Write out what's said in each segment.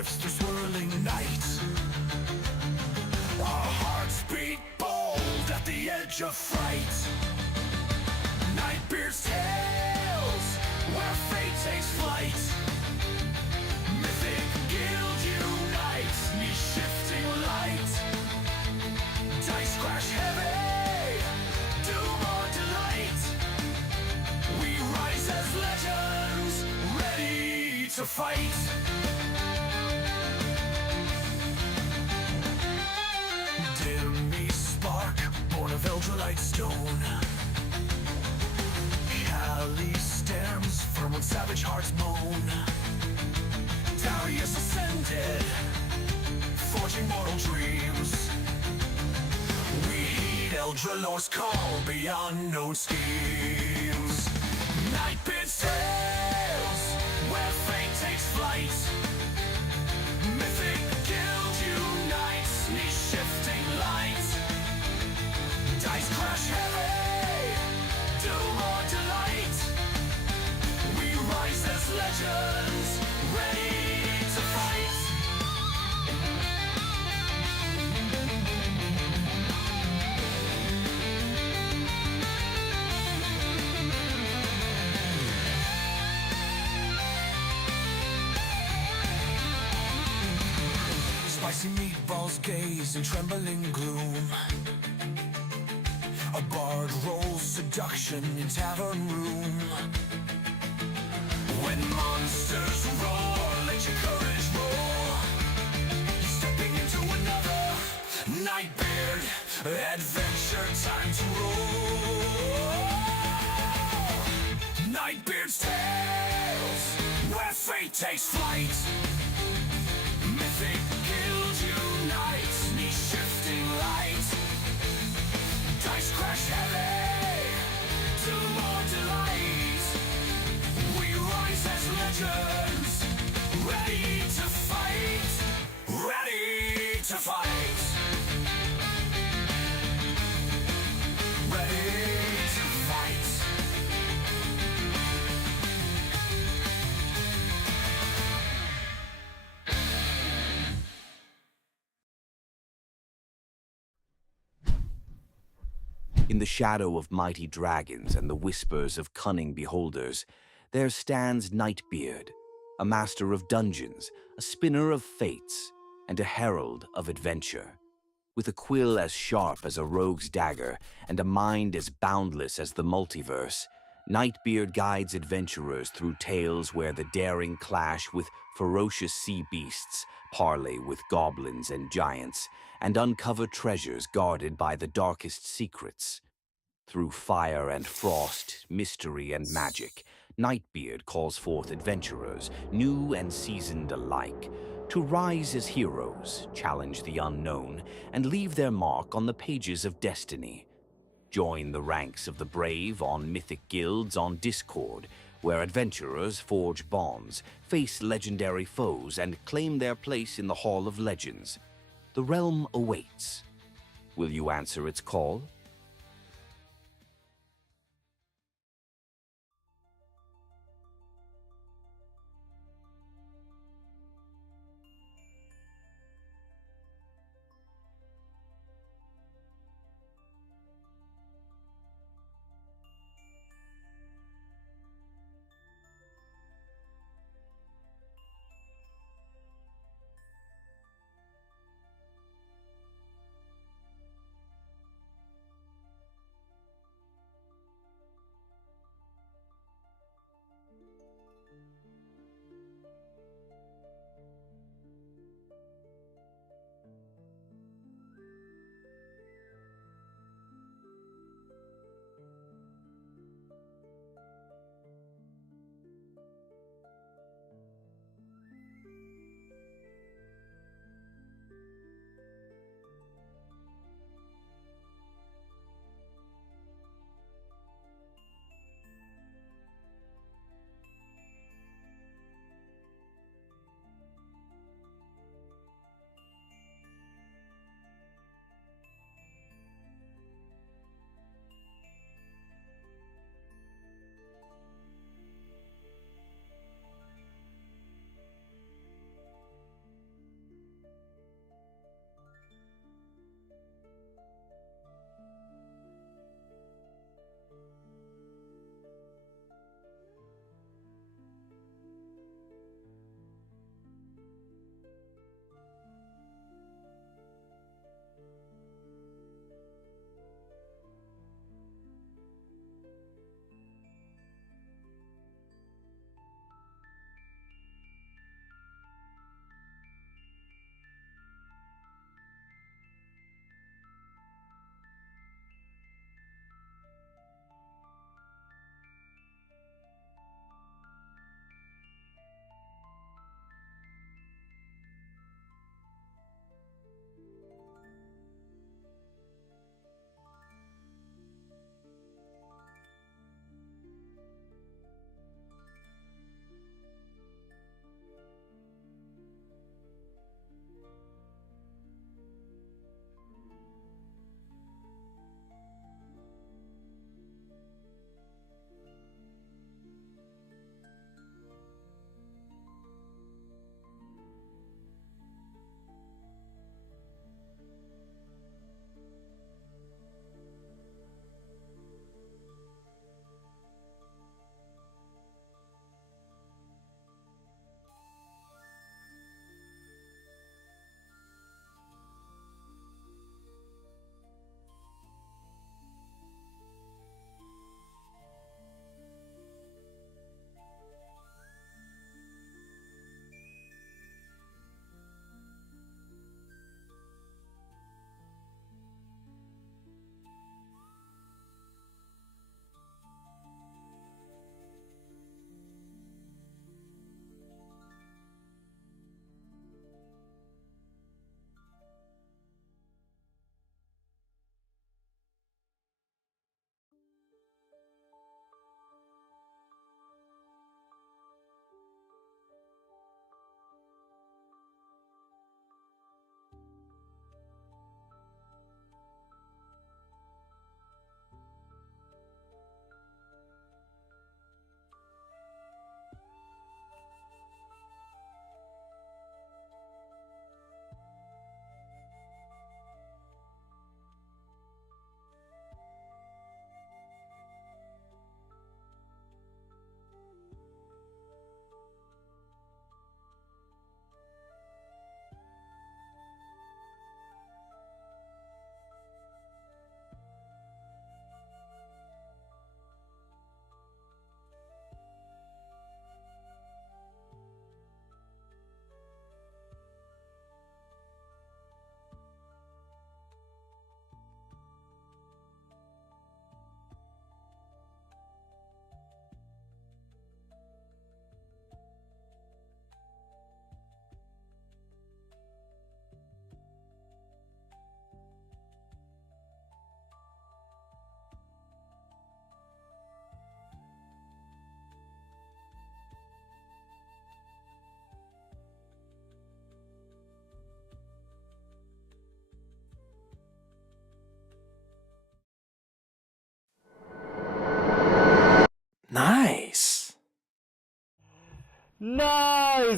drifts through swirling night. Our hearts beat bold at the edge of fright. Nightbeard's tales, where fate takes flight. Mythic Guild unites, knee-shifting light. Dice crash heavy, doom or delight. We rise as legends, ready to fight. Dimmy spark, born of Eldrelite stone. Cali stems, firm when savage hearts moan. Darius ascended, forging mortal dreams. We heed Eldralor's call beyond known schemes. Nightbeard's tales, where fate takes flight. Mythic Guild unites, knee-shifting light. Dice crash heavy, doom or delight. We rise as legends, ready to fight. Spicy meatballs gaze in trembling gloom. A bard rolls seduction in tavern room. When monsters roar, let your courage roar. Stepping into another Nightbeard adventure, time to roll. Nightbeard's tales, where fate takes flight. Mythic Guild unites, knee-shifting light. Dice crash heavy, doom or delight. We rise as legends, ready to fight, ready to fight. Ready to fight. In the shadow of mighty dragons and the whispers of cunning beholders, there stands Nightbeard, a master of dungeons, a spinner of fates, and a herald of adventure. With a quill as sharp as a rogue's dagger and a mind as boundless as the multiverse, Nightbeard guides adventurers through tales where the daring clash with ferocious sea beasts, parley with goblins and giants, and uncover treasures guarded by the darkest secrets. Through fire and frost, mystery and magic, Nightbeard calls forth adventurers, new and seasoned alike, to rise as heroes, challenge the unknown, and leave their mark on the pages of destiny. Join the ranks of the brave on Mythic Guilds on Discord, where adventurers forge bonds, face legendary foes, and claim their place in the Hall of Legends. The realm awaits. Will you answer its call?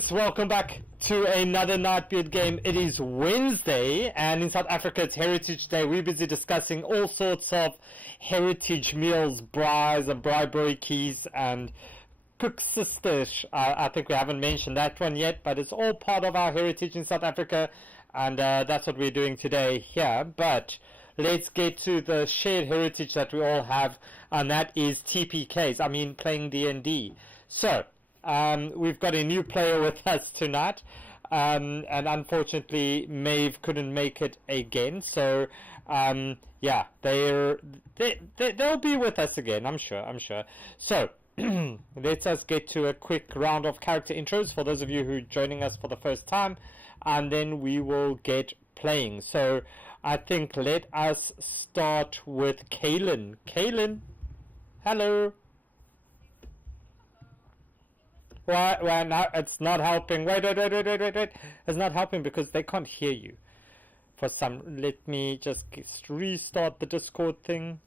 Glitterbeards, welcome back to another Nightbeard game. It is Wednesday, and in South Africa it's Heritage Day. We're busy discussing all sorts of heritage meals, braais and braai keys, and koeksistisch. I think we haven't mentioned that one yet, but it's all part of our heritage in South Africa, and that's what we're doing today here. But let's get to the shared heritage that we all have, and that is TPKs. I mean, playing D&D. So, we've got a new player with us tonight, and unfortunately Maeve couldn't make it again. So, yeah, they'll be with us again. I'm sure. So, let us get to a quick round of character intros for those of you who are joining us for the first time, and then we will get playing. So, I think let us start with Kaylin. Kaylin, hello. Why now? It's not helping. Wait. It's not helping because they can't hear you. Let me just restart the Discord thing.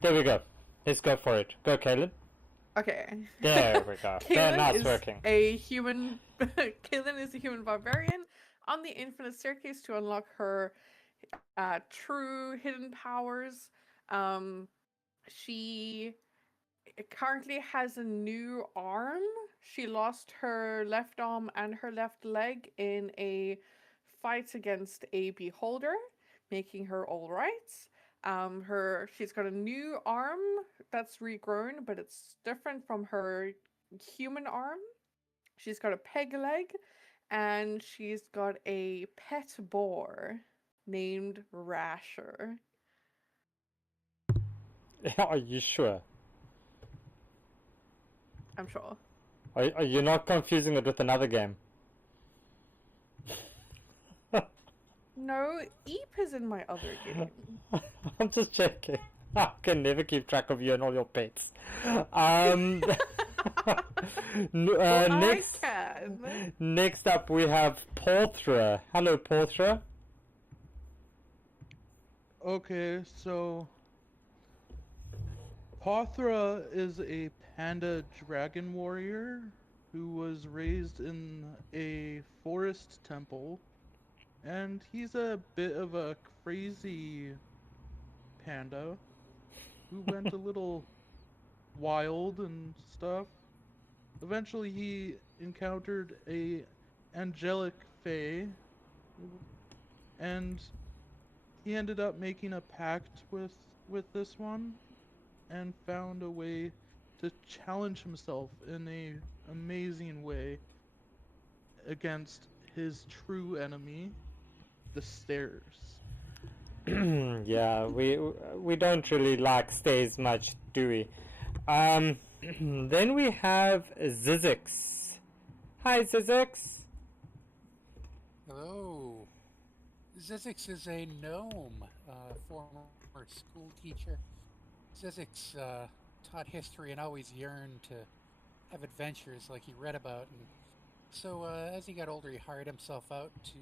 There we go. Let's go for it. Go, Kaylin. Okay. There we go. Now it's working. Kaylin is a human barbarian on the infinite staircase to unlock her true hidden powers. She currently has a new arm. She lost her left arm and her left leg in a fight against a beholder, making her all right. She's got a new arm that's regrown, but it's different from her human arm. She's got a peg leg, and she's got a pet boar named Rasher. Are you sure? I'm sure. Are you not confusing it with another game? No, Eep is in my other game. I'm just checking. I can never keep track of you and all your pets. Next up we have Porthra. Hello, Porthra. Okay, so Porthra is a panda dragon warrior who was raised in a forest temple, and he's a bit of a crazy panda who went a little wild and stuff. Eventually he encountered a angelic fae, and he ended up making a pact with this one and found a way to challenge himself in a amazing way against his true enemy, the stairs. Yeah, we don't really like stairs much, do we? Then we have Zizix. Hi, Zizix. Hello. Zizix is a gnome, former school teacher. Zizix taught history and always yearned to have adventures like he read about. And so as he got older, he hired himself out to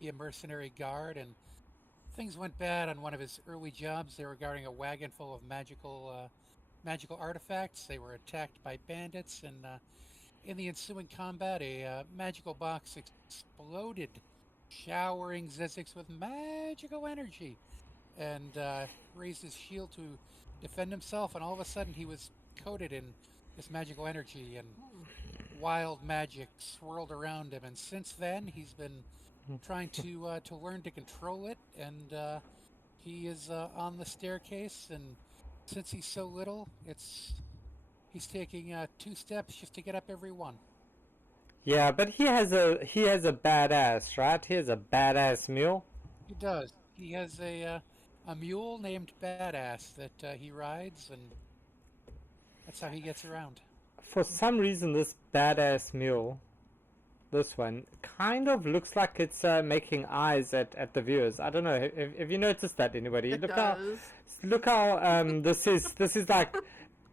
be a mercenary guard, and things went bad on one of his early jobs. They were guarding a wagon full of magical artifacts. They were attacked by bandits, and in the ensuing combat, a magical box exploded, showering Zizix with magical energy, and raised his shield to defend himself, and all of a sudden he was coated in this magical energy, and wild magic swirled around him, and since then he's been trying to learn to control it, and he is on the staircase, and since he's so little, he's taking 2 steps just to get up every one. Yeah, but he has a badass, right? He has a badass mule. He does. He has a mule named Badass that he rides, and that's how he gets around. For some reason, this badass mule, this one, kind of looks like it's making eyes at the viewers. I don't know. Have you noticed that, anybody? It does. Look how this is like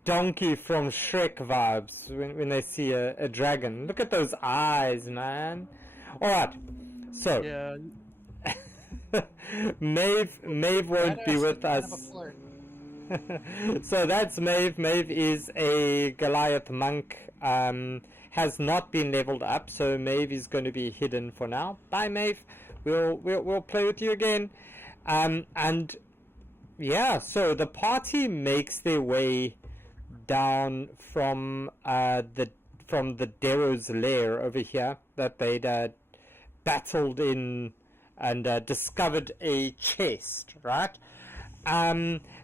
Donkey from Shrek vibes when they see a dragon. Look at those eyes, man. All right, so. Yeah. Maeve won't be with us. So that's Maeve. Maeve is a Goliath monk. has not been leveled up, so Maeve is going to be hidden for now. Bye, Maeve. We'll play with you again. And yeah, so the party makes their way down from the Darrow's lair over here that they'd battled in and discovered a chest, right?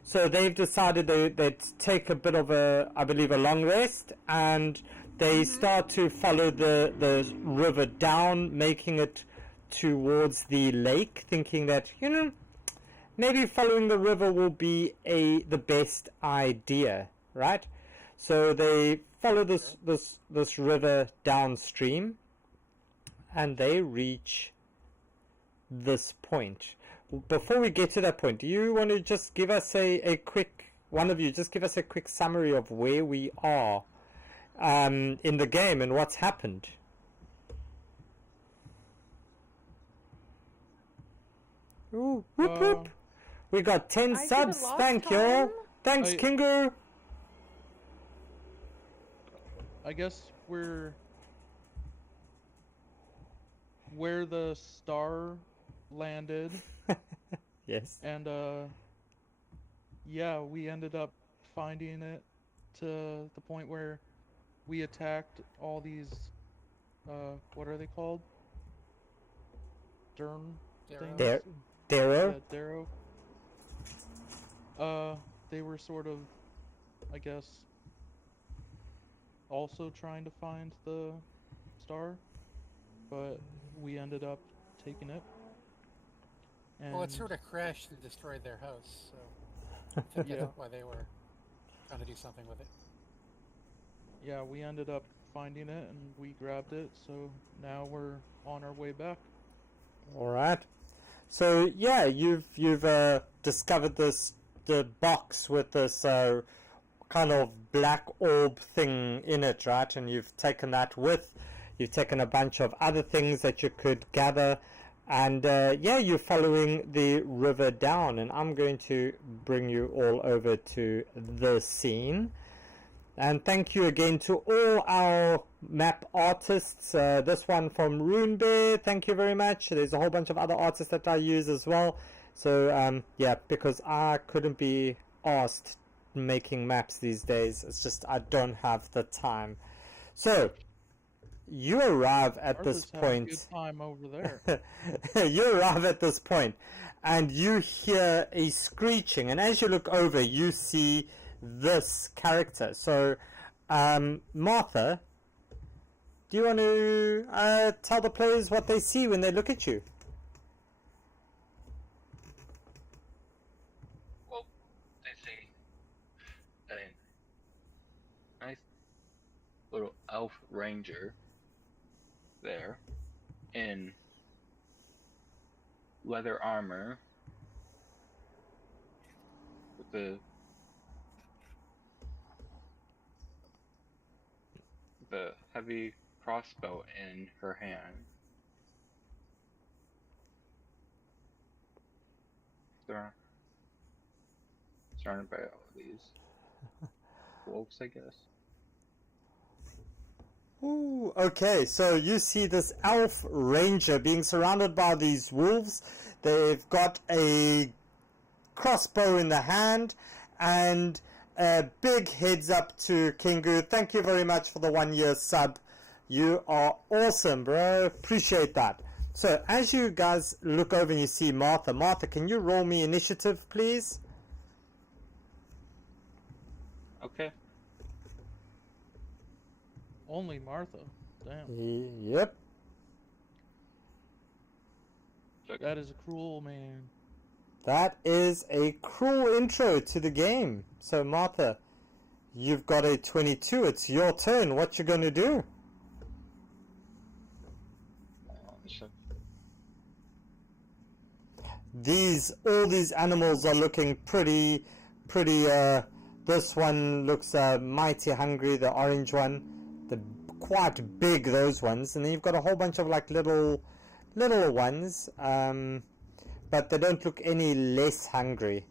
So they've decided they'd take a bit of I believe, a long rest, and they start to follow the river down, making it towards the lake, thinking that, maybe following the river will be the best idea, right? So they follow this river downstream, and they reach this point. Before we get to that point, do you want to just give us a quick, one of you, just give us a quick summary of where we are in the game and what's happened? Ooh, whoop whoop. We got 10 I did subs. it last Thank you. time. Thanks, Kingu. I guess we're where the star landed, Yes. and yeah, we ended up finding it to the point where we attacked all these what are they called? Darrow. Darrow. Yeah, Darrow. They were sort of, I guess, also trying to find the star, but we ended up taking it. And Well, it sort of crashed and destroyed their house, so I think Yeah. that's why they were trying to do something with it. yeah, we ended up finding it and we grabbed it, so now we're on our way back. All right. So yeah, you've discovered the box with this kind of black orb thing in it, right? And you've taken that with. You've taken a bunch of other things that you could gather, and yeah, you're following the river down. And I'm going to bring you all over to the scene. And thank you again to all our map artists. This one from Rune Bear, thank you very much. There's a whole bunch of other artists that I use as well. So yeah, because I couldn't be asked making maps these days. It's just I don't have the time. So you arrive at this Arthur's having a point. good time over there. You arrive at this point, and you hear a screeching. And as you look over, you see this character. So, Martha, do you want to tell the players what they see when they look at you? Well, they see a nice little elf ranger there in leather armor with the heavy crossbow in her hand. Surrounded by all these wolves, I guess. Ooh, okay, so you see this elf ranger being surrounded by these wolves. They've got a crossbow in the hand, and a big heads up to Kingu. Thank you very much for the 1-year sub. You are awesome, bro. Appreciate that. So as you guys look over and you see Martha. Martha, can you roll me initiative, please? Okay. Only Martha. Damn. Yep. That is a cruel man. That is a cruel intro to the game. So Martha, you've got a 22. It's your turn. What you going to do? All these animals are looking pretty this one looks mighty hungry, the orange one. They're quite big, those ones. And then you've got a whole bunch of like little ones, but they don't look any less hungry.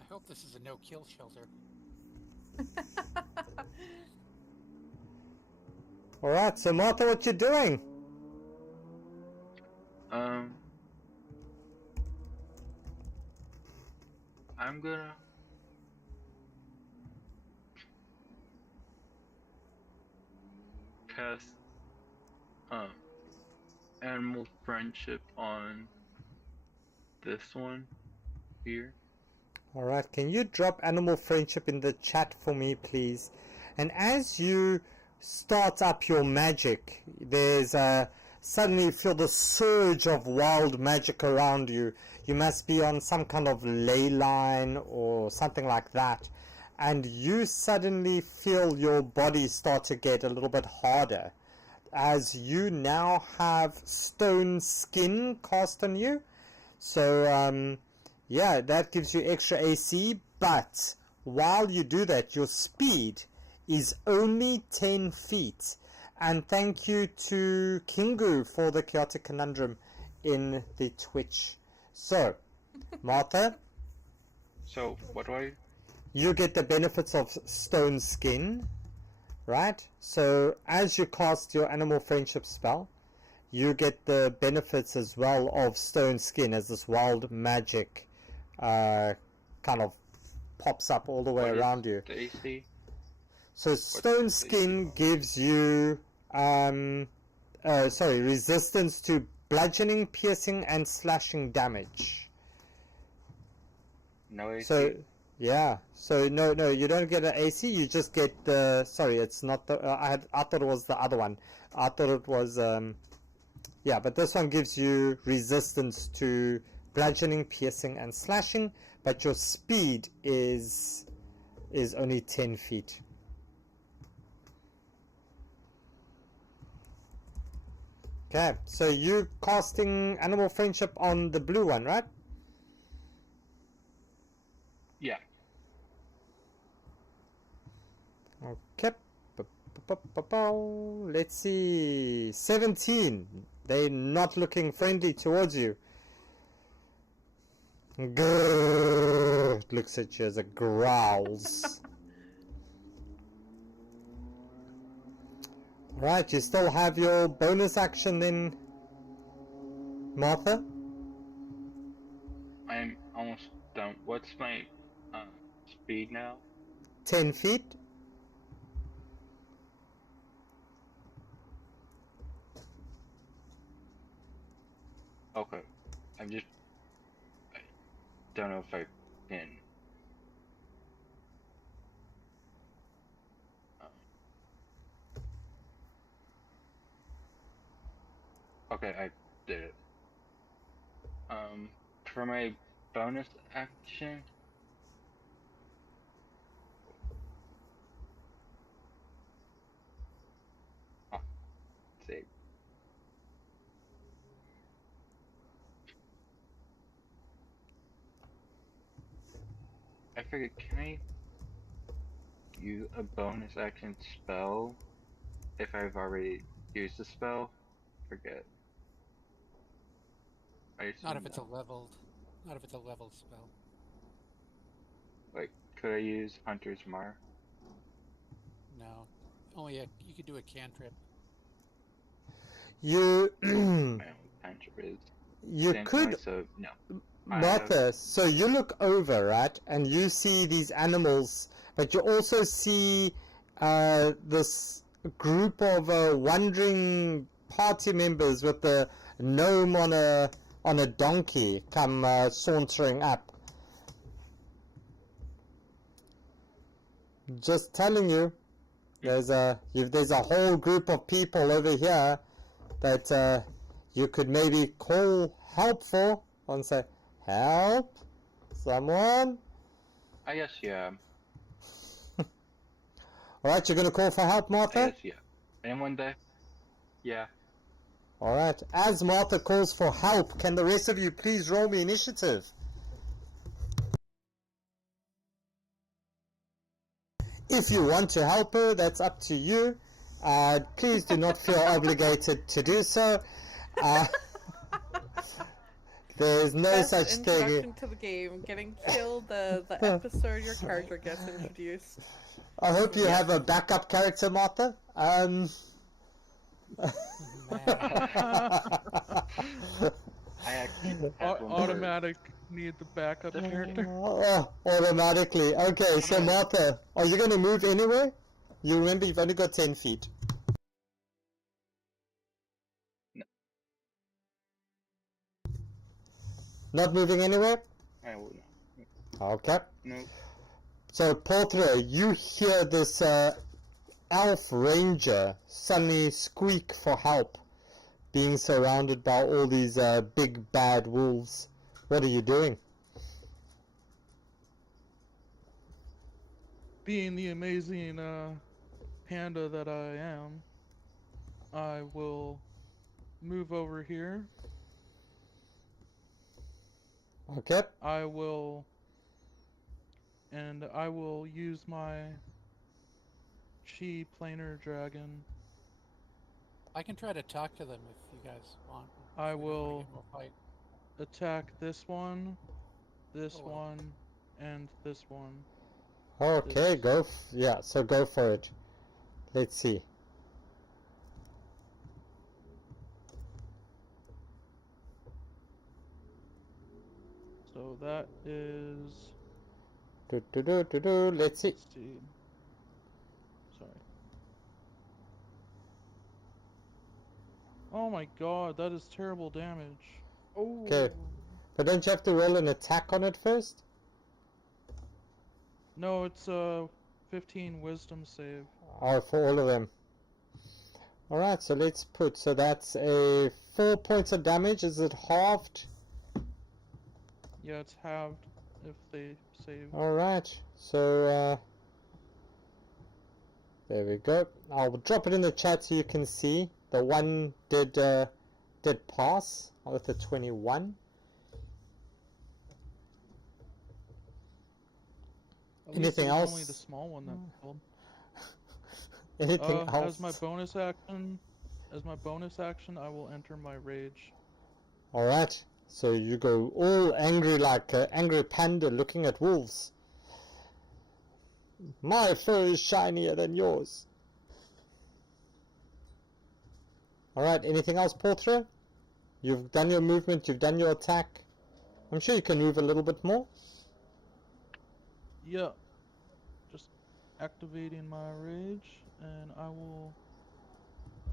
I hope this is a no-kill shelter. Alright, so Martha, what you doing? I'm gonna cast animal friendship on this one here. Alright, can you drop animal friendship in the chat for me, please? And as you start up your magic, there's suddenly you feel the surge of wild magic around you. You must be on some kind of ley line or something like that. And you suddenly feel your body start to get a little bit harder, as you now have stone skin cast on you. So, yeah, that gives you extra AC, but while you do that, your speed is only 10 feet. And thank you to Kingu for the chaotic conundrum in the Twitch. So, Martha, So what do I? you get the benefits of stone skin, right? So as you cast your animal friendship spell, you get the benefits as well of stone skin, as this wild magic kind of pops up all the way What is around you. the AC? So stone skin gives you resistance to bludgeoning, piercing and slashing damage. No AC. So yeah, so no, you don't get an AC. You just get the. Sorry, it's not the. I thought it was the other one. I thought it was yeah, but this one gives you resistance to bludgeoning, piercing, and slashing. But your speed is only 10 feet. Okay, so you're casting animal friendship on the blue one, right? Yeah. Okay. Let's see. 17. They're not looking friendly towards you. Grrr. Looks at you as it growls. Right, you still have your bonus action then, Martha? I'm almost done. What's my speed now? 10 feet. Okay. I don't know if I can. Okay, I did it. For my bonus action. Oh, save. I figured, can I use a bonus action spell if I've already used the spell? Forget. I assume Not if it's no. not if it's a leveled spell. Like, could I use Hunter's Mark? No, you could do a cantrip. You My own cantrip is. you could, So no. Martha, so you look over, right, and you see these animals, but you also see this group of wandering party members with the gnome on a donkey come sauntering up. Just telling you, there's a whole group of people over here that you could maybe call help for and say, help, someone. I guess yeah. Alright, you're gonna call for help, I Martha? guess yeah. Anyone there? Yeah. Alright, as Martha calls for help, can the rest of you please roll me initiative? If you want to help her, that's up to you. Please do not feel obligated to do so. There's no Best such thing. introduction to the game. Getting killed the episode your character gets introduced. I hope you Yeah. have a backup character, Martha. Man. I actually have one for- Automatic need the backup character. Oh, automatically. Okay, so Martha, are you going to move anywhere? You remember you've only got 10 feet. No. Not moving anywhere? I will not. Okay. No. So, Portrait, you hear this elf ranger suddenly squeak for help, being surrounded by all these big bad wolves. What are you doing? Being the amazing panda that I am, I will move over here. Okay. I will use my chi planar dragon. I can try to talk to them if you guys want. I If we don't wanna will get into a fight. attack this one, this Oh, well. one, and this one. Okay, This- go. Yeah, so go for it. Let's see. So that is, Let's see. let's see. Sorry. Oh my god, that is terrible damage. Oh. Okay. But don't you have to roll an attack on it first? No, it's 15 wisdom save. Oh, for all of them. Alright, so let's put, so that's a 4 points of damage. Is it halved? Yeah, it's halved if they save. Alright, so there we go. I'll drop it in the chat so you can see. The one did pass with a 21. At least Anything it was else? Only the small one that killed. Anything else? As my bonus action, I will enter my rage. Alright, so you go all angry like an angry panda looking at wolves. My fur is shinier than yours. Alright, anything else, Portra? You've done your movement, you've done your attack. I'm sure you can move a little bit more. Yeah. Just activating my rage, and I will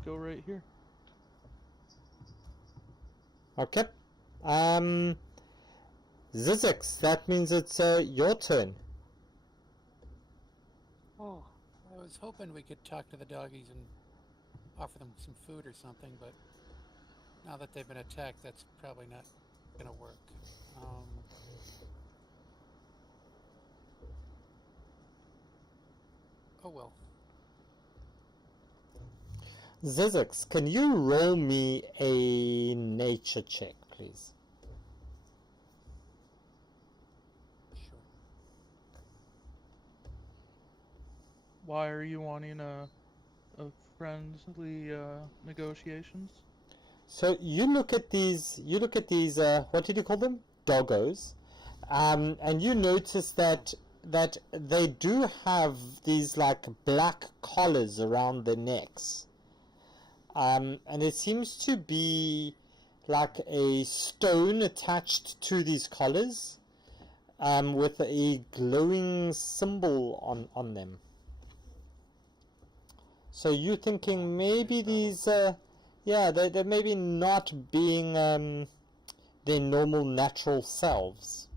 go right here. Okay. Zizix, that means it's your turn. Oh, I was hoping we could talk to the doggies and offer them some food or something, but now that they've been attacked, that's probably not gonna work. Oh well. Zizix, can you roll me a nature check, please? Sure. Why are you wanting a friendly negotiations? So you look at these, what did you call them? Doggos. And you notice that they do have these like black collars around their necks. And it seems to be like a stone attached to these collars, with a glowing symbol on them. So you're thinking maybe these, they're maybe not being their normal natural selves.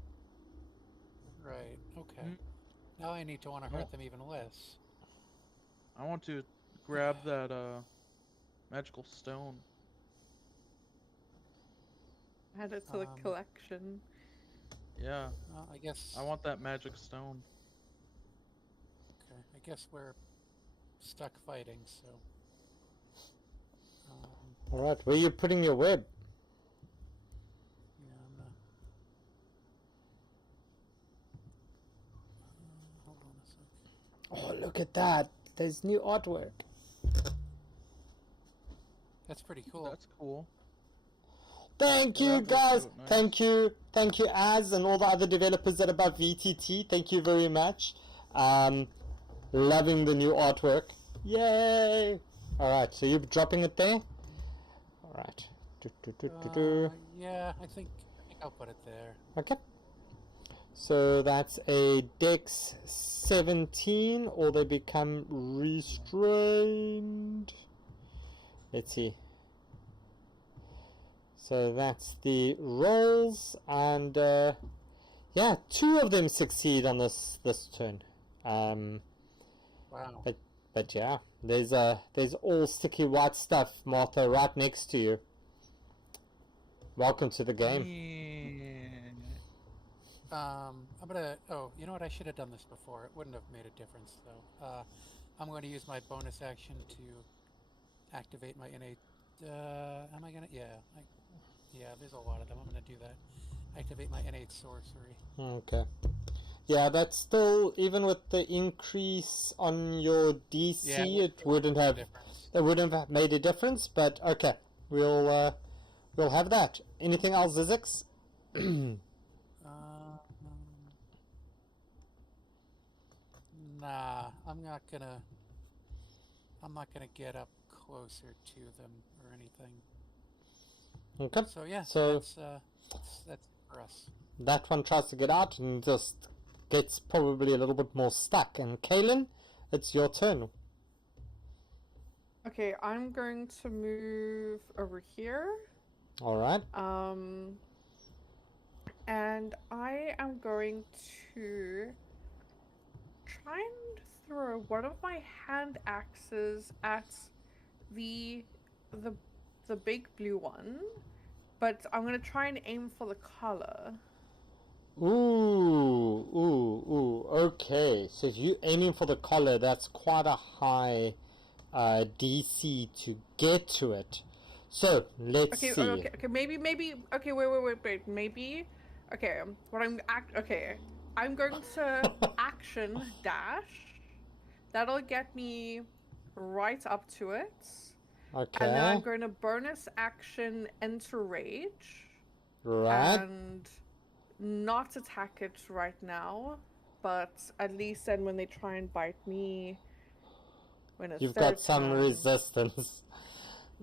Right. Okay. Mm. Now I need to want to hurt them even less. I want to grab that magical stone. Add it to the collection. Yeah, Well, I guess. I want that magic stone. Okay. I guess we're stuck fighting, so. Alright, where are you putting your web? Yeah, I'm hold on a sec. Oh, look at that. There's new artwork. That's pretty cool. That's cool. Thank Yeah, you, that worked guys. out nice. Thank you, Az, and all the other developers that are about VTT. Thank you very much. Loving the new artwork. Yay! All right, so you're dropping it there. All right. Yeah, I think I'll put it there. Okay. So that's a Dex 17, or they become restrained. Let's see. So that's the rolls, and yeah, 2 of them succeed on this turn. Wow. But yeah, there's all sticky white stuff, Martha, right next to you. Welcome to the game. I'm gonna. Oh, you know what? I should have done this before. It wouldn't have made a difference, though. I'm going to use my bonus action to activate my innate. Am I gonna? Yeah. Yeah. There's a lot of them. I'm gonna do that. Activate my innate sorcery. Okay. Yeah, that's still, even with the increase on your DC, Yeah, it wouldn't have made a difference. But okay, we'll have that. Anything else, Zizix? Nah, I'm not gonna get up closer to them or anything. Okay. So yeah, So that's it for us. that one tries to get out and just gets probably a little bit more stuck. And Kaylin, it's your turn. Okay, I'm going to move over here. All right. And I am going to try and throw one of my hand axes at the big blue one, but I'm gonna try and aim for the color. Ooh. Okay. So if you're aiming for the collar, that's quite a high DC to get to it. So let's see. Okay. Maybe. Okay, wait. Maybe. Okay. I'm going to action dash. That'll get me right up to it. Okay. And then I'm going to bonus action enter rage. Right. And not attack it right now, but at least then when they try and bite me, when it's You've their got some turn, resistance.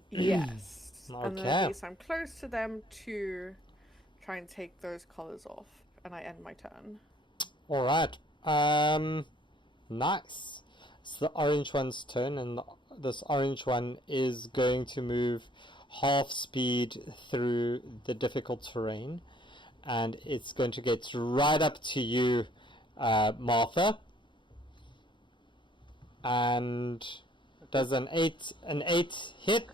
yes. And then Okay. at least I'm close to them to try and take those colors off, and I end my turn. All right. Nice. It's the orange one's turn, and this orange one is going to move half speed through the difficult terrain, and it's going to get right up to you, Martha. And does an 8 hit?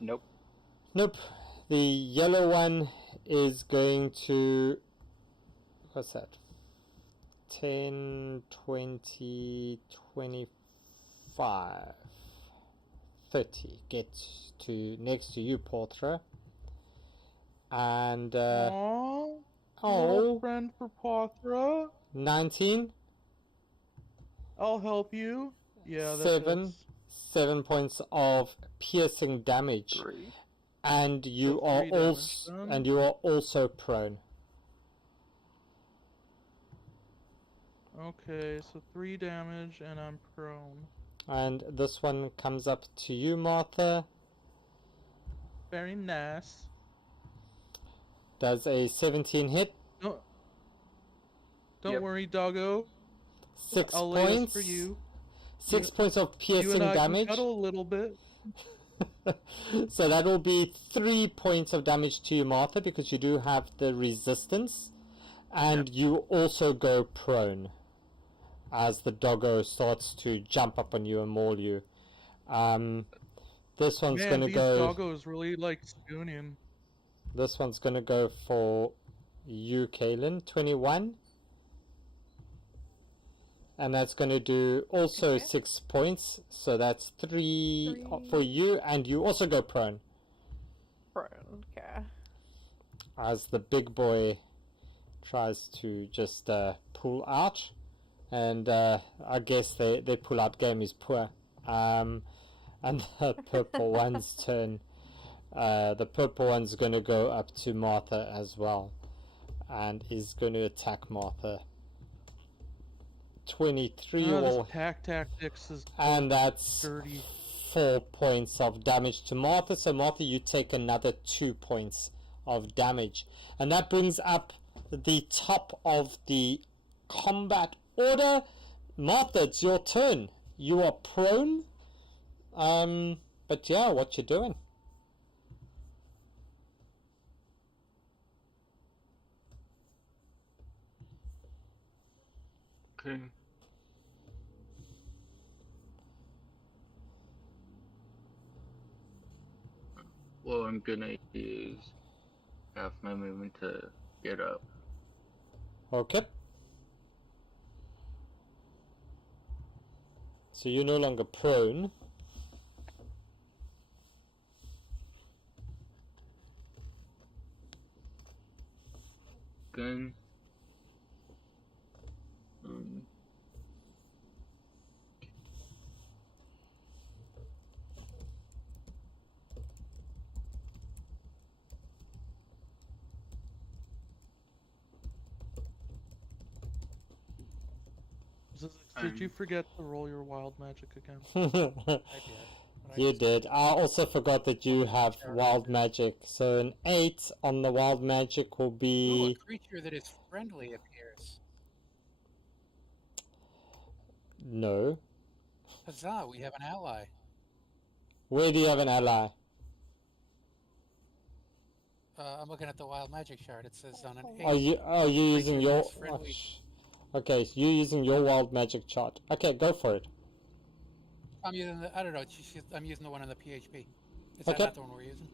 Nope. Nope. The yellow one is going to, what's that? 10, 20, 25, 30. Get to next to you, Portra. And Aww, little friend for Pothra. 19. I'll help you. Yeah, that 7 points of piercing damage. 3. And you So are 3 damage also then. prone. Okay, so 3 damage and I'm prone. And this one comes up to you, Martha. Very nice. Does a 17 hit? Don't Yep. worry, doggo. 6 I'll lay points. this for you. 6 points of You piercing and I can damage. cuddle a little bit. So that will be 3 points of damage to you, Martha, because you do have the resistance. And you also go prone as the doggo starts to jump up on you and maul you. This one's Man, going to these go... doggos really like spooning. This one's going to go for you, Kaylin. 21. And that's going to do also 6 points. So that's 3 for you. And you also go prone. Prone, okay. As the big boy tries to just pull out. And I guess their pull-out game is poor. And the purple one's turn. The purple one's going to go up to Martha as well, and is going to attack Martha. 23 Oh, will, this pack tactics is and that's dirty. 4 points of damage to Martha. So Martha, you take another 2 points of damage, and that brings up the top of the combat order. Martha, it's your turn. You are prone. But yeah, what you doing? Okay. Well, I'm gonna use half my movement to get up. Okay. So you're no longer prone. Gun. Did you forget to roll your wild magic again? I did. But I You just- did. I also forgot that you have wild magic. So an 8 on the wild magic will Oh, a be... creature that is friendly appears. No. Huzzah, we have an ally. Where do you have an ally? I'm looking at the wild magic chart. It says on an 8. Are you using creature that your... is friendly. Okay, so you're using your wild magic chart. Okay, go for it. I'm using the, I don't know, I'm using the one on the PHP. Is that Okay. not the one we're using?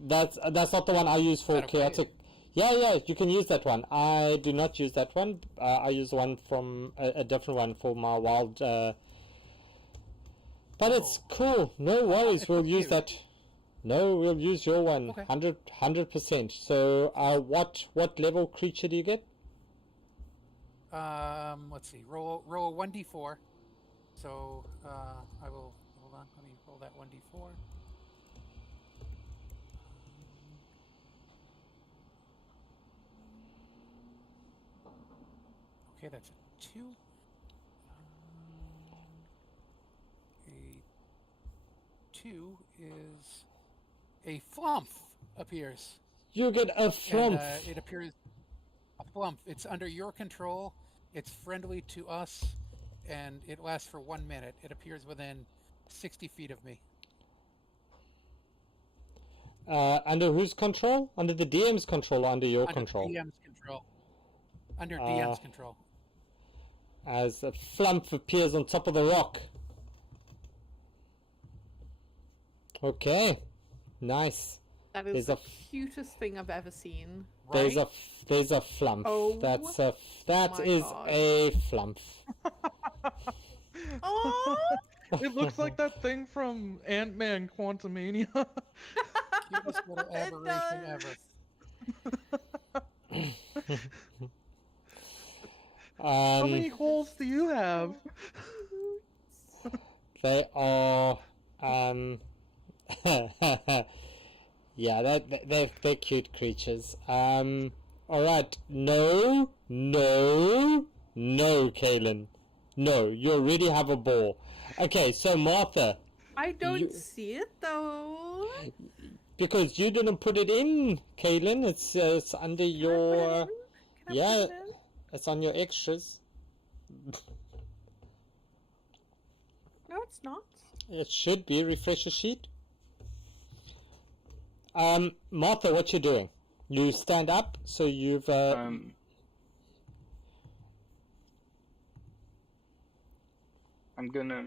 That's not the one I use for Is that okay? chaotic. Yeah, you can use that one. I do not use that one. I use one from a different one for my wild. But it's cool. No worries. It's We'll okay. use that. No, we'll use your one. Okay. 100%. So, what level creature do you get? Let's see. Roll a 1d4. So, I will, hold on, let me roll that 1d4. Okay, that's a 2. A 2 is a flump appears. You get a flump. And, it appears a flump. It's under your control. It's friendly to us, and it lasts for 1 minute. It appears within 60 feet of me. Under whose control? Under the DM's control or under your Under control? DM's control. Under DM's control. As a flump appears on top of the rock. Okay. Nice. That is There's the a cutest thing I've ever seen. There's Right? there's a flump. Oh That my is God. a flump. Oh, It looks like that thing from Ant-Man Quantumania. Cutest little It aberration does. ever. How many holes do you have? They are yeah, they're cute creatures. All right, no, Kaylin, no, you already have a ball. Okay, so Martha, I don't You- see it though. because you didn't put it in, Kaylin, it's under Can I put it your, in? Can I yeah. put it in? it's on your extras. No, it's not. It should be. Refresh your sheet. Martha, what you doing? You stand up, so you've I'm gonna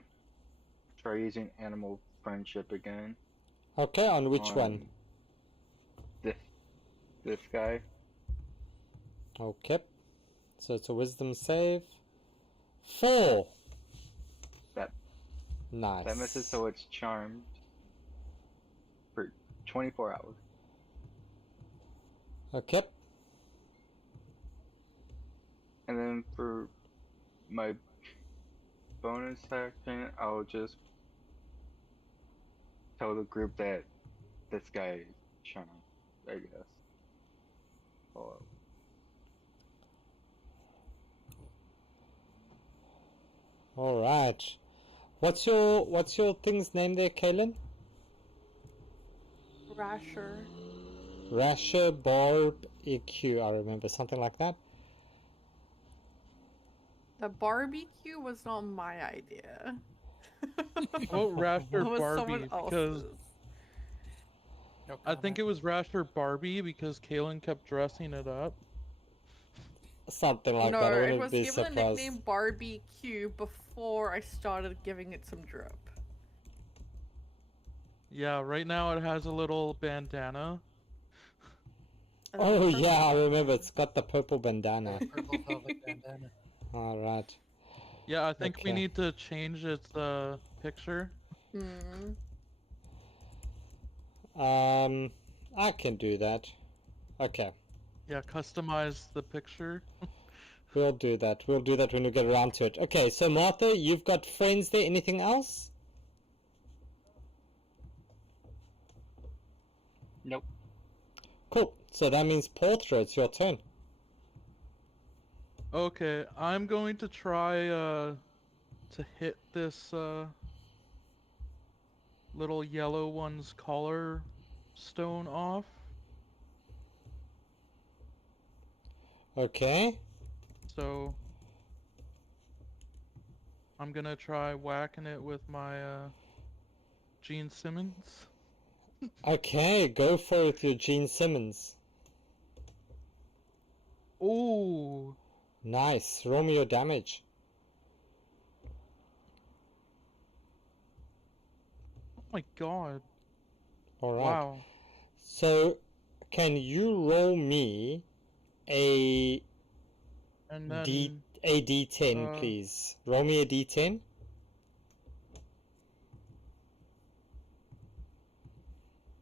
try using animal friendship again. okay. On which on one? This guy. Okay. So it's a wisdom save. 4. That Nice. that misses, so it's charmed for 24 hours. Okay. And then for my bonus action, I'll just tell the group that this guy Charm, I guess. Oh, All right. What's your thing's name there, Kaylin? Rasher. Rasher Barb EQ. I remember something like that. The barbecue was not my idea. Well, Rasher It was someone Barbie, because else's. No I think comment. it was Rasher Barbie because Kaylin kept dressing it up. Something like No, that. I it wouldn't was be given a surprised. nickname Barbecue before I started giving it some drip. Yeah, right now it has a little bandana. A Oh little yeah, I purple remember. It's bandana. got the purple bandana. Purple velvet bandana. All right. Yeah, I think we Okay. need to change its picture. Hmm. I can do that. Okay. Yeah, customize the picture. We'll do that. We'll do that when we get around to it. Okay, so Martha, you've got friends there. Anything else? nope. Cool. So that means Portra, it's your turn. Okay, I'm going to try to hit this little yellow one's collar stone off. Okay. So I'm gonna try whacking it with my Gene Simmons. Okay, go for it with your Gene Simmons. Ooh, Nice. Roll me your damage. oh my god. All right. Wow. So, can you roll me a And then a D10, uh, please? Roll me a D10.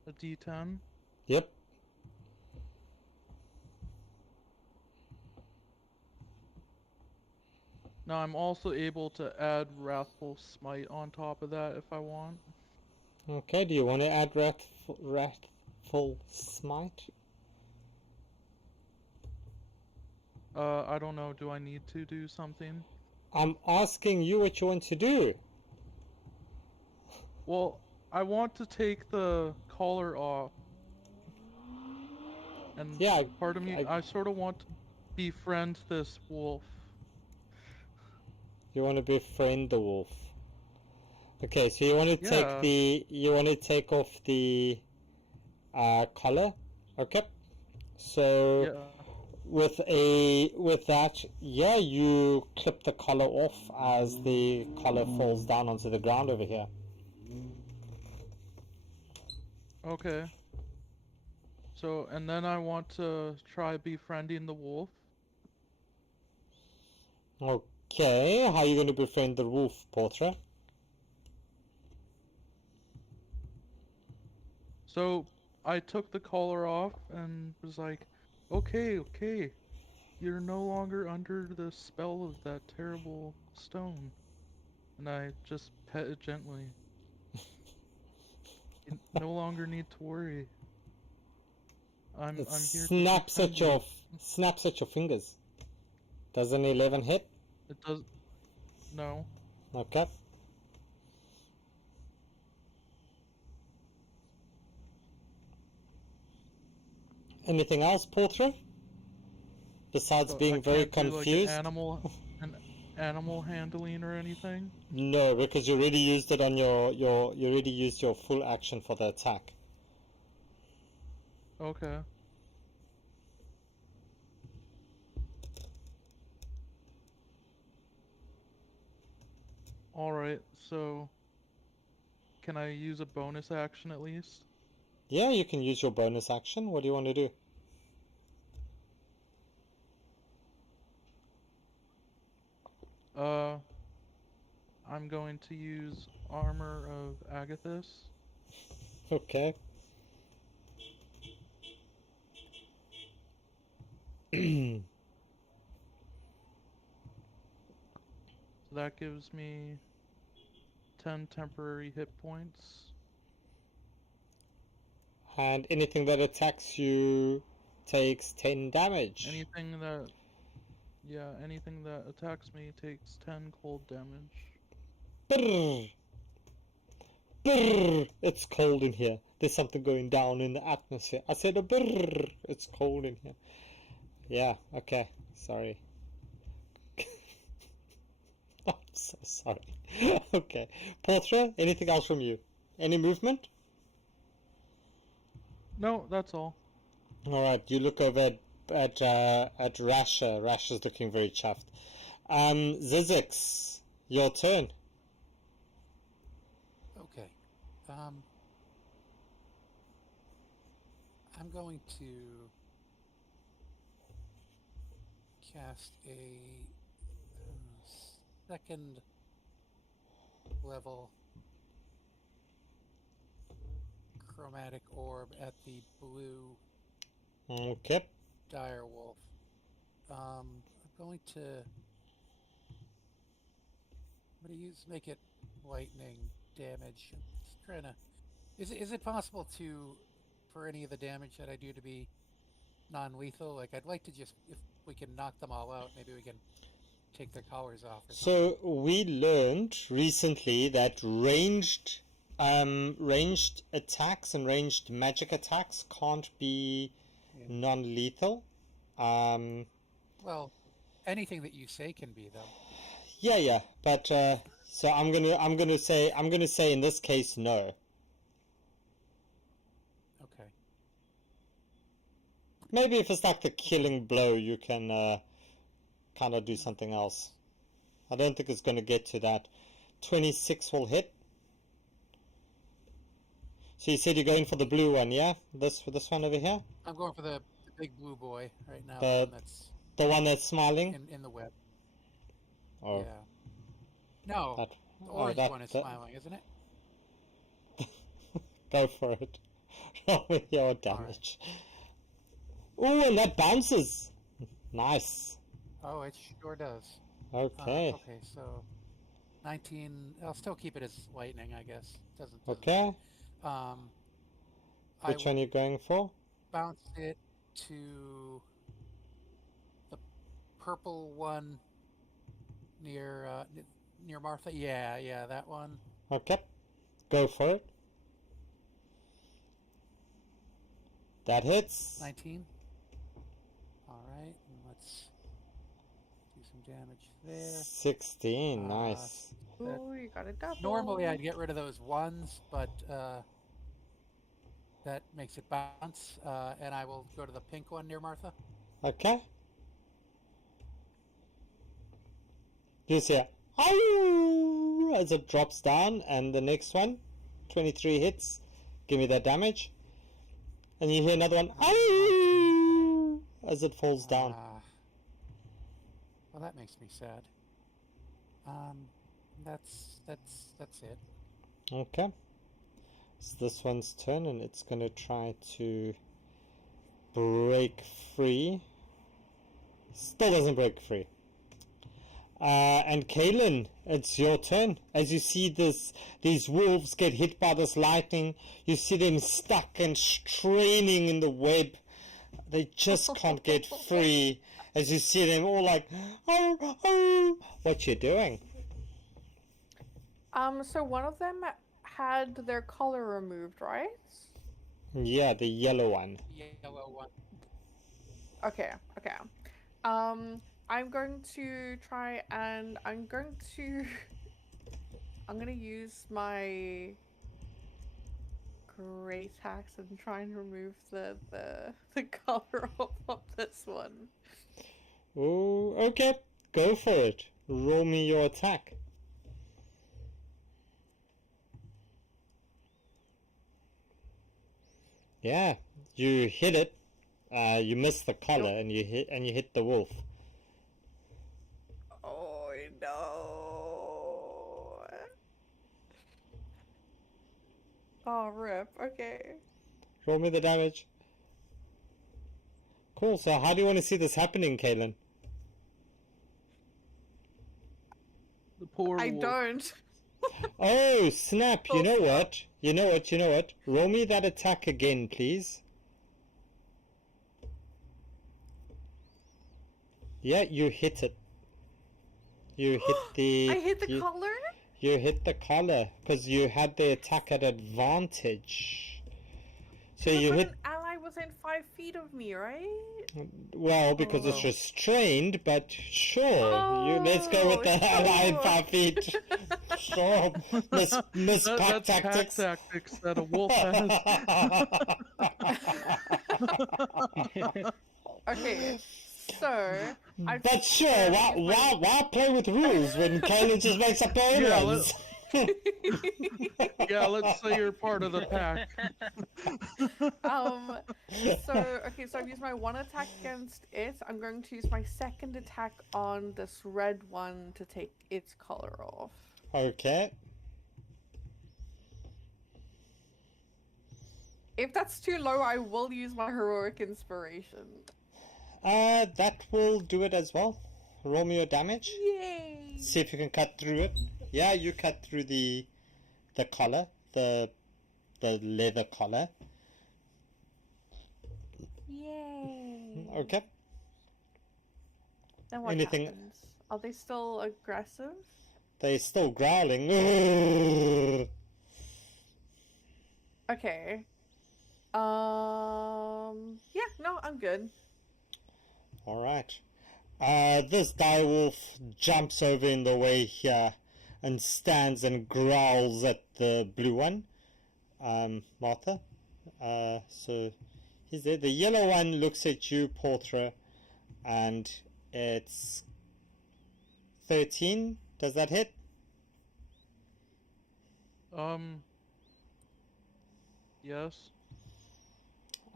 a D10. Yep. Now I'm also able to add Wrathful Smite on top of that if I want. Okay, do you want to add Wrathful Smite? I don't know, do I need to do something? I'm asking you what you want to do. Well, I want to take the collar off. And Yeah, part of me, I sort of want to befriend this wolf. you want to befriend the wolf. Okay, so you want to Yeah. take off the collar. Okay. So Yeah. with that, yeah, you clip the collar off as the collar falls down onto the ground over here. Okay. So, and then I want to try befriending the wolf. Okay, how are you going to befriend the wolf, Portra? So, I took the collar off and was like, okay, you're no longer under the spell of that terrible stone. And I just pet it gently. You no longer need to worry. I'm It here to snaps at befriend you. snaps at your fingers. Does an 11 hit? It does. No. Okay. Anything else, Portra? Besides So I being very can't do like confused? an animal handling or anything. No, because you already used it on you already used your full action for the attack. Okay. Alright, so can I use a bonus action at least? Yeah, you can use your bonus action. What do you want to do? Uh, I'm going to use Armor of Agathis. Okay. So that gives me 10 temporary hit points. And anything that attacks you takes 10 damage. Anything that attacks me takes 10 cold damage. Brrr. Brrr. It's cold in here. There's something going down in the atmosphere. I said a brrr. It's cold in here. Yeah, okay. Sorry. I'm so sorry. Okay. Portra, anything else from you? Any movement? No, that's all. Alright, you look over at Rasha. Rasha's looking very chuffed. Zizix, your turn. Okay. I'm going to cast a second level chromatic orb at the blue Okay. direwolf. I'm going to make it lightning damage. I'm just trying to. Is it possible for any of the damage that I do to be non-lethal? Like, I'd like to just, if we can knock them all out, maybe we can take their collars off or something. So we learned recently that ranged attacks and ranged magic attacks can't be non-lethal. Well, anything that you say can be, though. Yeah, but so I'm gonna say in this case no. Okay. Maybe if it's like the killing blow, you can kind of do something else. I don't think it's going to get to that. 26 will hit. So you said you're going for the blue one, yeah? This one over here? I'm going for the big blue boy right now. The one that's smiling? In the web. Oh. Yeah. No, the orange one is smiling, isn't it? Go for it. Roll with your damage. Ooh, and that bounces. Nice. Oh, it sure does. Okay. Okay, so 19. I'll still keep it as lightning, I guess. Doesn't okay. Which one are you going for? Bounce it to the purple one near Martha. Yeah, that one. Okay. Go for it. That hits. 19. Alright, let's do some damage there. 16, nice. Ooh, you got a double. Normally I'd get rid of those ones, but that makes it bounce, and I will go to the pink one near Martha. Okay. You see "Ow!" as it drops down, and the next one, 23 hits. Give me that damage. And you hear another one "Ow!" as it falls down. Well, that makes me sad. That's it. Okay. It's this one's turn, and it's going to try to break free. Still doesn't break free. And Kaylin, it's your turn. As you see these wolves get hit by this lightning, you see them stuck and straining in the web. They just can't get free. As you see them all like, oh, oh. What you doing? So one of them had their color removed, right? Yeah, the yellow one. Yellow one. Okay. I'm going to try and I'm going to use my great axe and try and remove the color of this one. Oh, okay. Go for it. Roll me your attack. Yeah, you hit it. You miss the collar, and you hit the wolf. Oh no! Oh rip. Okay. Roll me the damage. Cool. So, how do you want to see this happening, Kaylin? The poor I wolf. don't. Oh, snap. You Full know stop. what? You know what? You know what? Roll me that attack again, please. Yeah, you hit it. You hit the... I hit the you, collar? you hit the collar, because you had the attack at advantage. So But you an hit... ally within 5 feet of me, right? Well, because it's Oh. restrained, but sure. Let's go with the Oh, ally in sure. 5 feet. Sure. Miss pack That's pack tactics. tactics that a wolf has. Okay, so I've But sure, used why play with rules when Kaylin just makes up her own Yeah, ones? Yeah, let's say you're part of the pack. So I've used my one attack against it. I'm going to use my second attack on this red one to take its collar off. Okay. If that's too low, I will use my heroic inspiration. That will do it as well. Roll me your damage. Yay! See if you can cut through it. Yeah, you cut through the collar, the leather collar. Yay! Okay. Then what Anything- happens? Are they still aggressive? They're still growling. Okay. Yeah, no, I'm good. All right. This direwolf jumps over in the way here and stands and growls at the blue one, Martha. So he's there. The yellow one looks at you, Portra, and it's 13. Does that hit? Yes.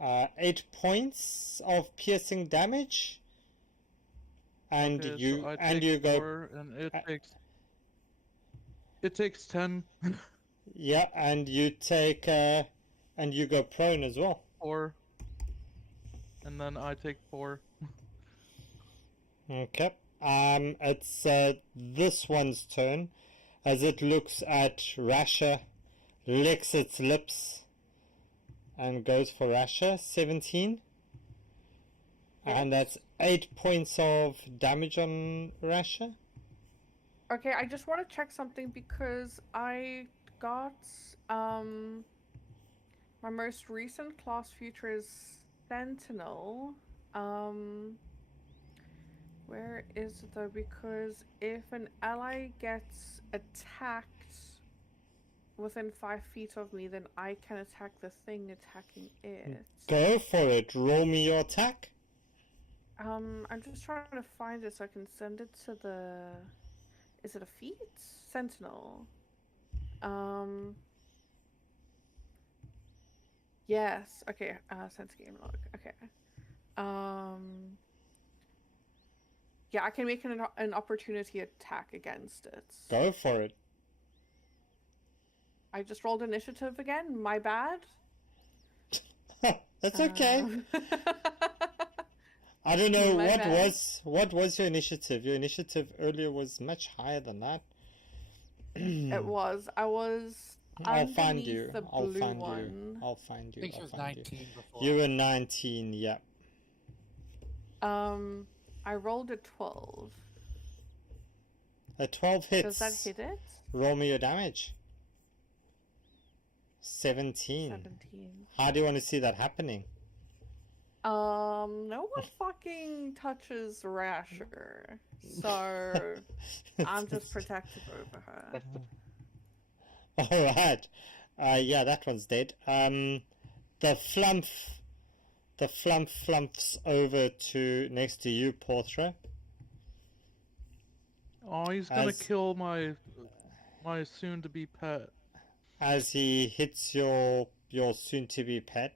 8 points of piercing damage. And Okay, you so I and take you go 4, and it takes 10. yeah, and you take and you go prone as well. 4. And then I take 4. Okay. It's this one's turn as it looks at Rasha, licks its lips, and goes for Rasha. 17. And that's 8 points of damage on Rasha. Okay, I just want to check something because I got my most recent class feature is Sentinel. Where is it though? Because if an ally gets attacked within 5 feet of me, then I can attack the thing attacking it. Go for it. Roll me your attack. I'm just trying to find it so I can send it to the... Is it a feat? Sentinel. Yes. Okay. Send to game log. Okay. Yeah, I can make an opportunity attack against it. Go for it. I just rolled initiative again. My bad. That's okay. I don't know My bad. what was your initiative. Your initiative earlier was much higher than that. It was. I was I'll find underneath you. the I'll blue find one. you. I'll find I you. think she I'll was find 19 you. before. You were 19. Yeah. I rolled a 12. A 12 hits. Does that hit it? Roll me your damage. 17. 17. How do you want to see that happening? No one fucking touches Rasher, so I'm just protective over her. That's the All right. Yeah, that one's dead. The flumps over to next to you, Portra. Oh, he's gonna As- kill my soon-to-be pet. As he hits your soon-to-be pet,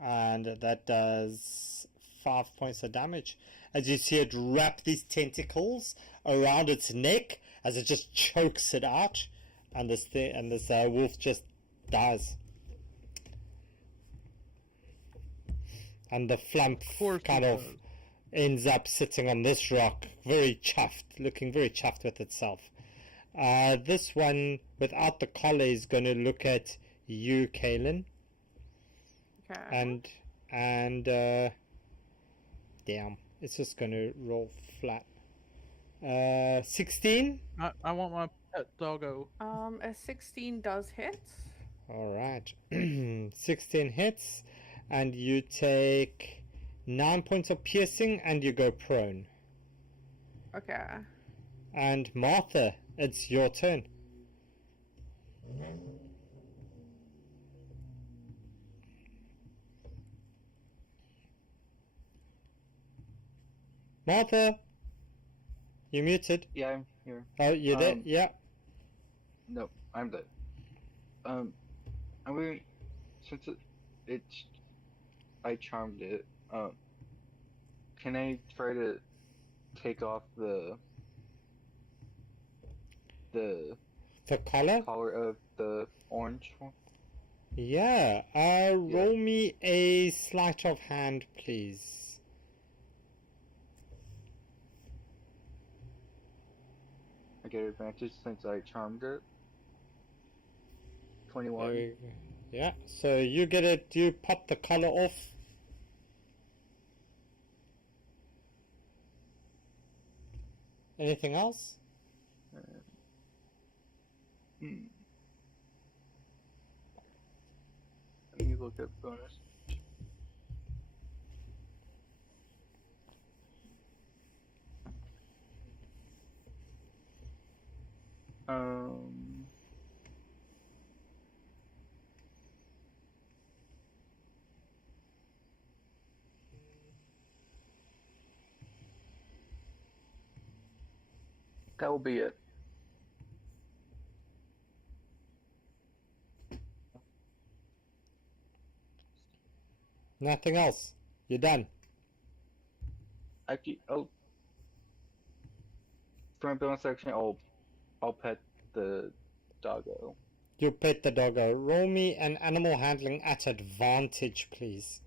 and that does 5 points of damage. As you see it wrap these tentacles around its neck, as it just chokes it out, and this wolf just dies. And the flump course he kind of does. ends up sitting on this rock, very chuffed, looking very chuffed with itself. This one without the collar is going to look at you, Kaylin. Okay. And damn, it's just going to roll flat. 16. I want my pet doggo. A 16 does hit. All right, 16 hits, and you take 9 points of piercing, and you go prone. Okay. And Martha, it's your turn. Martha, you muted. Yeah, I'm here. Oh, you're there? Yeah. No, I'm dead. I'm going, since it's I charmed it. Can I try to take off the collar? collar of the orange one? Yeah. Roll me a sleight of hand, please. I get advantage since I charmed it. 21. There we go. Yeah. So you get it. You pop the collar off. Anything else? Let me look at bonus. That will be it. Nothing else. You're done. Actually, for my bonus action, I'll pet the doggo. You pet the doggo. Roll me an animal handling at advantage, please.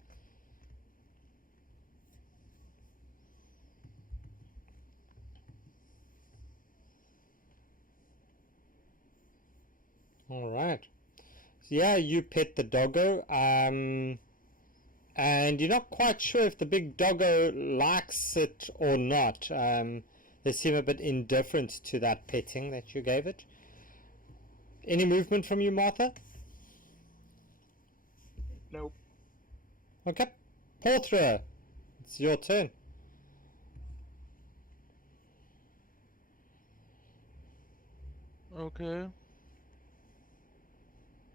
All right. Yeah, you pet the doggo. And you're not quite sure if the big doggo likes it or not. They seem a bit indifferent to that petting that you gave it. Any movement from you, Martha? Nope. Okay. Portra, it's your turn. Okay.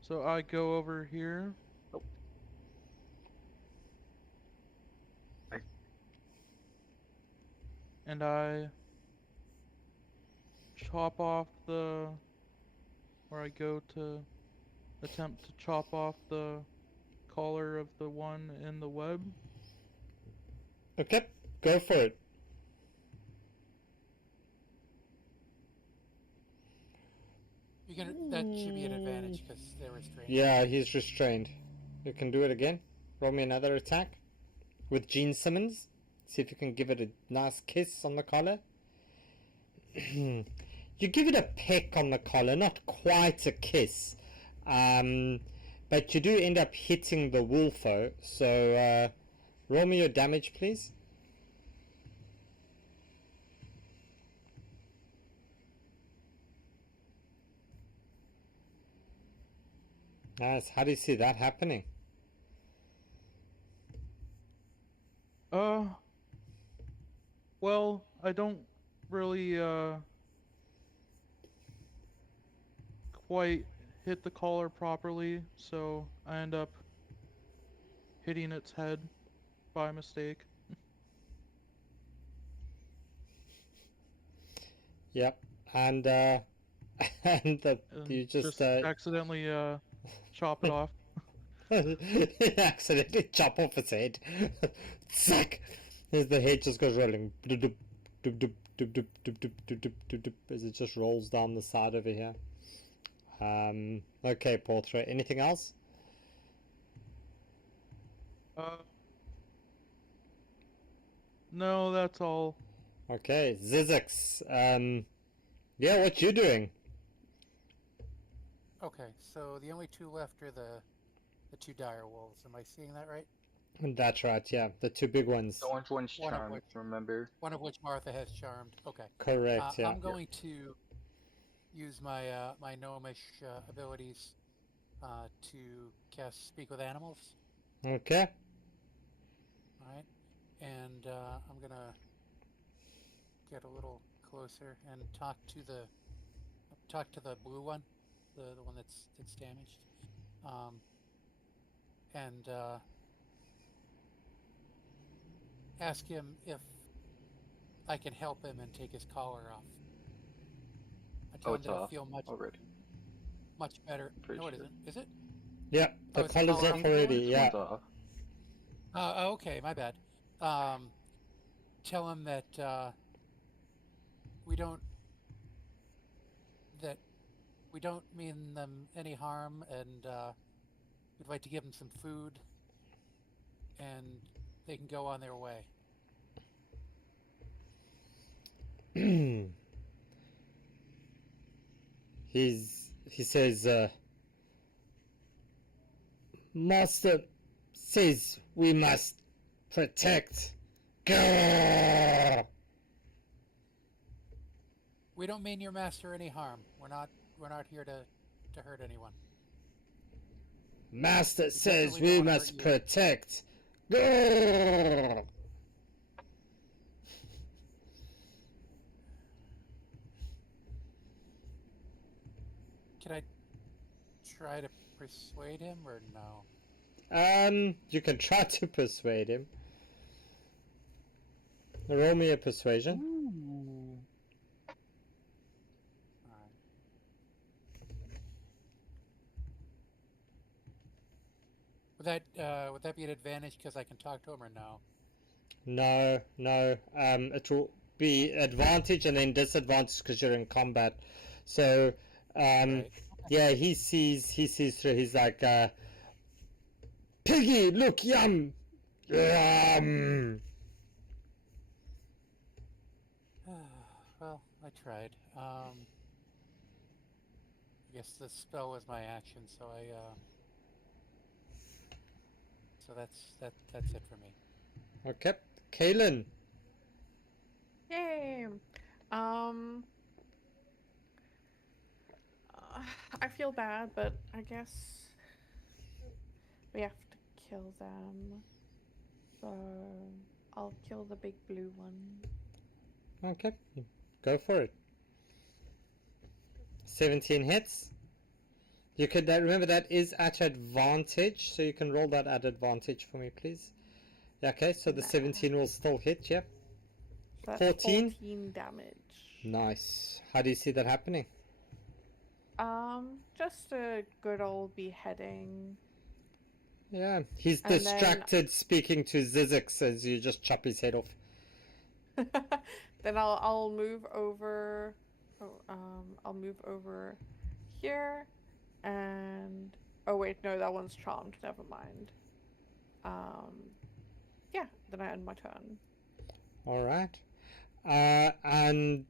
So I go over here. Nope. And I chop off or I go to attempt to chop off the collar of the one in the web. Okay, go for it. That should be an advantage because they're restrained. Yeah, he's restrained. You can do it again. Roll me another attack with Gene Simmons. See if you can give it a nice kiss on the collar. You give it a peck on the collar, not quite a kiss. But you do end up hitting the wolfo. So roll me your damage, please. Nice. How do you see that happening? Well, I don't really quite hit the collar properly, so I end up hitting its head by mistake. Yep. And you just accidentally chop it off. accidentally chop off its head. Zack! As the head just goes rolling. As it just rolls down the side over here. Okay, Portrait. Anything else? No, that's all. Okay, Zizix. Yeah, what you doing? Okay, so the only two left are the two dire wolves. Am I seeing that right? That's right, yeah. The two big ones. The orange one's One of charmed, which remember? Martha has charmed. Okay. Correct, yeah. I'm going to use my my gnomish abilities to cast Speak with Animals. Okay. All right, and I'm gonna get a little closer and talk to the blue one, the one that's damaged, and ask him if I can help him and take his collar off. I tell Oh, him it's that it'll off feel already. much better. Pretty No, it sure. isn't. Is it? Yeah, the Oh, is the color's collar off off the blue already, one? yeah. One's off. Okay, my bad. Tell him that we don't that we don't mean them any harm, and we'd like to give them some food, and they can go on their way. He says, Master says we must protect. Grrr! We don't mean your master any harm. We're not here to hurt anyone. Master says definitely we don't wanna must hurt you. protect. Grrr! Can I try to persuade him or no? You can try to persuade him. Roll me a persuasion. Alright. Would that be an advantage because I can talk to him or no? No. It will be advantage and then disadvantage because you're in combat. So, Right. yeah, he sees through. He's like, Piggy, look, yum, yum. Well, I tried. I guess the spell was my action, so so that's it for me. Okay, Kaylin. Yay! I feel bad, but I guess we have to kill them. So I'll kill the big blue one. Okay, go for it. 17 hits. You could remember that is at advantage, so you can roll that at advantage for me, please. Okay, so the 17 will still hit, yep. So that's 14? 14 damage. Nice. How do you see that happening? Just a good old beheading. Yeah, he's And distracted speaking to Zizix as you just chop his head off. Then I'll move over. I'll move over here, and oh wait, no, that one's charmed. Never mind. Yeah. Then I end my turn. All right. And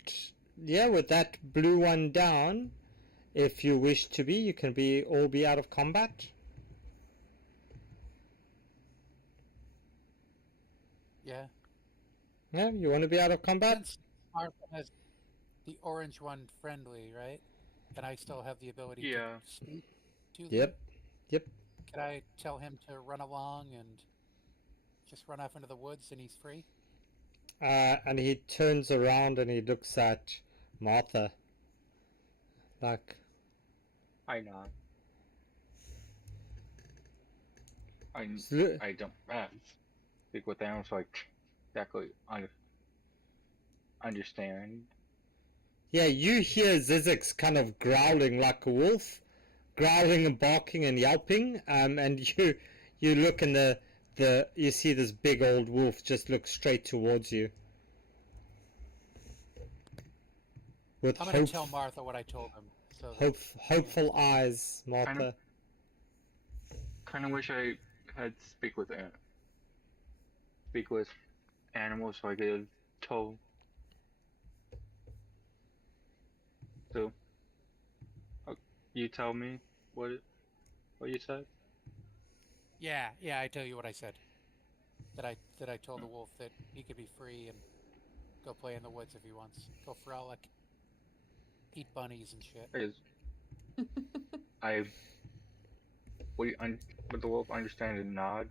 yeah, with that blue one down, if you wish to be, you can all be out of combat. Yeah. Yeah, you want to be out of combat? Since Martha has the orange one friendly, right? And I still have the ability Yeah. to speak to them. Yep. Can I tell him to run along and just run off into the woods and he's free? And he turns around and he looks at Martha. Like, I know. I don't speak with them, so I exactly understand. yeah, you hear Zizix kind of growling like a wolf, growling and barking and yelping, and you look and you see this big old wolf just look straight towards you. With I'm going to tell Martha what I told him. So hopeful eyes, Martha. Kind of wish I had speak with animals so I could have told. So, you tell me what you said? Yeah, I tell you what I said. That I told the wolf that he could be free and go play in the woods if he wants. Go frolic, eat bunnies and shit. Is I would the wolf understand and nod?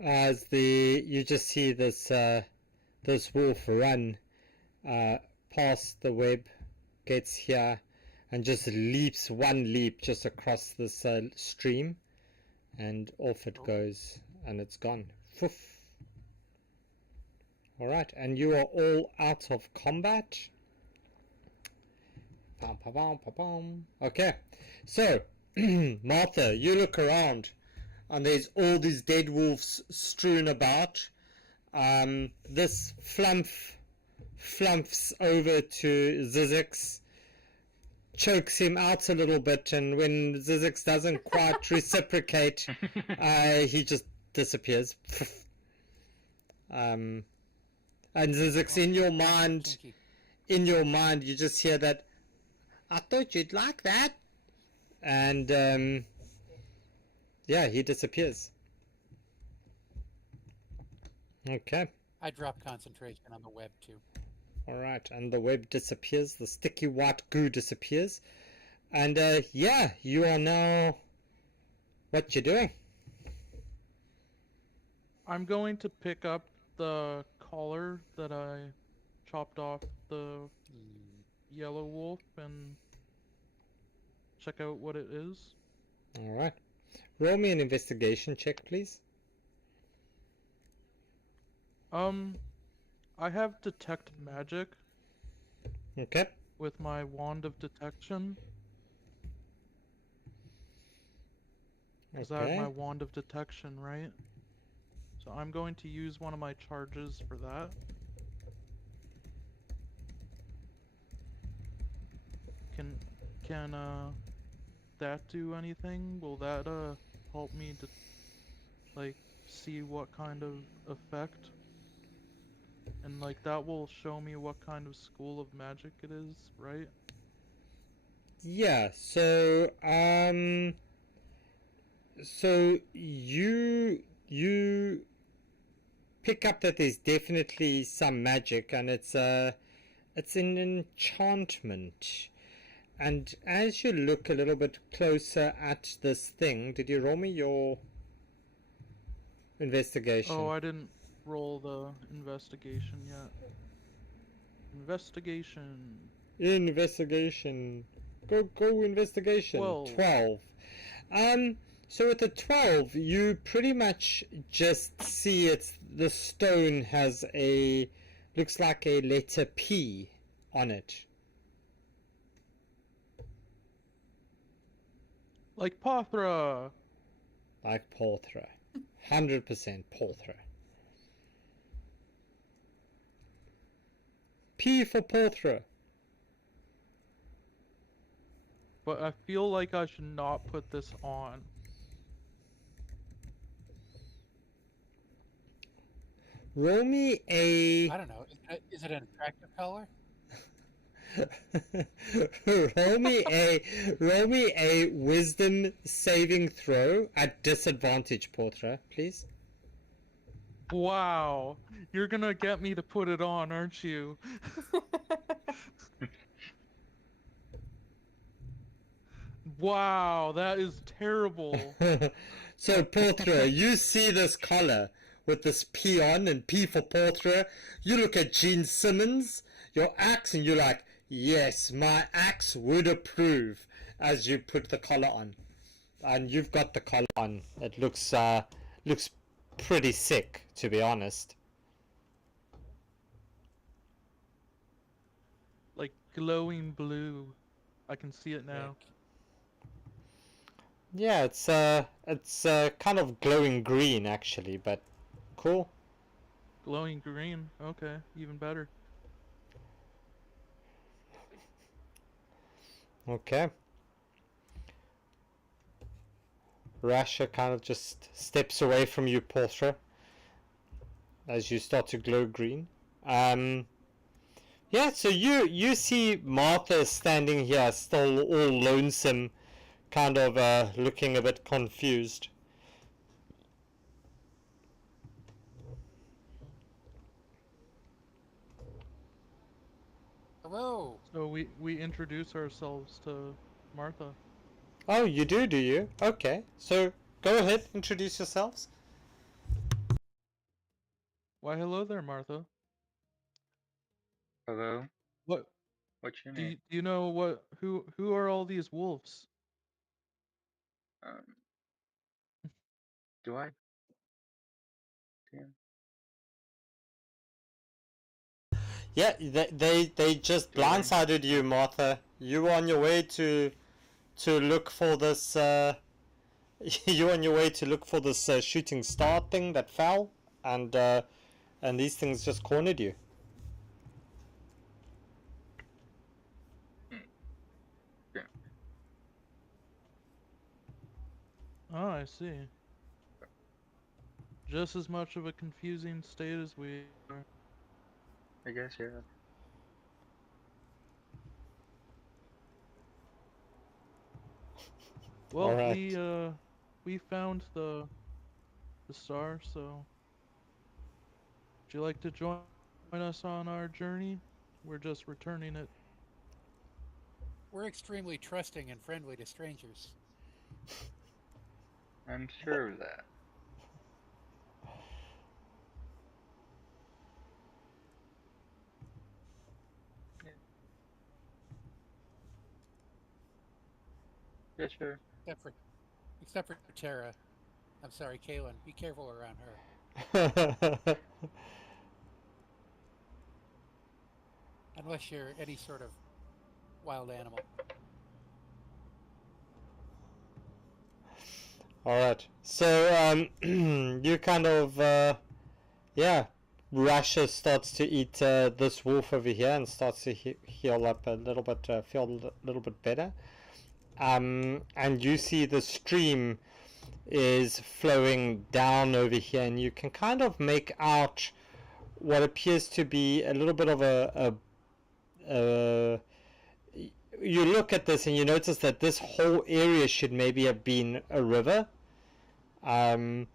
As you just see this wolf run past the web, gets here, and just leaps one leap just across this stream, and off it goes, and it's gone. Poof. All right, and you are all out of combat. Okay, so Martha, you look around, and there's all these dead wolves strewn about. This flumps over to Zizix, chokes him out a little bit, and when Zizix doesn't quite reciprocate, he just disappears. And Zizix, in your mind, you just hear that, I thought you'd like that. And, yeah, he disappears. Okay. I drop concentration on the web too. Alright, and the web disappears, the sticky white goo disappears. And, yeah, you are now... What you doing? I'm going to pick up the collar that I chopped off the yellow wolf and check out what it is. Alright. Roll me an investigation check, please. I have detect magic Okay. with my wand of detection. Because I have my wand of detection, right? So I'm going to use one of my charges for that. Can that do anything? Will that help me to like see what kind of effect? And like that will show me what kind of school of magic it is, right? Yeah, so you pick up that there's definitely some magic, and it's an enchantment. And as you look a little bit closer at this thing, did you roll me your investigation? Oh, I didn't roll the investigation yet. Investigation. Go investigation. 12. So with the 12, you pretty much just see the stone has looks like a letter P on it. Like Pothra. Like Porthra. 100% Porthra. P for Porthra. But I feel like I should not put this on. Roll me a... I don't know. Is it an attractive color? roll me a wisdom saving throw at disadvantage, Portra, please. Wow. You're gonna get me to put it on, aren't you? Wow, that is terrible. So, Portra, you see this collar with this P on and P for Portra. You look at Gene Simmons, your axe, and you're like, yes, my axe would approve, as you put the collar on. And you've got the collar on. It looks pretty sick, to be honest. Like glowing blue. I can see it now. Yeah, it's kind of glowing green actually, but cool. Glowing green. Okay, even better. Okay. Rasha kind of just steps away from you, Portia, as you start to glow green. Yeah, so you see Martha standing here, still all lonesome, kind of looking a bit confused. Hello. So we introduce ourselves to Martha. Oh, you do you? Okay, so go ahead, introduce yourselves. Why, hello there, Martha. Hello? What What's your do name? you know? What who are all these wolves? Um, do I? Damn. Yeah, they just Do I? blindsided you, Martha. You were on your way to look for this. You were on your way to look for this shooting star thing that fell, and these things just cornered you. Hmm. Yeah. Oh, I see. Just as much of a confusing state as we are. I guess, yeah. All Well, right. we found the star, so would you like to join us on our journey? We're just returning it. We're extremely trusting and friendly to strangers. I'm sure of that. Yeah, yeah, sure. Except for except for Tara. I'm sorry, Kaylin. Be careful around her. Unless you're any sort of wild animal. All right. So you kind of yeah, Rasha starts to eat this wolf over here and starts to heal up a little bit, feel a little bit better. And you see the stream is flowing down over here, and you can kind of make out what appears to be a little bit of a you look at this and you notice that this whole area should maybe have been a river. Um,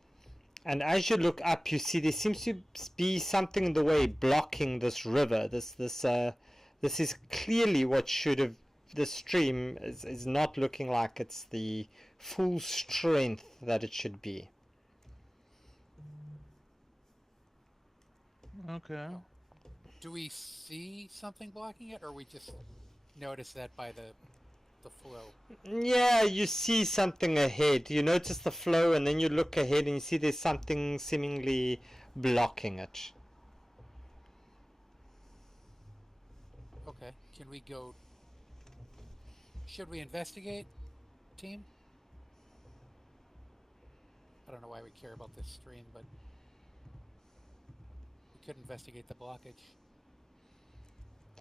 and as you look up, you see there seems to be something in the way blocking this river. This is clearly what should have. The stream is not looking like it's the full strength that it should be. Okay. Do we see something blocking it, or we just notice that by the flow? Yeah, you see something ahead. You notice the flow, and then you look ahead and you see there's something seemingly blocking it. Okay. Can we go? Should we investigate, team? I don't know why we care about this stream, but we could investigate the blockage.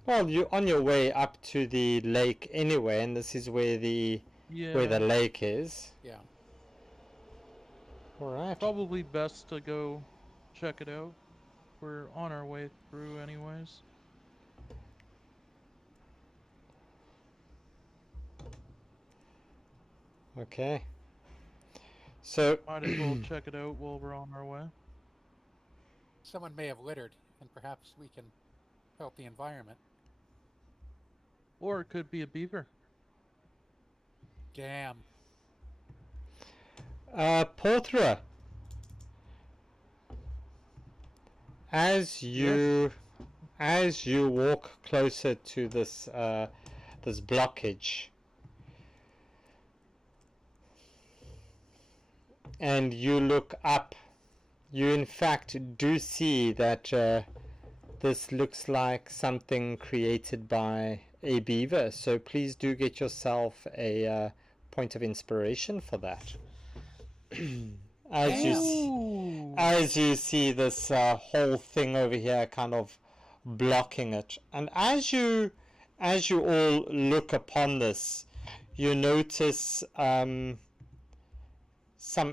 Well, you're on your way up to the lake anyway, and this is where the Yeah. lake is. Yeah. All right. Probably best to go check it out. We're on our way through anyways. Okay. So Might as well check it out while we're on our way. Someone may have littered, and perhaps we can help the environment. Or it could be a beaver. Damn. Porthra, Yes. as you walk closer to this blockage, and you look up, you in fact do see that this looks like something created by a beaver. So please do get yourself a point of inspiration for that. Damn. As you see this whole thing over here kind of blocking it, and as you all look upon this, you notice some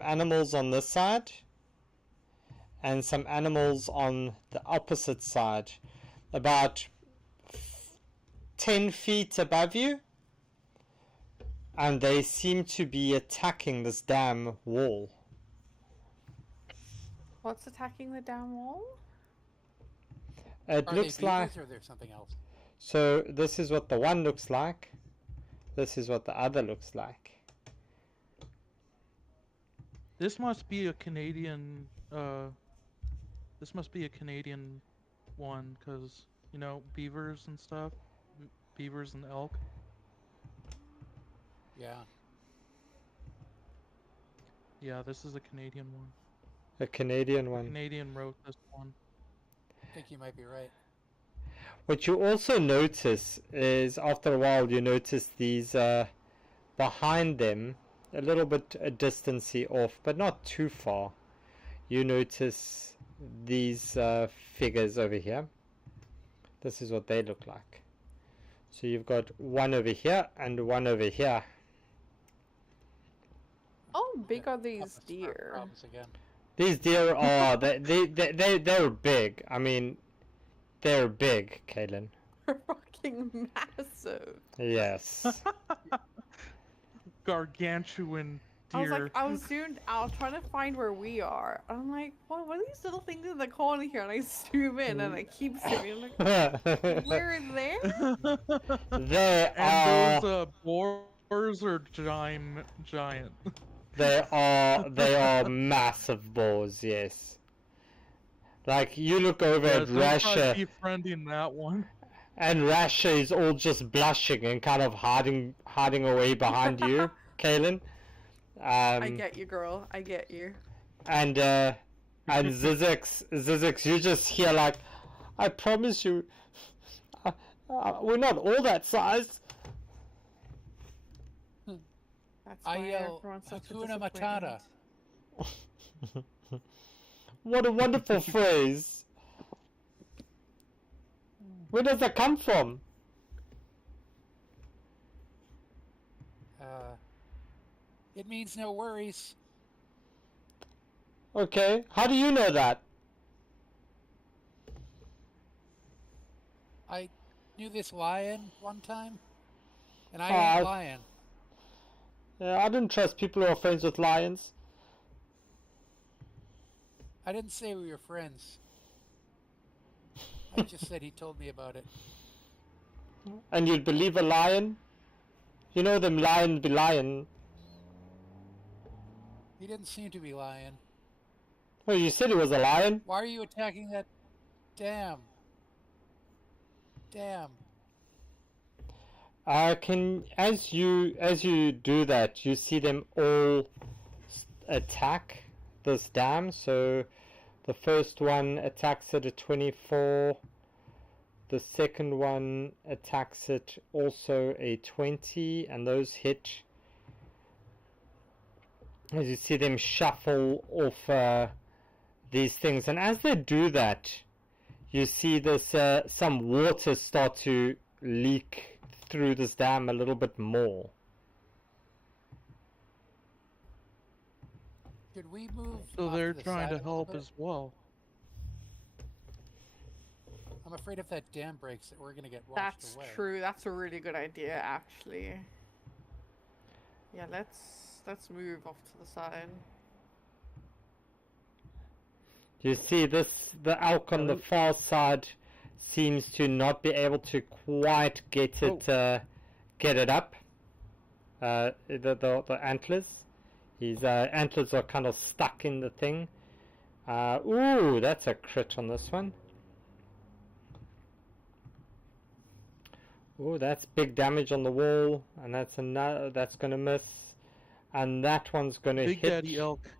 animals on this side and some animals on the opposite side, about 10 feet above you, and they seem to be attacking this damn wall. What's attacking the damn wall? It Are looks they like... beavers or there's something else? So this is what the one looks like. This is what the other looks like. This must be a Canadian. This must be a Canadian one, cause you know beavers and stuff, beavers and elk. Yeah. Yeah, this is a Canadian one. A Canadian A one. Canadian wrote this one. I think you might be right. What you also notice is, after a while, you notice these behind them, a little bit a distancy off, but not too far. You notice these figures over here. This is what they look like. So you've got one over here and one over here. How big are these Up with smart deer? problems again. These deer are they're big. I mean, they're big, Kaylin. They're fucking massive. Yes. Gargantuan deer. I was zoomed out trying to find where we are. I'm like, what are these little things in the corner here? And I zoom in and I keep zooming. I'm like, we're there? They And are. those boars are giant. They are massive boars. Yes. Like you look over at Rasha, befriending that one. and Rasha is all just blushing and kind of hiding away behind you, Kaylin. I get you, girl. I get you. And Zizix, you just hear like, I promise you, we're not all that size. That's I why yell, everyone's such a Hakuna disappointment. Matata. What a wonderful phrase. Where does that come from? It means no worries. Okay, how do you know that? I knew this lion one time, and I Oh, ain't lying. Yeah, I don't trust people who are friends with lions. I didn't say we were friends. I just said he told me about it. And you'd believe a lion? You know them lion be lying. He didn't seem to be lying. Well, you said he was a lion. Why are you attacking that dam? Damn. As you do that, you see them all attack this dam. So the first one attacks it at 24. The second one attacks it also a 20, and those hit. As you see them shuffle off these things, and as they do that, you see this some water start to leak through this dam a little bit more. Should we move? So off they're to the trying side to a little help bit? as well. I'm afraid if that dam breaks, that we're gonna get washed That's away. true. That's a really good idea, actually. Yeah, let's move off to the side. You see the elk on the far side seems to not be able to quite get it up. The antlers. His antlers are kind of stuck in the thing. Ooh, that's a crit on this one. Ooh, that's big damage on the wall, and that's another. That's gonna miss, and that one's gonna Big hit. Daddy Elk.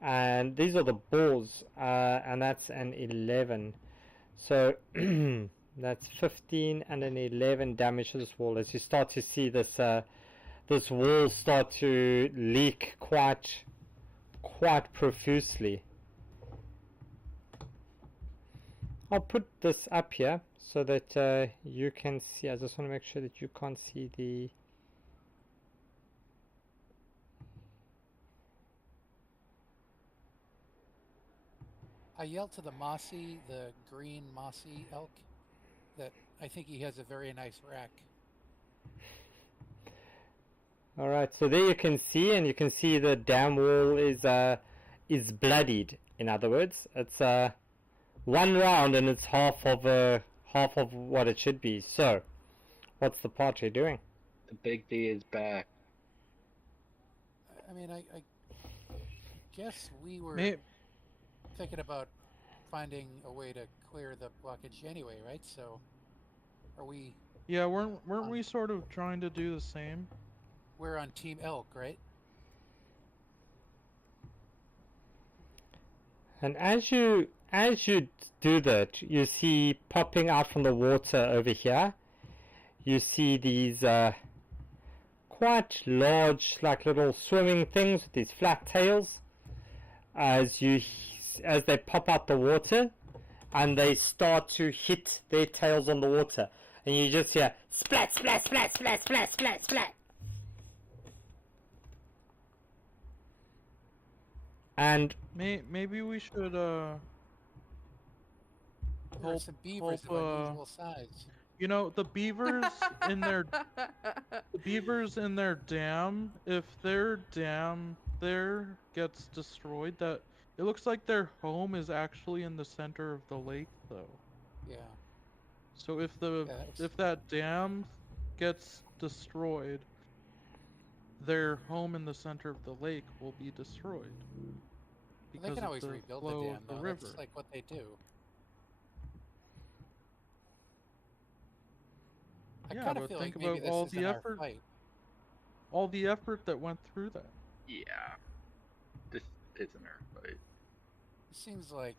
And these are the balls, and that's an 11. So that's 15 and an 11 damage to this wall. As you start to see this this wall start to leak quite profusely. I'll put this up here so that you can see. I just want to make sure that you can't see the. I yelled to the green mossy elk, that I think he has a very nice rack. All right, so there you can see, and you can see the dam wall is bloodied. In other words, it's one round and it's half of what it should be. So, what's the party doing? The big D is back. I mean, I guess we were May- thinking about finding a way to clear the blockage anyway, right? So, are we? Yeah, weren't we sort of trying to do the same? We're on Team Elk, right? And as you do that, you see popping out from the water over here, you see these quite large, like little swimming things with these flat tails. As they pop out the water, and they start to hit their tails on the water, and you just hear splat, splat, splat, splat, splat, splat, splat. And Maybe we should There are Hope- some beavers hope, of unusual size. you know the beavers in their dam. If their dam there gets destroyed, that it looks like their home is actually in the center of the lake, though. Yeah. So if Yeah, that dam gets destroyed, their home in the center of the lake will be destroyed. They Because can of always the rebuild the flow dam, of the though. river. That's like what they do. I Yeah, kind of but feel think like maybe about this all isn't the our effort- fight. All the effort that went through that. Yeah. This isn't our fight. It seems like,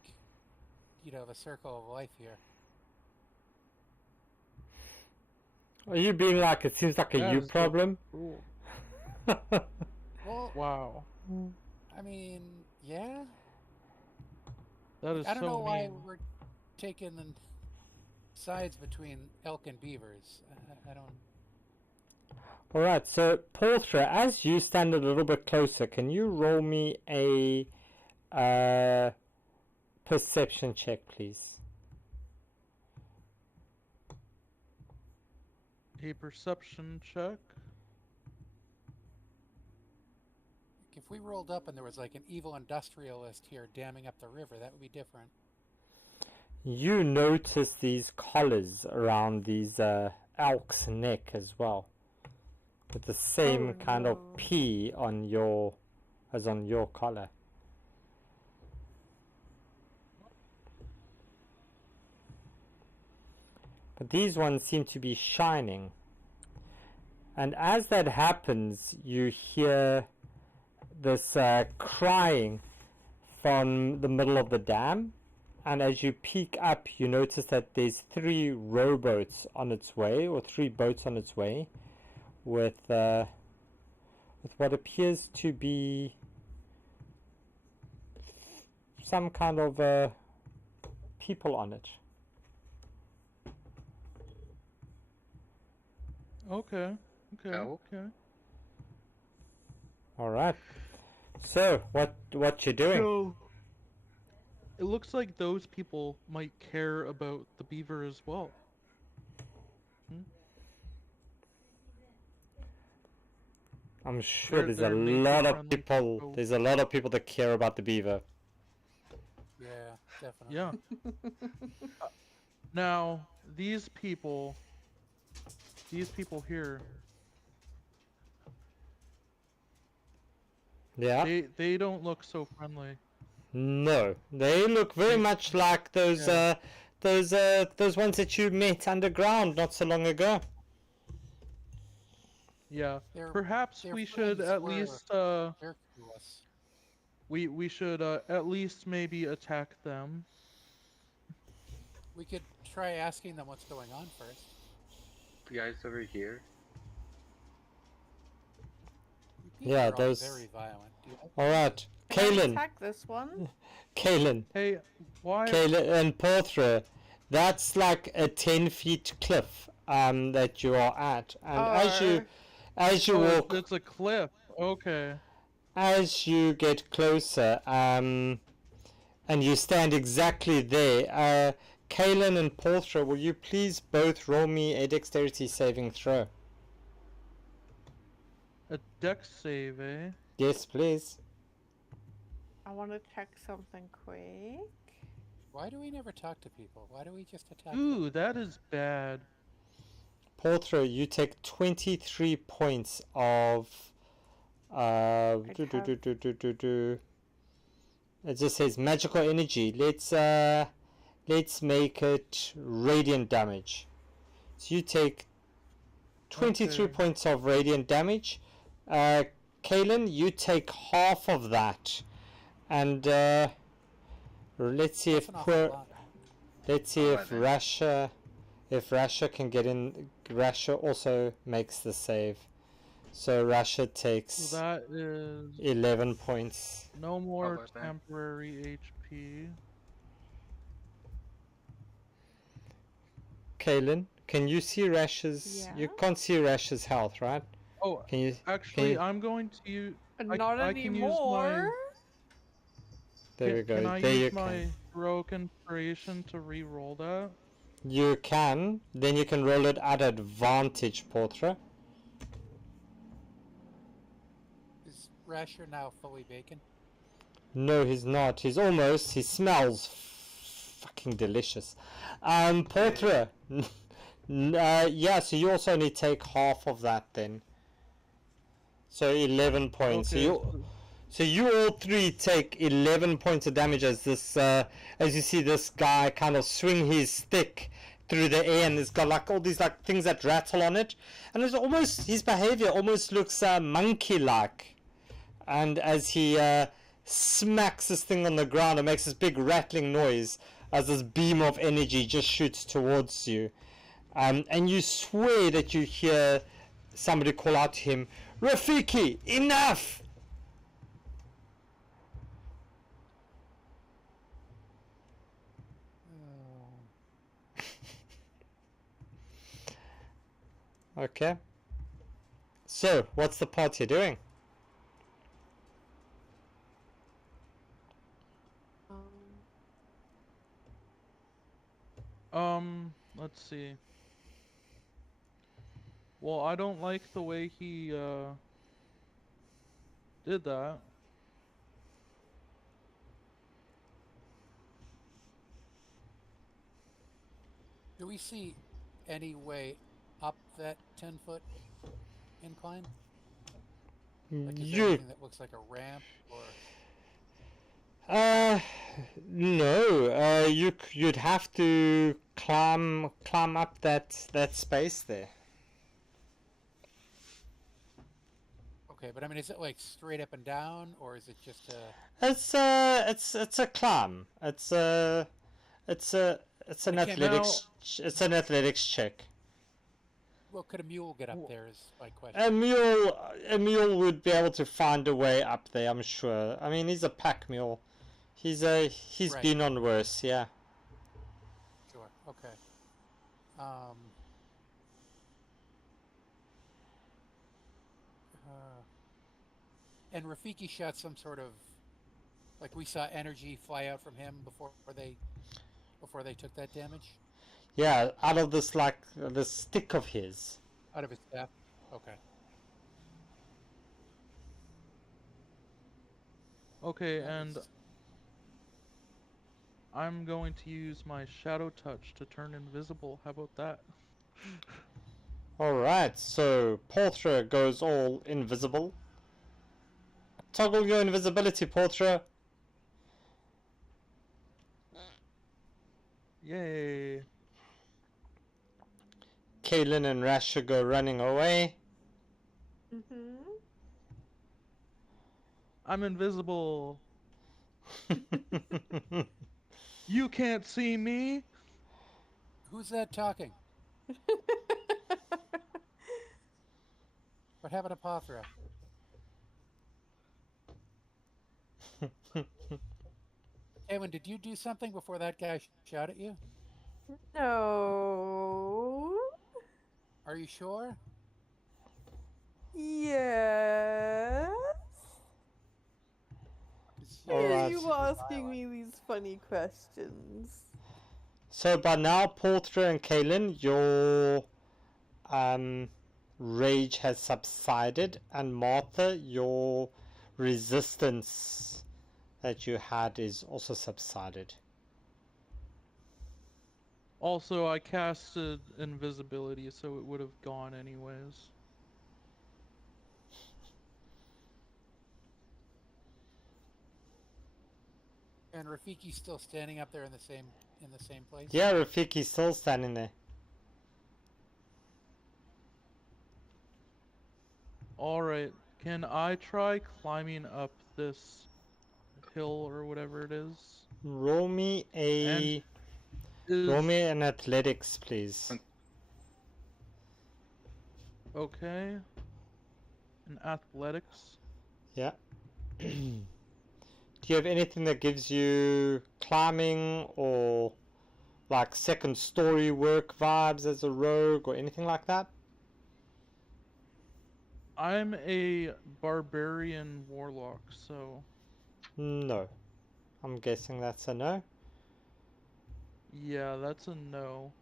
the circle of life here. are you being like, it seems like a That you is so problem? Cool. Well, Wow. I mean, yeah. That is I don't so know why mean. we're taking the sides between elk and beavers. I don't. Alright, so Porthra, as you stand a little bit closer, can you roll me a perception check, please? A perception check. If we rolled up and there was like an evil industrialist here damming up the river, that would be different. You notice these collars around these elk's neck as well, with the same Oh, kind of no. P on as on your collar. But these ones seem to be shining. And as that happens, you hear this crying from the middle of the dam. And as you peek up, you notice that there's 3 rowboats on its way, or 3 boats on its way, with what appears to be some kind of people on it. Okay. Okay. Elk? Okay. All right. So what you doing? So it looks like those people might care about the beaver as well. I'm sure They're- there's a they're lot of nature-friendly people. people. There's a lot of people that care about the beaver. Yeah, definitely. Yeah. Now, these people here, Yeah. they don't look so friendly. No, they look very much like those Yeah. those ones that you met underground not so long ago. Yeah. Their- Perhaps their we should friends at were least jerk to us. we should at least maybe attack them. We could try asking them what's going on first. The guys over here. People Yeah, are all those- very violent. Do you know? All right, Can I Kaylin, attack this one? Kaylin, Hey, why? and Porthra. That's like a 10-foot cliff that you are at, and as you Oh, walk, it's a cliff. Okay. as you get closer, and you stand exactly there, Kaylin and Porthra, will you please both roll me a dexterity saving throw? A dex save, eh? Yes, please. I want to check something quick. Why do we never talk to people? Why do we just attack Ooh, them? that is bad. Porthra, you take 23 points of... It just says magical energy. Let's make it radiant damage. So you take 23 Okay. points of radiant damage. Kaylin, you take half of that. And let's see That's if an awful lot. let's see Alright if Rasha can get in. Rasha also makes the save. So Rasha takes So that is 11 points. no more about that? temporary HP. Kaylin, can you see Rasha's? You Yeah. can't see Rasha's health, right? Oh, Can you? actually, you- I'm going to use. Not I can use anymore. There we go. Can I there you use can. my heroic inspiration to re-roll that? You can. Then you can roll it at advantage, Porthra. Is Rasher now fully bacon? No, he's not. He's almost. He smells fucking delicious. Porthra. Yeah, so you also only take half of that then. So 11 points. Okay. So you all three take 11 points of damage as this, as you see this guy kind of swing his stick through the air, and it's got like all these like things that rattle on it, and it's almost, his behavior almost looks monkey-like. And as he smacks this thing on the ground, it makes this big rattling noise as this beam of energy just shoots towards you. And you swear that you hear somebody call out to him, "Rafiki, enough!" Okay. So, what's the party doing? Let's see. Well, I don't like the way he did that. Do we see any way up that 10-foot incline? Like, is there You anything that looks like a ramp or? no. You'd have to climb up that space there. Okay, but I mean, is it like straight up and down, or is it just a? It's a climb. It's an athletics. It's an athletics check. Well, could a mule get up there? Is my question. A mule would be able to find a way up there, I'm sure. I mean, he's a pack mule. He's Right. been on worse, yeah. Sure. Okay. And Rafiki shot some sort of, like, we saw energy fly out from him before they took that damage Yeah, out of this like the stick of his. out of his staff. Okay. Okay, That and is- I'm going to use my shadow touch to turn invisible. How about that? Alright, so Porthra goes all invisible. Toggle your invisibility, Porthra. Yay! Kaylin and Rasha go running away. I'm invisible. You can't see me. Who's that talking? What happened to Pothra? Ewan, did you do something before that guy shot at you? No. Are you sure? Yes. 'Cause Why are Alright. you asking me these funny questions? So by now, Portra and Kaylin, your rage has subsided, and Martha, your resistance that you had is also subsided. Also, I casted invisibility, so it would have gone anyways. And Rafiki's still standing up there in the same place? Yeah, Rafiki's still standing there. Alright, can I try climbing up this hill or whatever it is? Roll me an athletics, please. Okay. In athletics. Yeah. Do you have anything that gives you climbing or like second story work vibes as a rogue or anything like that? I'm a barbarian warlock, so... No. I'm guessing that's a no. Yeah, that's a no.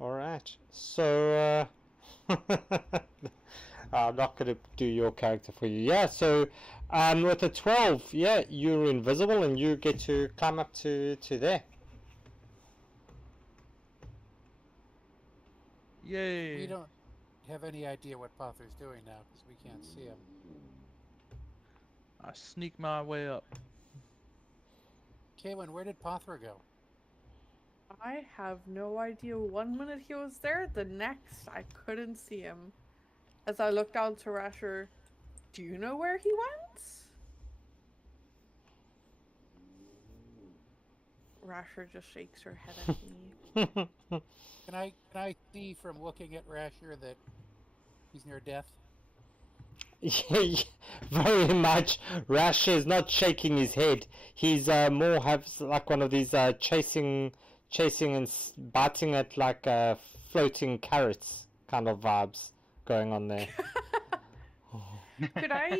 Alright. So, I'm not going to do your character for you. Yeah, so with a 12, yeah, you're invisible and you get to climb up to there. Yay! We don't have any idea what Pother's doing now because we can't see him. I sneak my way up. Kaylin, where did Pothra go? I have no idea. 1 minute he was there, the next I couldn't see him. As I looked down to Rasher, do you know where he went? Rasher just shakes her head at me. Can I see from looking at Rasher that he's near death? Yeah, very much. Rash is not shaking his head. He's more has like one of these chasing and biting at like floating carrots kind of vibes going on there. Could I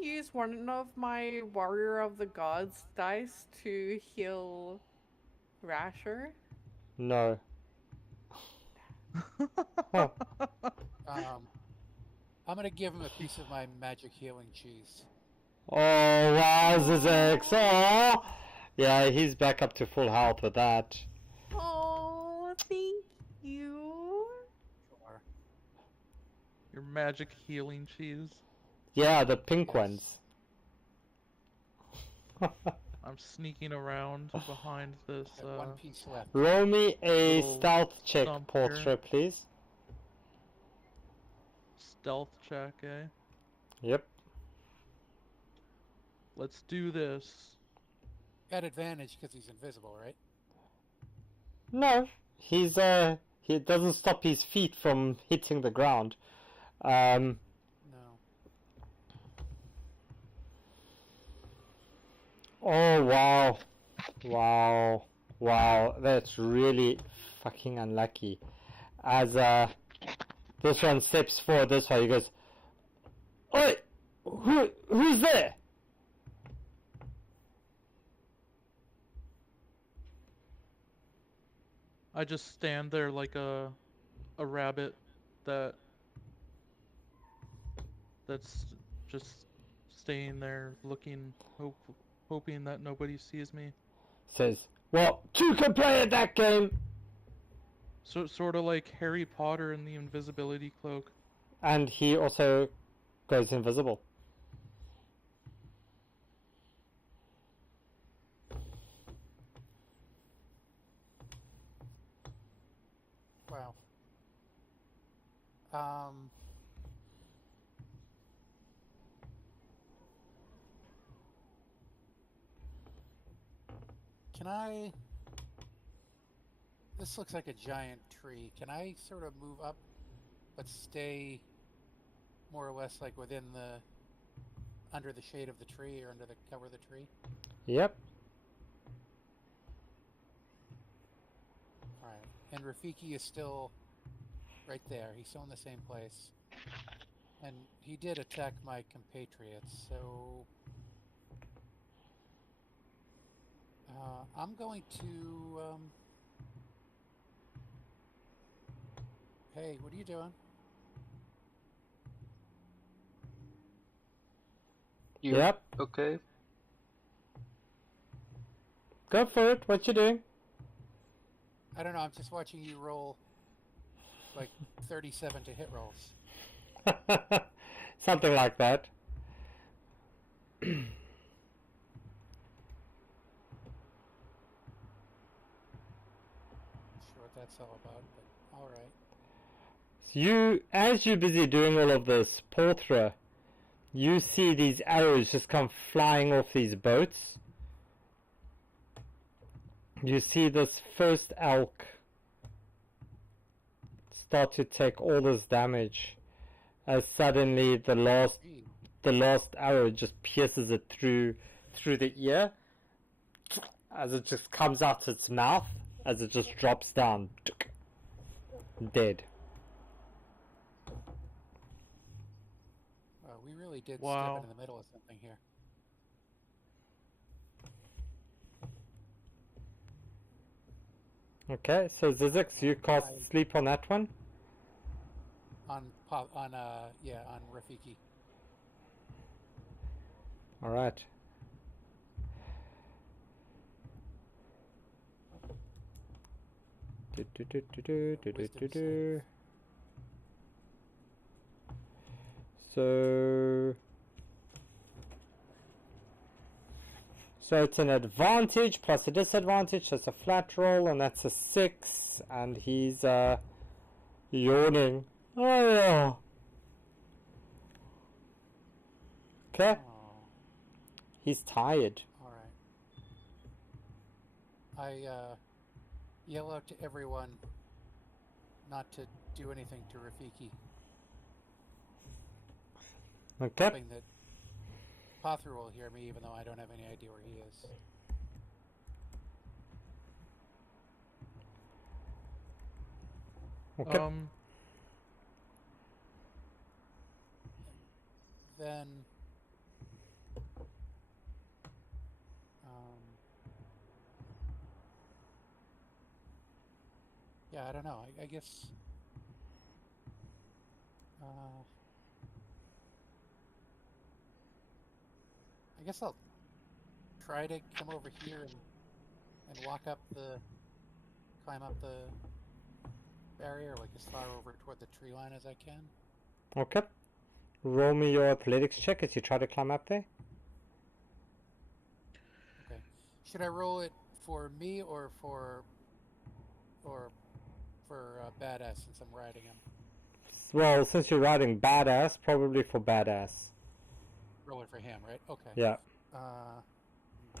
use one of my Warrior of the Gods dice to heal Rasher? No. I'm gonna give him a piece of my magic healing cheese. Oh wow, Zizix! Oh, yeah, he's back up to full health with that. Oh, thank you. Sure. Your magic healing cheese. Yeah, the pink Yes. ones. I'm sneaking around behind this. Got one piece left. Roll me a Little stealth check, stump here. Portrait, please. Stealth check, eh? Yep. Let's do this. At advantage because he's invisible, right? No, he doesn't stop his feet from hitting the ground. No. Oh wow, that's really fucking unlucky. As this one steps forward this way, he goes, "Oi, who's there?" I just stand there like a rabbit that's just staying there looking, hoping that nobody sees me. Says, "Well, two can play at that game." So sort of like Harry Potter in the invisibility cloak. And he also goes invisible. Wow. Can I... This looks like a giant tree. Can I sort of move up, but stay more or less like within the... under the shade of the tree or under the cover of the tree? Yep. Alright. And Rafiki is still right there. He's still in the same place. And he did attack my compatriots, so... I'm going to. Hey, what are you doing? You Yep. okay? Go for it. What you doing? I don't know. I'm just watching you roll like 37 to hit rolls. Something like that. Not sure what that's all about, but all right. As you're busy doing all of this, Porthra, you see these arrows just come flying off these boats. You see this first elk start to take all this damage as suddenly the last arrow just pierces it through the ear as it just comes out its mouth as it just drops down dead. We really did Wow. step into the middle of something here. Okay, so Zizix, you cast sleep on that one. On Rafiki. All right. So it's an advantage plus a disadvantage. That's a flat roll, and that's a 6. And he's yawning. Oh. Okay. Oh, He's tired. all right. I yell out to everyone not to do anything to Rafiki, Okay. hoping that Pothra will hear me, even though I don't have any idea where he is. Okay. Then, yeah, I don't know. I guess. I guess I'll try to come over here and climb up the barrier, like as far over toward the tree line as I can. Okay. Roll me your athletics check as you try to climb up there. Okay. Should I roll it for me or for Badass since I'm riding him? Well, since you're riding Badass, probably for Badass. Roll it for him, right? Okay. Yeah. Oops.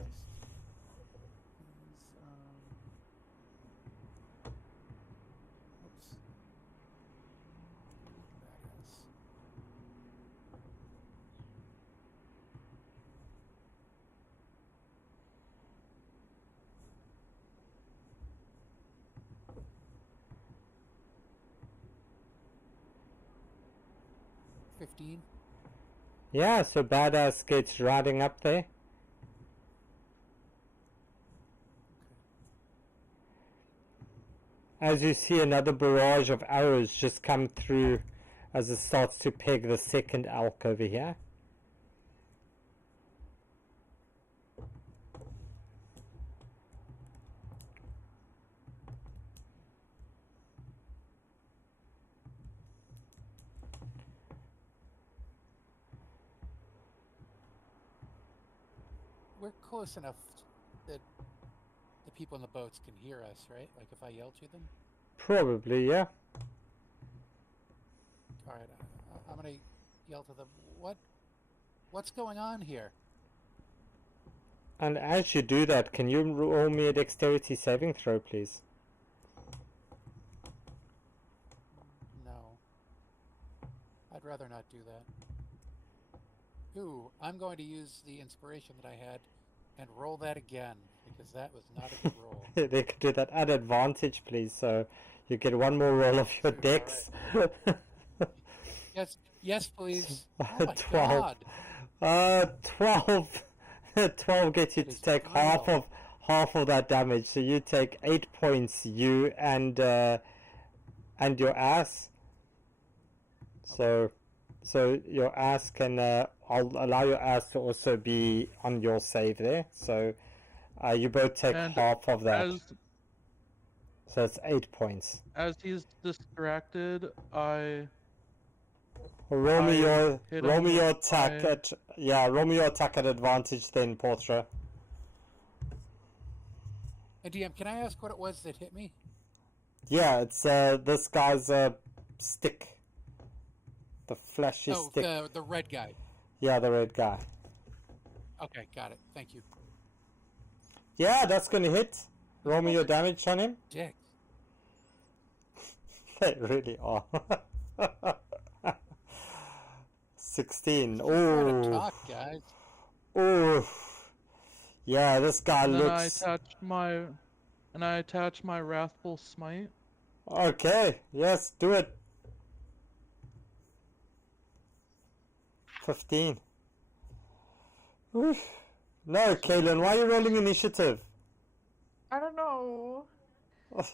Badass. $15. Yeah, so Badass gets riding up there. As you see another barrage of arrows just come through as it starts to peg the second elk over here. We're close enough that the people in the boats can hear us, right? Like if I yell to them? Probably, yeah. All right, I'm gonna yell to them. What's going on here? And as you do that, can you roll me a dexterity saving throw, please? No. I'd rather not do that. Ooh, I'm going to use the inspiration that I had and roll that again, because that was not a good roll. They could do that at advantage, please, so you get one more roll of your dex. Yes, please. Oh my 12. God. 12 gets you to take half of that damage. So you take 8 points, you and your ass. So your ass can I'll allow your ass to also be on your save there. So you both take And half of that. So it's 8 points. As he's distracted, Roll me your hit roll him me your with attack my- at roll me your attack at advantage then, Portra. And DM, can I ask what it was that hit me? Yeah, it's this guy's stick. The flashy Oh, stick. the red guy. Yeah, the red guy. Okay, got it. Thank you. Yeah, that's gonna hit. Roll me your damage on him. Dick. They really are. 16. Try to Oh. talk, guys. Oh. Yeah, this guy And then looks. I attach my wrathful smite. Okay, yes, do it. 15. Oof. No, Kaylin, why are you rolling initiative? I don't know.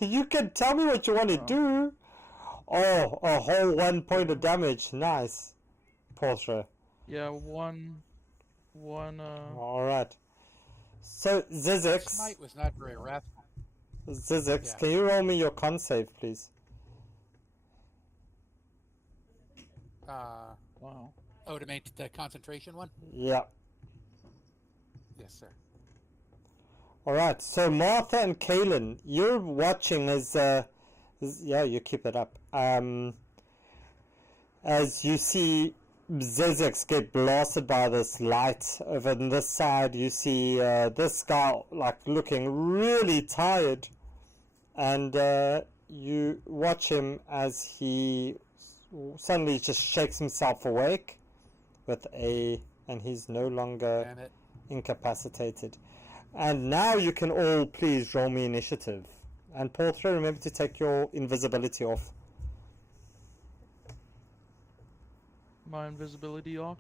You can tell me what you want to do. Oh, a whole 1 point of damage. Nice. Portra. Yeah, one. Alright. So, Zizix. Smite was not very wrathful. Zizix, Yeah. can you roll me your con save, please? Wow. Oh, to make the concentration one? Yeah. Yes, sir. Alright, so Martha and Kaylin, you're watching as yeah, you keep it up. As you see Zizix get blasted by this light. Over on this side, you see this guy like looking really tired, and you watch him as he suddenly just shakes himself awake and he's no longer Damn it. incapacitated. And now you can all please roll me initiative. And Portra, remember to take your invisibility off. My invisibility off.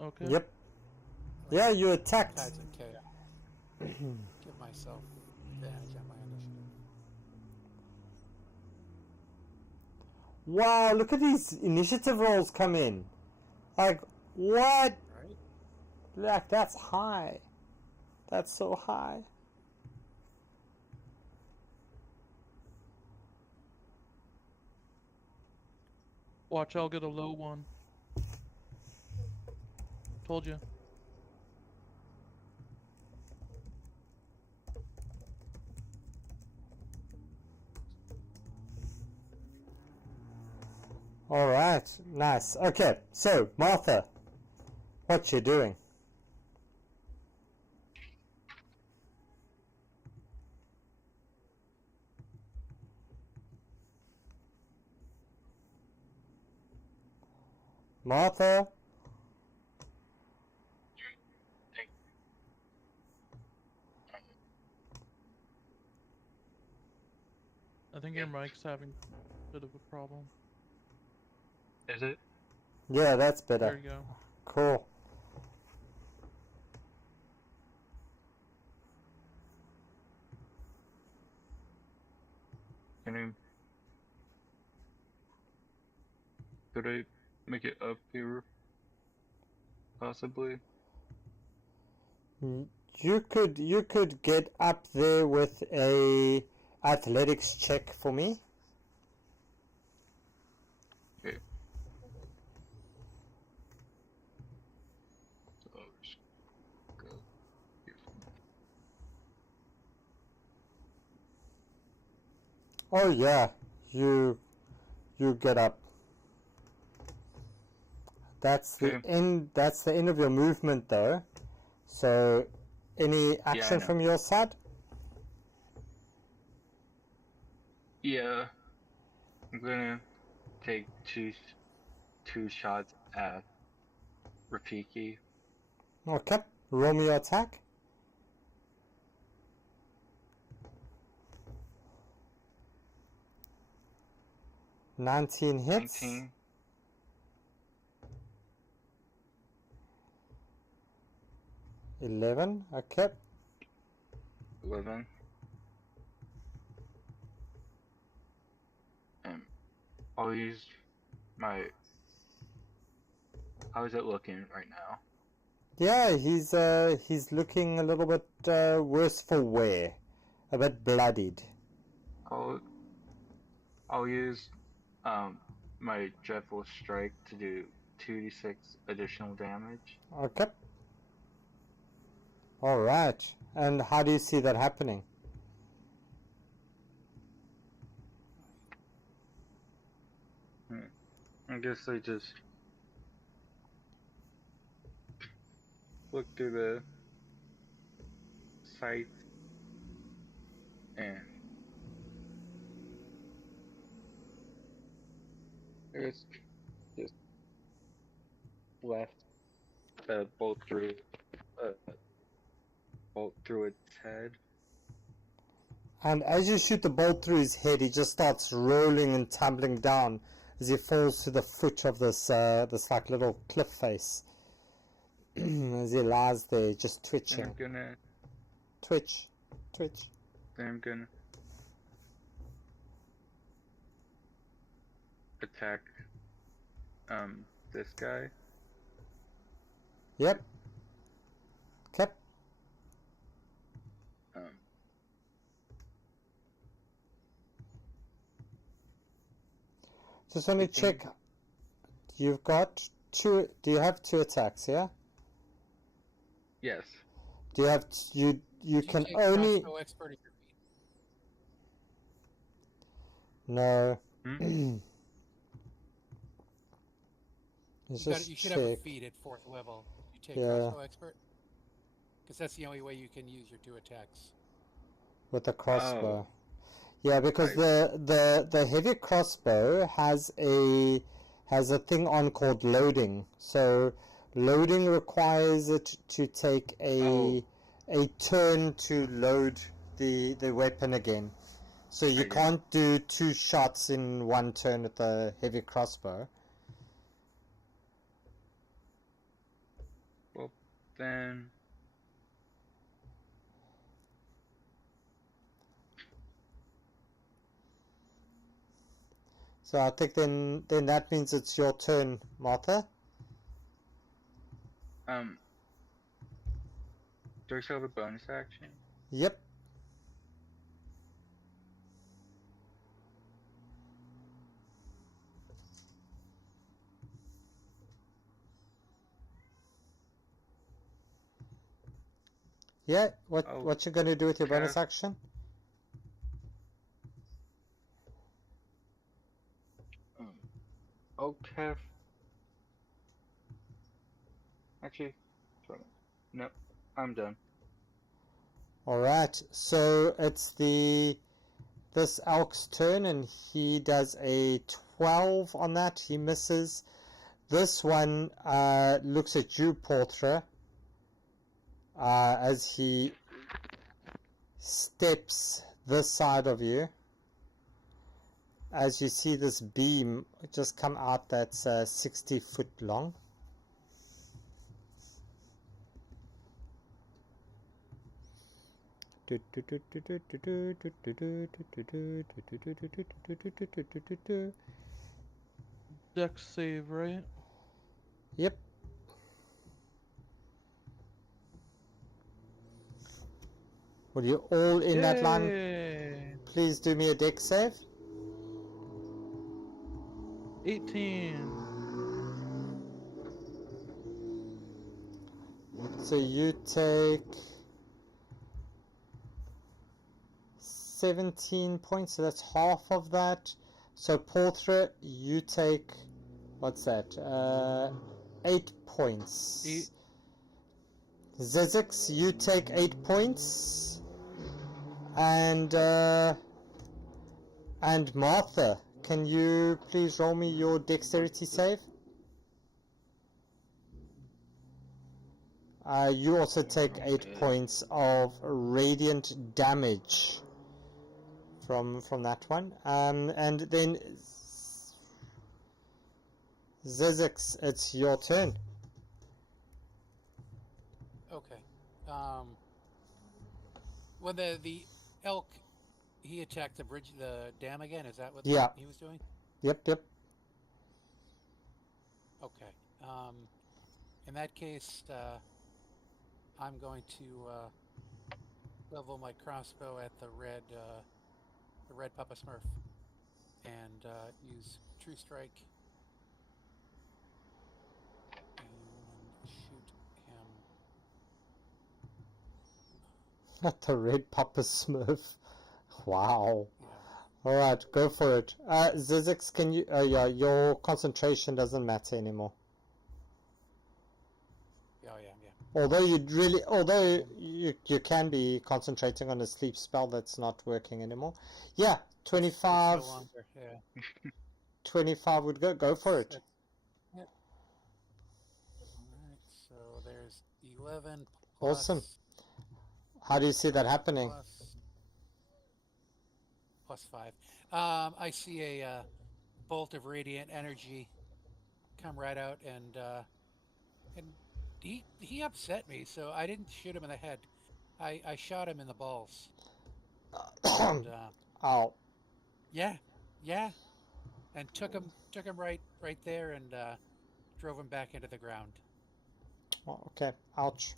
Okay. Yep. Yeah, you attacked. That's okay. Give myself advantage on my initiative. Wow, look at these initiative rolls come in. Like, what? Right? Like, that's high. That's so high. Watch, I'll get a low one. Told you. Alright, nice. Okay, so, Martha, what you doing? Martha? I think your mic's having a bit of a problem. Is it? Yeah, that's better. There you go. Cool. Can could I make it up here? Possibly? You could get up there with a athletics check for me. Okay. So I'll just go here for now. Oh yeah, you get up. That's the Okay. end. That's the end of your movement, though. So, any action know. from your side? Yeah. I'm gonna take two shots at Rafiki. Okay. Roll me your attack. Nineteen hits. 19. 11. Okay. living. And I'll use my. How is it looking right now? Yeah, he's looking a little bit worse for wear, a bit bloodied. I'll I'll use my dreadful strike to do 2d6 additional damage. Okay. All right. And how do you see that happening? I guess I just look through the sights and it's just left a uh, bolt through its head. And as you shoot the bolt through his head, he just starts rolling and tumbling down as he falls to the foot of this like little cliff face. As he lies there, just twitching. And I'm gonna. Twitch. Then I'm gonna attack this guy. Yep. Okay. Just want to check. You've got two. Do you have two attacks? Yeah. Yes. Do you have you can take only crossbow expert if you're beat? no. Hmm? Let's You, just you should have a check. feat at 4th level. You take Yeah. crossbow expert, because that's the only way you can use your 2 attacks. With the crossbow. Oh. Yeah, because Right. the heavy crossbow has a thing on called loading. So loading requires it to take a turn to load the weapon again. So you can't do 2 shots in one turn with the heavy crossbow. Well, then. So I think then that means it's your turn, Martha. Do I still have a bonus action? Yep. Yeah, what you gonna do with your bonus action? Okay. Actually, no, I'm done. Alright, so it's this elk's turn and he does a 12 on that. He misses. This one looks at you, Portra, as he steps this side of you. As you see this beam just come out that's 60 foot long. Dex save, right? Yep. Well, you're all in that line. Yay! Please do me a dex save. 18. So you take 17 points, so that's half of that. So Portra, you take, what's that? 8 points. 8. Zizix, you take 8 points. And Martha, can you please roll me your dexterity save? You also take 8 points of radiant damage from that one. And then Zizix, it's your turn. Okay. When the elk, he attacked the bridge, the dam again. Is that what Yeah. he was doing? Yep. Okay. In that case, I'm going to level my crossbow at the red Papa Smurf, and use True Strike and shoot him. The red Papa Smurf. Wow. Yeah. Alright, go for it. Zizix, can you... yeah, your concentration doesn't matter anymore. Oh yeah. Although you can be concentrating on a sleep spell that's not working anymore. Yeah, 25. It's no longer. Yeah. 25 would go for it. Yep. All right. So there's 11 plus. Awesome. How do you see that happening? Plus 5. I see a bolt of radiant energy come right out, and he upset me, so I didn't shoot him in the head. I shot him in the balls. And, Ow. yeah, and took him right there, and drove him back into the ground. Oh, okay, ouch.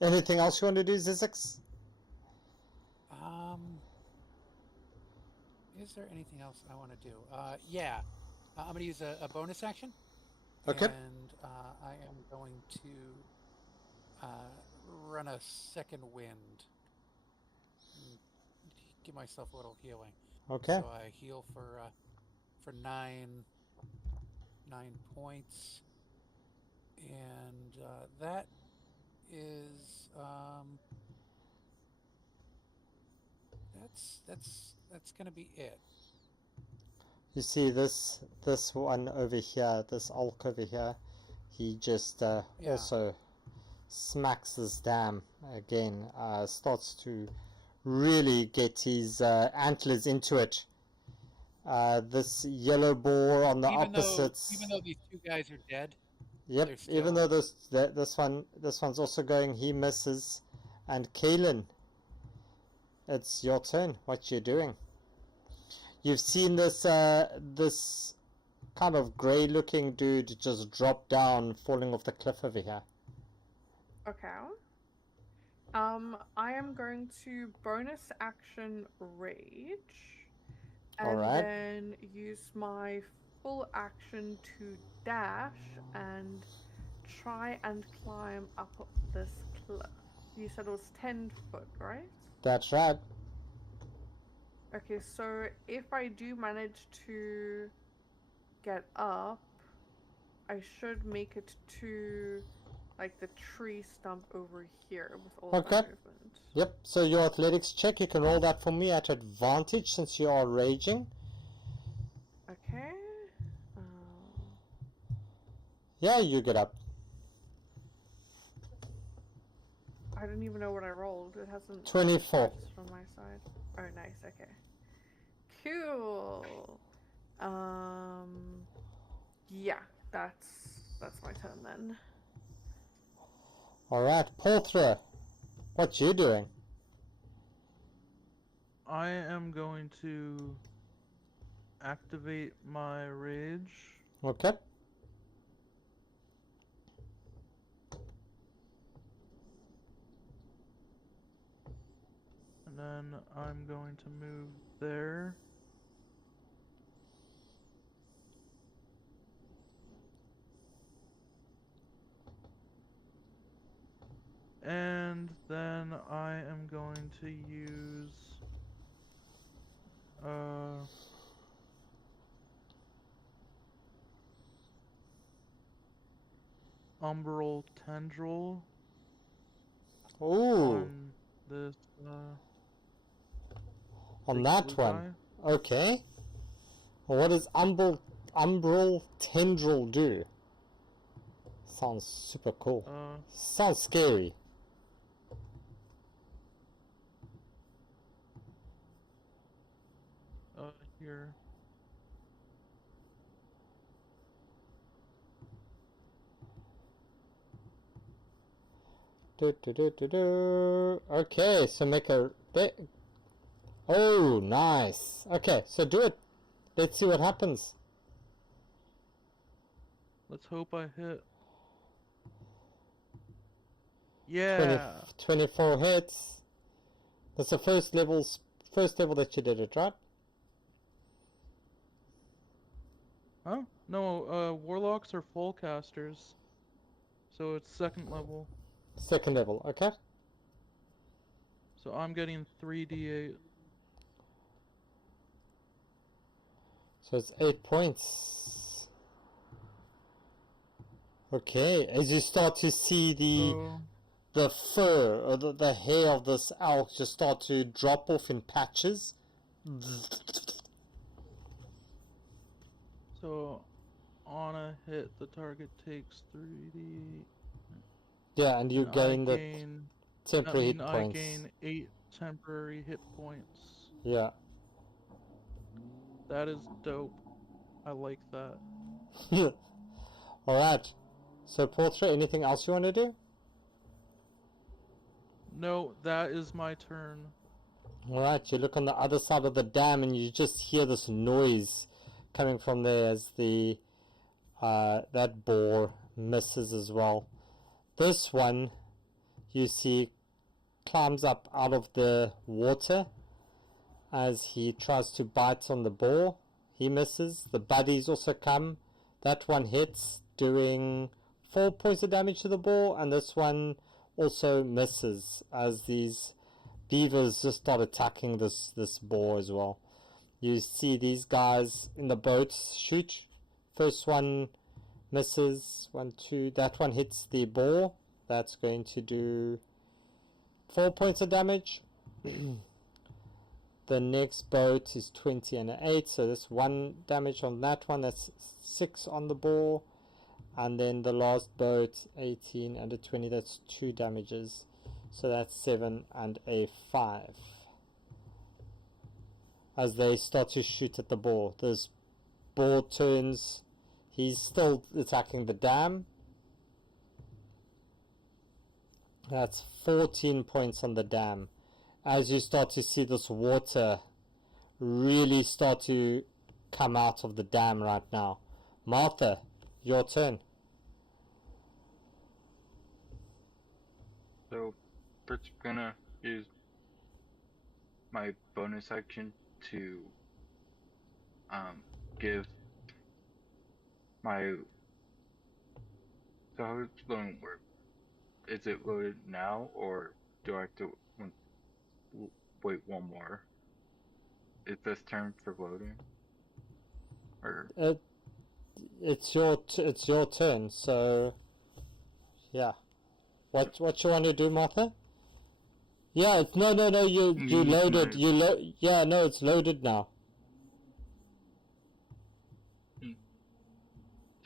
Anything else you want to do, Zizix? Is there anything else I want to do? Yeah. I'm going to use a bonus action. Okay. And I am going to run a second wind. Give myself a little healing. Okay. So I heal for 9 points, and that is that's gonna be it. You see this one over here, this Ulk over here, he just also smacks this dam again, starts to really get his antlers into it. This yellow boar on the opposites. Even though these two guys are dead. Yep. Even though this one's also going, he misses. And Kaelin, it's your turn. What you doing? You've seen this this kind of grey-looking dude just drop down, falling off the cliff over here. Okay. I am going to bonus action rage, and then use my full action to dash and try and climb up this cliff. You said it was 10 foot, right? That's right. Okay, so if I do manage to get up, I should make it to like the tree stump over here with all of my movement. Yep, so your athletics check, you can roll that for me at advantage since you are raging. Okay. Yeah, you get up. I don't even know what I rolled. It hasn't 24 from my side. Oh, nice. Okay. Cool. Yeah, that's my turn then. Alright, Porthra, what you doing? I am going to activate my rage. Okay. And then I'm going to move there. And then I am going to use Umbral Tendril. Ooh. On this on that one. Guy. Okay. Well, what does Umbral Tendril do? Sounds super cool. Sounds scary. Here. Okay, so make a... Oh, nice. Okay, so do it. Let's see what happens. Let's hope I hit. Yeah. 24 hits. That's the first level that you did it, right? Huh? No, warlocks are full casters. So it's second level. Second level, okay. So I'm getting 3d8. So it's 8 points. Okay, as you start to see the fur or the hair of this elk just start to drop off in patches. So on a hit, the target takes 3d8. Yeah, and you And gain the temporary hit I points. gain 8 temporary hit points. Yeah. That is dope. I like that. Alright. So Portra, anything else you want to do? No, that is my turn. Alright, you look on the other side of the dam and you just hear this noise coming from there as the that boar misses as well. This one, you see, climbs up out of the water as he tries to bite on the boar. He misses. The buddies also come. That one hits, doing 4 points of damage to the boar, and this one also misses as these beavers just start attacking this boar as well. You see these guys in the boats shoot. First one misses, 1, 2. That one hits the boar. That's going to do 4 points of damage. The next boat is 20 and an 8, so that's 1 damage on that one. That's 6 on the boar. And then the last boat, 18 and a 20, that's 2 damages. So that's 7 and a 5. As they start to shoot at the boar. This boar turns. He's still attacking the dam. That's 14 points on the dam. As you start to see this water really start to come out of the dam right now. Martha, your turn. So, Bert's gonna use my bonus action to give my. So how it's going to work? Is it loaded now, or do I have to wait one more? Is this turn for loading? Or It's your turn. So yeah, what you want to do, Martha? Yeah, it's no. You loaded. Yeah, no, it's loaded now.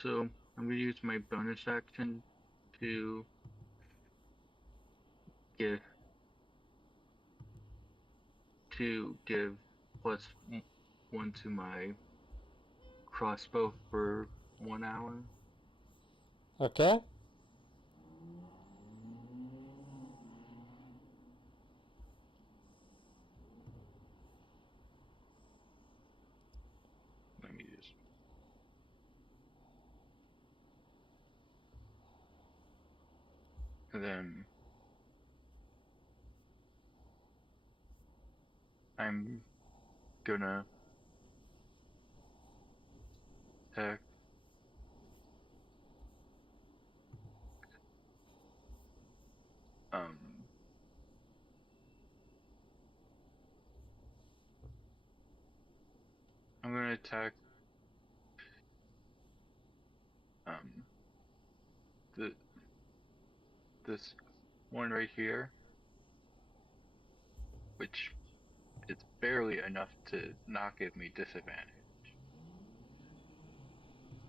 So I'm gonna use my bonus action to give +1 to my crossbow for 1 hour. Okay. Let me just. And then I'm gonna attack. I'm gonna attack the this one right here, which is barely enough to not give me disadvantage.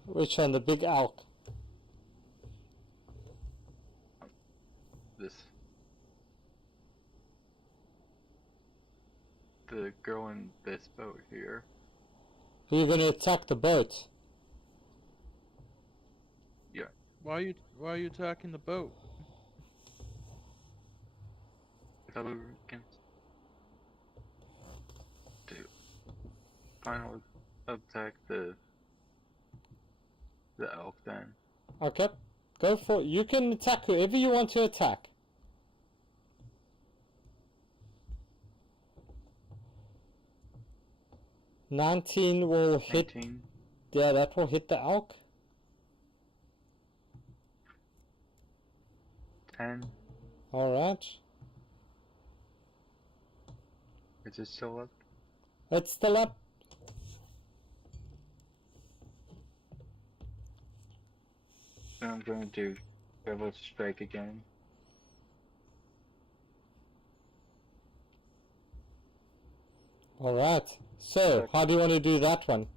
Which one? The big elk. The girl in this boat here. You're gonna attack the boat. Yeah. Why are you attacking the boat? So we can do final attack the elk then. Okay, go for it. You can attack whoever you want to attack. $19 will hit. 19. Yeah, that will hit the elk. 10. Alright. Is it still up? It's still up. Then I'm going to do Devil Strike again. Alright. So, how do you want to do that one?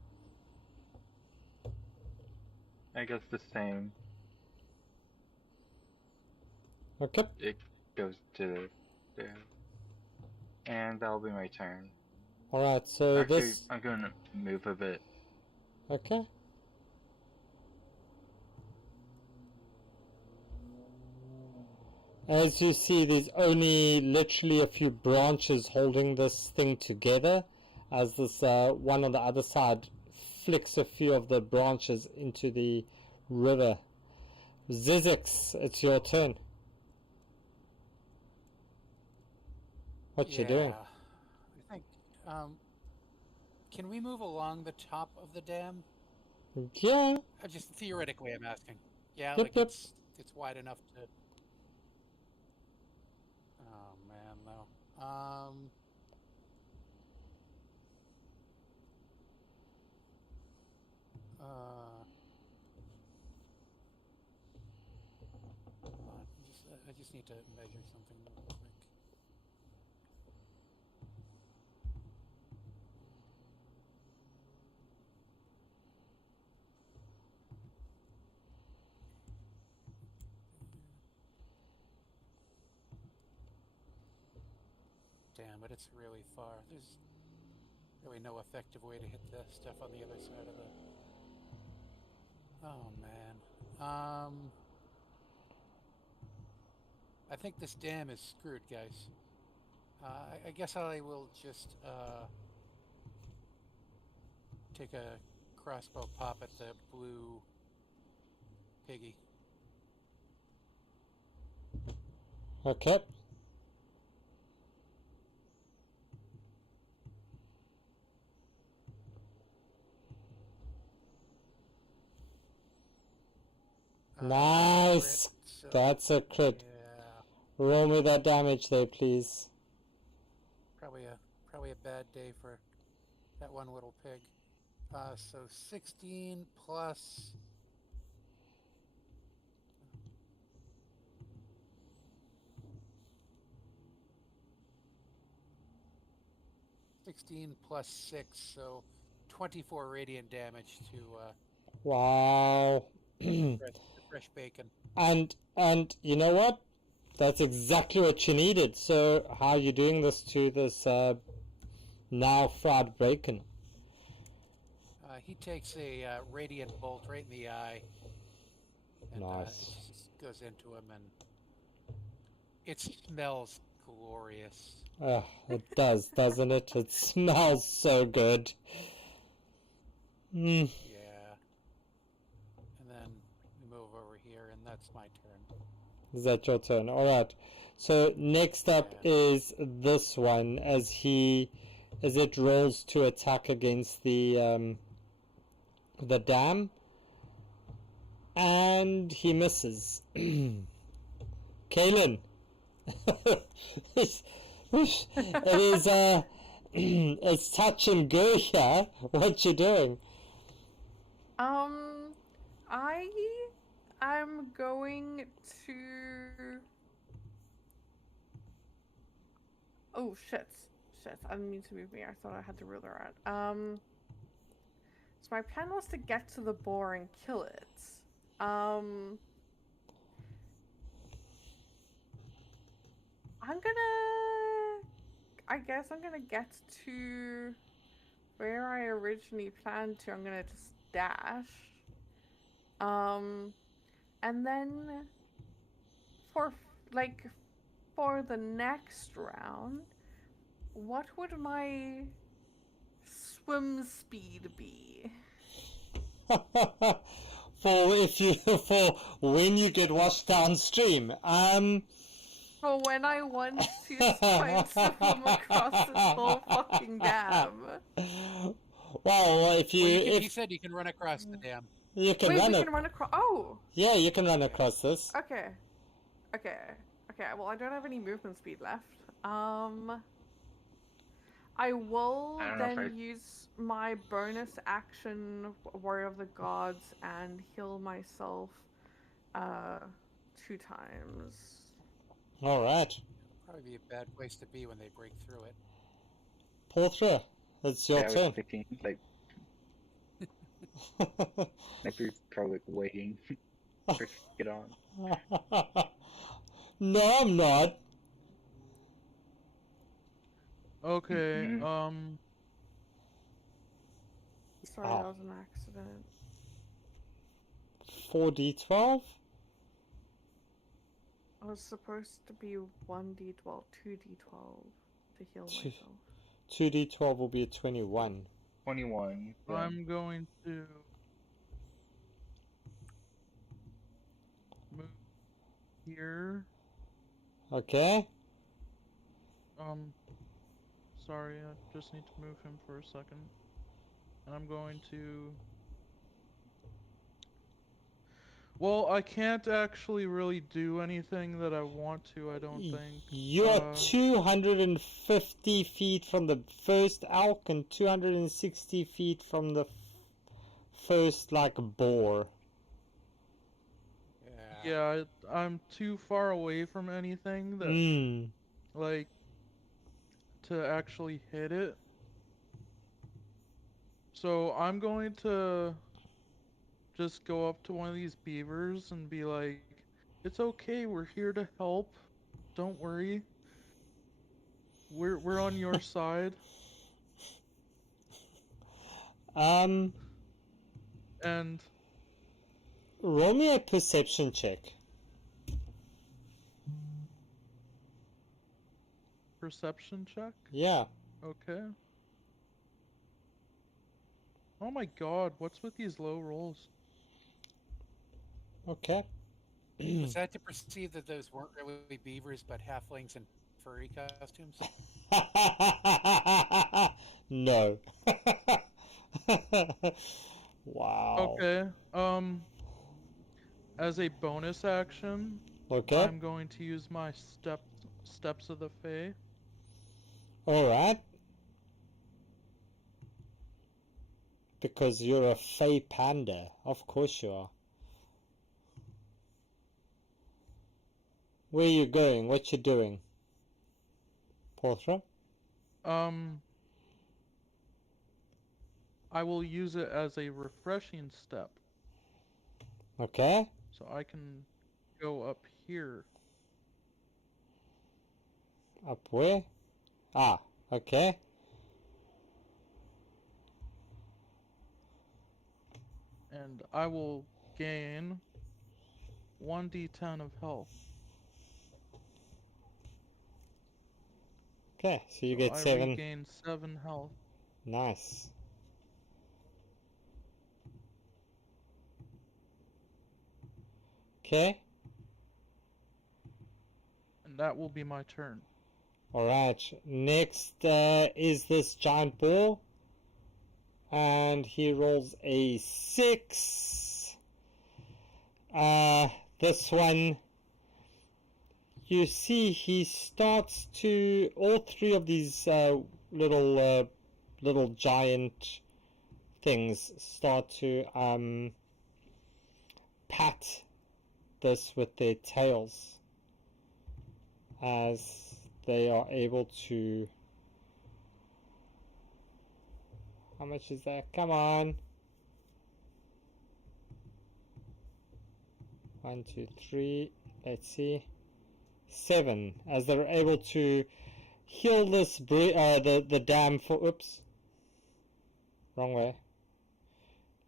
I guess the same. Okay. It goes to there. And that'll be my turn. Alright, so Actually, this... I'm going to move a bit. Okay. As you see, there's only literally a few branches holding this thing together, as this one on the other side flicks a few of the branches into the river. Zizix, it's your turn. What you doing? I think, can we move along the top of the dam? Yeah. Just theoretically, I'm asking. Yeah, Yep, like yep. it's wide enough to... Oh, man, no. Hold on, I just need to measure something real quick. Damn, but it's really far. There's really no effective way to hit the stuff on the other side of the... Oh, man. I think this dam is screwed, guys. I guess I will just take a crossbow pop at the blue piggy. Okay. Nice. Crit, so, That's a crit. yeah, Roll me that damage there, please. probably a bad day for that one little pig. So 16 plus 6, so 24 radiant damage to Wow. fresh bacon. And you know what? That's exactly what you needed. So how are you doing this to this now fried bacon? He takes a radiant bolt right in the eye, and Nice. it just goes into him, and it smells glorious. It does, doesn't it? It smells so good. Mm. Yeah. And then we move over here, and that's my turn. Is that your turn? Alright. So next up is this one as it rolls to attack against the dam. And he misses. Kaylin. It is it's touch and go here. What you doing? I'm going to... Oh, shit. I didn't mean to move me. I thought I had the ruler out. So my plan was to get to the boar and kill it. I guess I'm gonna get to where I originally planned to. I'm gonna just dash. And then for like for the next round, what would my swim speed be? for when you get washed downstream. For when I want to try and swim across this whole fucking dam. Well, He said you can run across the dam. you can Wait, run we it. can run across. Oh! Yeah, you can run across this. Okay. Well, I don't have any movement speed left. I will I don't know if then I- use my bonus action, Warrior of the Gods, and heal myself 2 times. All right, Probably be a bad place to be when they break through it. pull through. It's your I was turn. thinking, like we're probably waiting for it to get on. No, I'm not. Okay, Mhm. Sorry, that was an accident. 4d12. I was supposed to be 1d12, 2d12 to heal Two. myself. 2d12 will be a 21. 21. then. I'm going to move here. Okay. Sorry, I just need to move him for a second. And I'm going to... Well, I can't actually really do anything that I want to, I don't think. You're 250 feet from the first elk and 260 feet from the first, like, boar. Yeah, I'm too far away from anything that, Mm. like, to actually hit it. So I'm going to just go up to one of these beavers and be like, "It's okay, we're here to help. Don't worry. We're on your side." And Roll me a perception check. perception check? Yeah. Okay. Oh my god, what's with these low rolls? Okay. Was that to perceive that those weren't really beavers but halflings in furry costumes? No. Wow. Okay. As a bonus action, Okay. I'm going to use my steps of the Fae. All right. Because you're a Fey panda. Of course you are. Where are you going? What you doing? Porthra? I will use it as a refreshing step, Okay. so I can go up here. Up where? Ah, okay. And I will gain 1d10 of health. Okay, so you So get I 7. regain 7 health. Nice. Okay. And that will be my turn. Alright. Next is this giant ball. And he rolls a 6. This one, you see he starts to, all 3 of these little giant things start to pat this with their tails as they are able to. How much is that? Come on. 1, 2, 3. Let's see. 7. As they're able to heal this the dam for. Oops. Wrong way.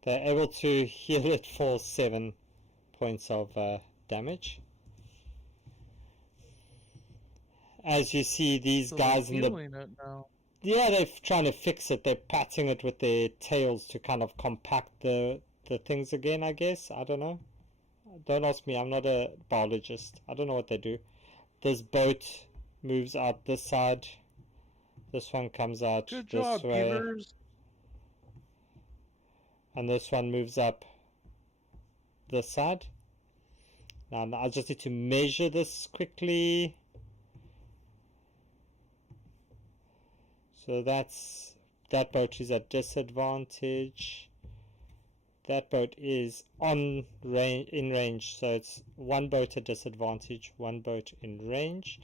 They're able to heal it for 7 points of damage. as you see these So guys they're in the... healing it now. Yeah, they're trying to fix it. They're patting it with their tails to kind of compact the things again, I guess. I don't know. Don't ask me. I'm not a biologist. I don't know what they do. This boat moves out this side. This one comes out Good this job, way. beavers. And this one moves up this side. Now I just need to measure this quickly. So that boat is at disadvantage. That boat is in range, so it's one boat at disadvantage, one boat in range.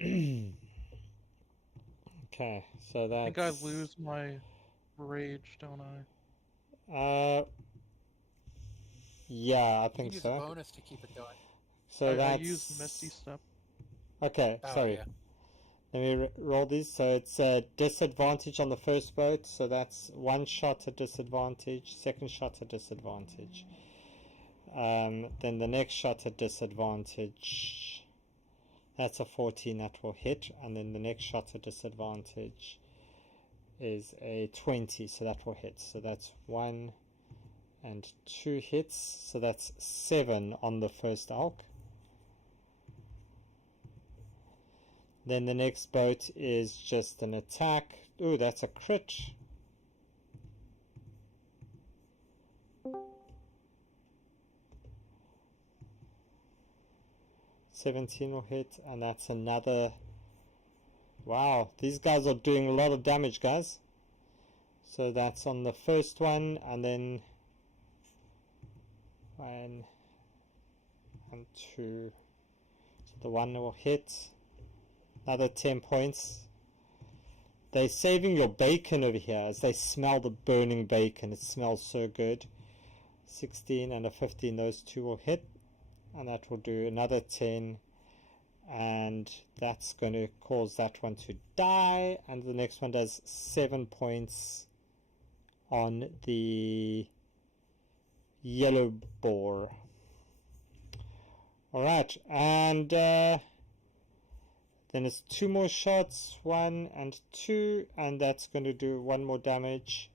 Okay, so that's... I think I lose my rage, don't I? Yeah, I You think can use so. a bonus to keep it going. So I that's... used Misty Step. Okay, Oh, sorry. yeah. Let me roll these. So it's a disadvantage on the first boat. So that's one shot at disadvantage, second shot at disadvantage. Then the next shot at disadvantage. That's a 14, that will hit. And then the next shot at disadvantage is a 20, so that will hit. So that's 1 and 2 hits. So that's 7 on the first elk. Then the next boat is just an attack. Ooh, that's a crit. $17 will hit, and that's another... Wow, these guys are doing a lot of damage, guys. So that's on the first one, and then 1 and 2. So the one will hit. Another 10 points. They're saving your bacon over here as they smell the burning bacon. It smells so good. 16 and a 15, those two will hit. And that will do another 10. And that's going to cause that one to die. And the next one does 7 points on the yellow boar. Alright, and... then it's 2 more shots, 1 and 2, and that's going to do 1 more damage,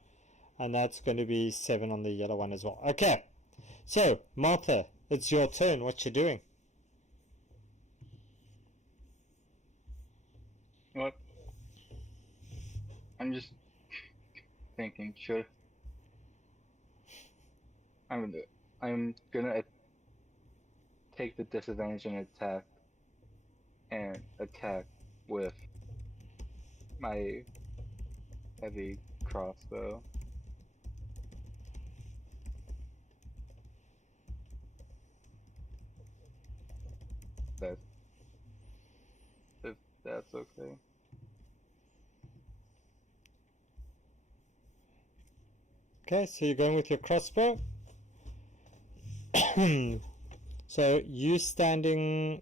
and that's going to be 7 on the yellow one as well. Okay, so Martha, it's your turn. What you doing? What? I'm just thinking. I'm gonna take the disadvantage and attack with my heavy crossbow. If that's okay. Okay, so you're going with your crossbow. So you standing...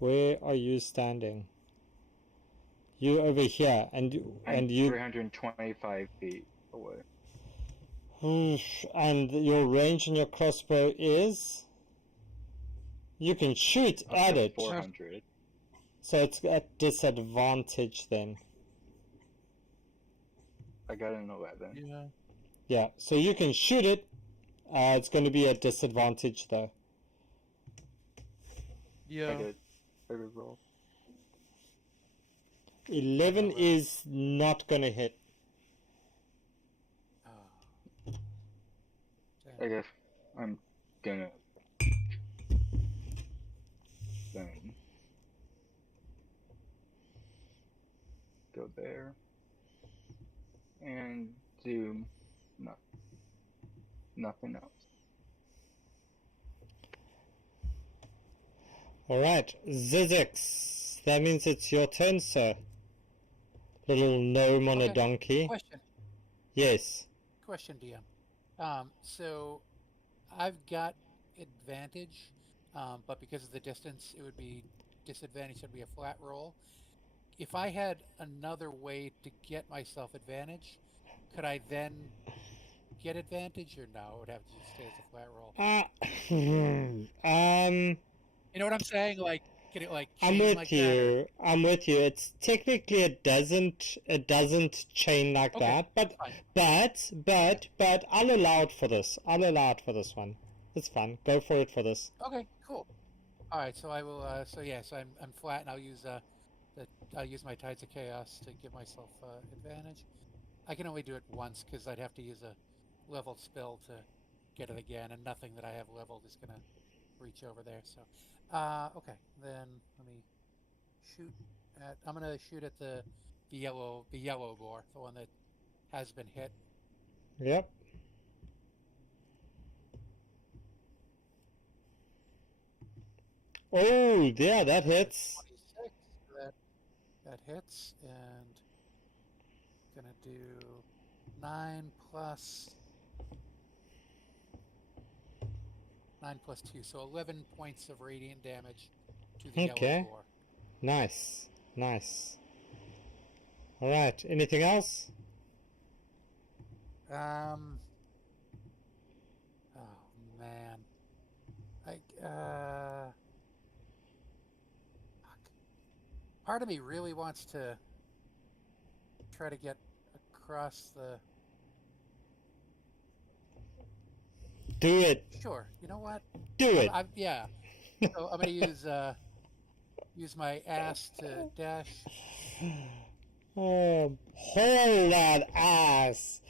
Where are you standing? You over here, and I'm you 325 feet away. and your range on your crossbow is... You can shoot Up at to it. 400. So it's at disadvantage then. I got an 11. Yeah. Yeah, so you can shoot it. It's going to be at disadvantage though. Yeah. I did roll. 11 is not going to hit. I guess I'm gonna then go there and do nothing else. Alright, Zizix. That means it's your turn, sir. Little gnome on a Okay, donkey. Question, Yes. DM. So I've got advantage, but because of the distance, it would be disadvantage. So it'd be a flat roll. If I had another way to get myself advantage, could I then get advantage, or no? It would have to just stay as a flat roll. You know what I'm saying? Like, Can it like I'm chain with like you. I'm with you. It's technically it doesn't chain like Okay, that, that's fine. but I'll allow it for this. I'll allow it for this one. It's fun. Go for it for this. Okay, cool. All right, so I will. So yes, I'm flat, and I'll use my Tides of Chaos to give myself advantage. I can only do it once because I'd have to use a leveled spell to get it again, and nothing that I have leveled is gonna reach over there. So, okay, then let me shoot at. I'm gonna shoot at the yellow boar, the one that has been hit. Yep. Oh, yeah, that hits. 26. That hits, and gonna do 9 plus 2, so 11 points of radiant damage to the Okay. yellow boar. Nice. Nice. All right. Anything else? Oh man, fuck. Part of me really wants to try to get across the. Do it. Sure, you know what? Do it. Yeah. So I'm gonna use my ass to dash. Oh, hold that ass.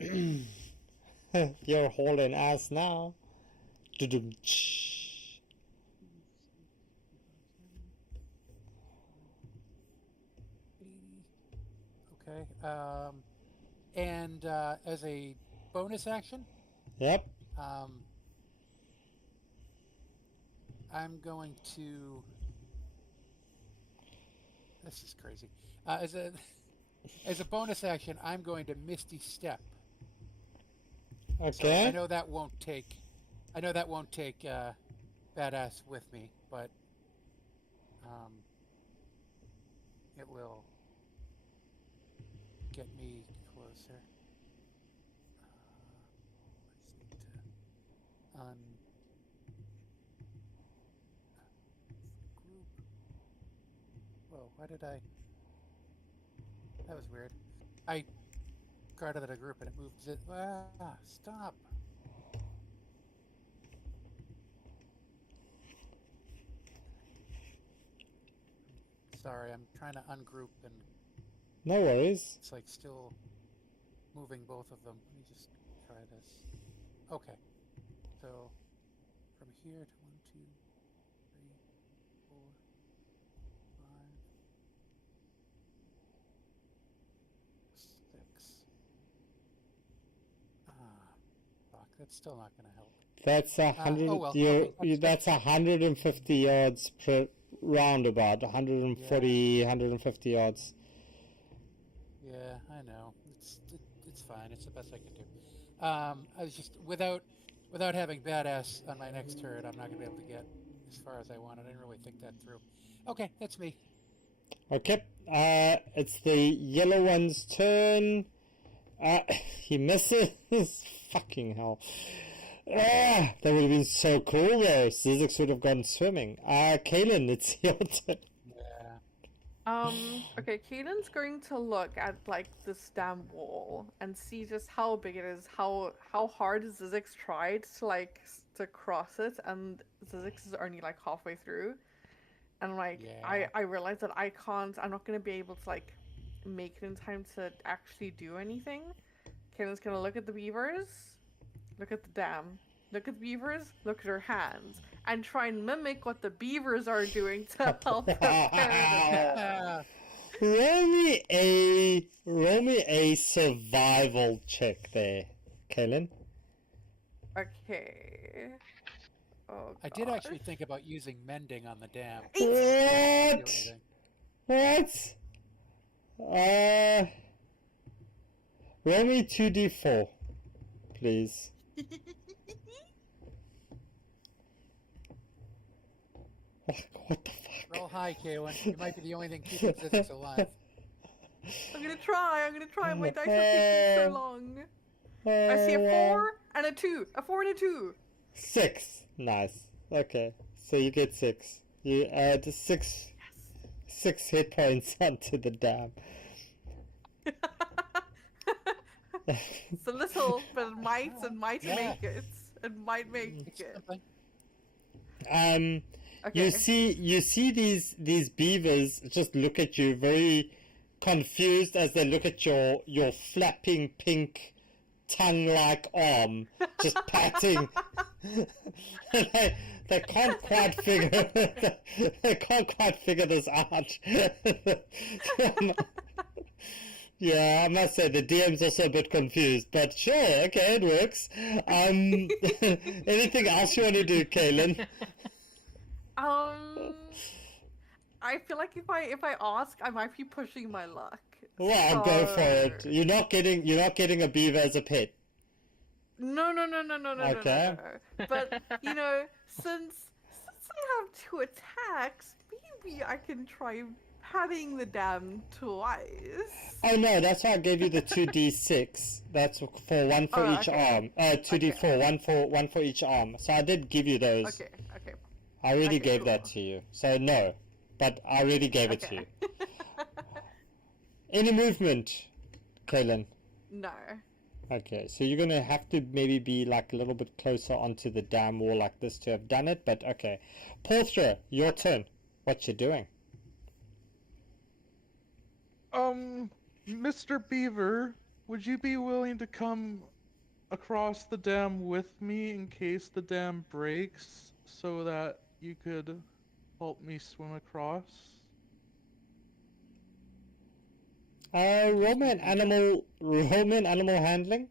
You're holding ass now. Dudum-tsh. Okay. And as a bonus action, Yep. I'm going to. This is crazy. As a bonus action, I'm going to Misty Step. So Okay. I know that won't take Badass with me, but it will get me closer. I just need to group. Whoa, why did I? That was weird. I got out of the group and it moved it. Ah, stop. Sorry, I'm trying to ungroup and No worries. it's like still moving both of them. Let me just try this. Okay. So from here to 1, 2, 3, 4, 5, 6. Fuck, that's still not gonna help. That's 100. Oh well, You that's 150 yards per roundabout. 140, 150 yards. Yeah, I know. It's fine. It's the best I can do. I was just without having Badass on my next turret, I'm not gonna be able to get as far as I want. I didn't really think that through. Okay, that's me. Okay. It's the yellow one's turn. He misses. Fucking hell. That would have been so cool though. Zizix would have gone swimming. Kaylin, it's your turn. Yeah. Okay, Caden's going to look at like this damn wall and see just how big it is, how hard Zizix tried to cross it, and Zizix is only like halfway through. And like Yeah. I realize that I'm not gonna be able to like make it in time to actually do anything. Caden's gonna look at the beavers, look at the dam, look at the beavers, look at her hands, and try and mimic what the beavers are doing to help prepare the dam. Roll me a survival check there, Kaylin. Okay. Oh, I did gosh. actually think about using mending on the dam. What? Do anything. What? Roll me 2d4, please. What the fuck? Roll high, Kaylin. You might be the only thing keeping Zizix alive. I'm gonna try. My dice are taking so long. I see a 4 and a 2. A 4 and a 2. 6. Nice. Okay, so you get 6. You add six hit points onto the dam. It's a little, but it might Yeah. make it. It might make it. Something. You Okay. see these beavers just look at you very confused as they look at your flapping pink tongue-like arm just patting. They can't quite figure this out. Yeah, I must say the DM's also a bit confused, but sure, okay, it works. Anything else you want to do, Kaylin? I feel like if I ask, I might be pushing my luck. Well, go for it. So- You're not getting a beaver as a pet. No. Okay. But you know, since I have 2 attacks, maybe I can try patting the dam twice. Oh no, that's why I gave you the 2d6. That's for one for Oh, each okay. arm. 2d4, one for each arm. So I did give you those. Okay. I already Okay, gave that cool. to you. So no, but I already gave it to you. Any movement, Kaylin? No. Okay, so you're gonna have to maybe be like a little bit closer onto the dam wall like this to have done it. But okay, Porthra, your turn. What you doing? Mr. Beaver, would you be willing to come across the dam with me in case the dam breaks so that you could help me swim across? Roll me an animal handling.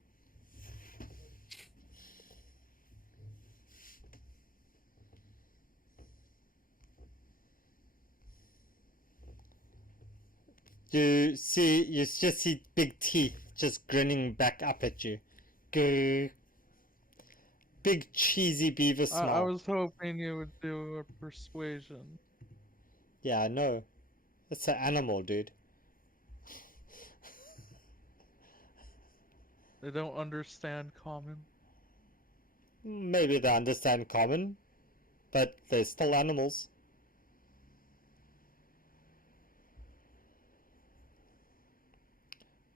You just see big teeth just grinning back up at you. Grr. Big cheesy beaver smile. I was hoping you would do a persuasion. Yeah, I know. It's an animal, dude. They don't understand common. Maybe they understand common, but they're still animals.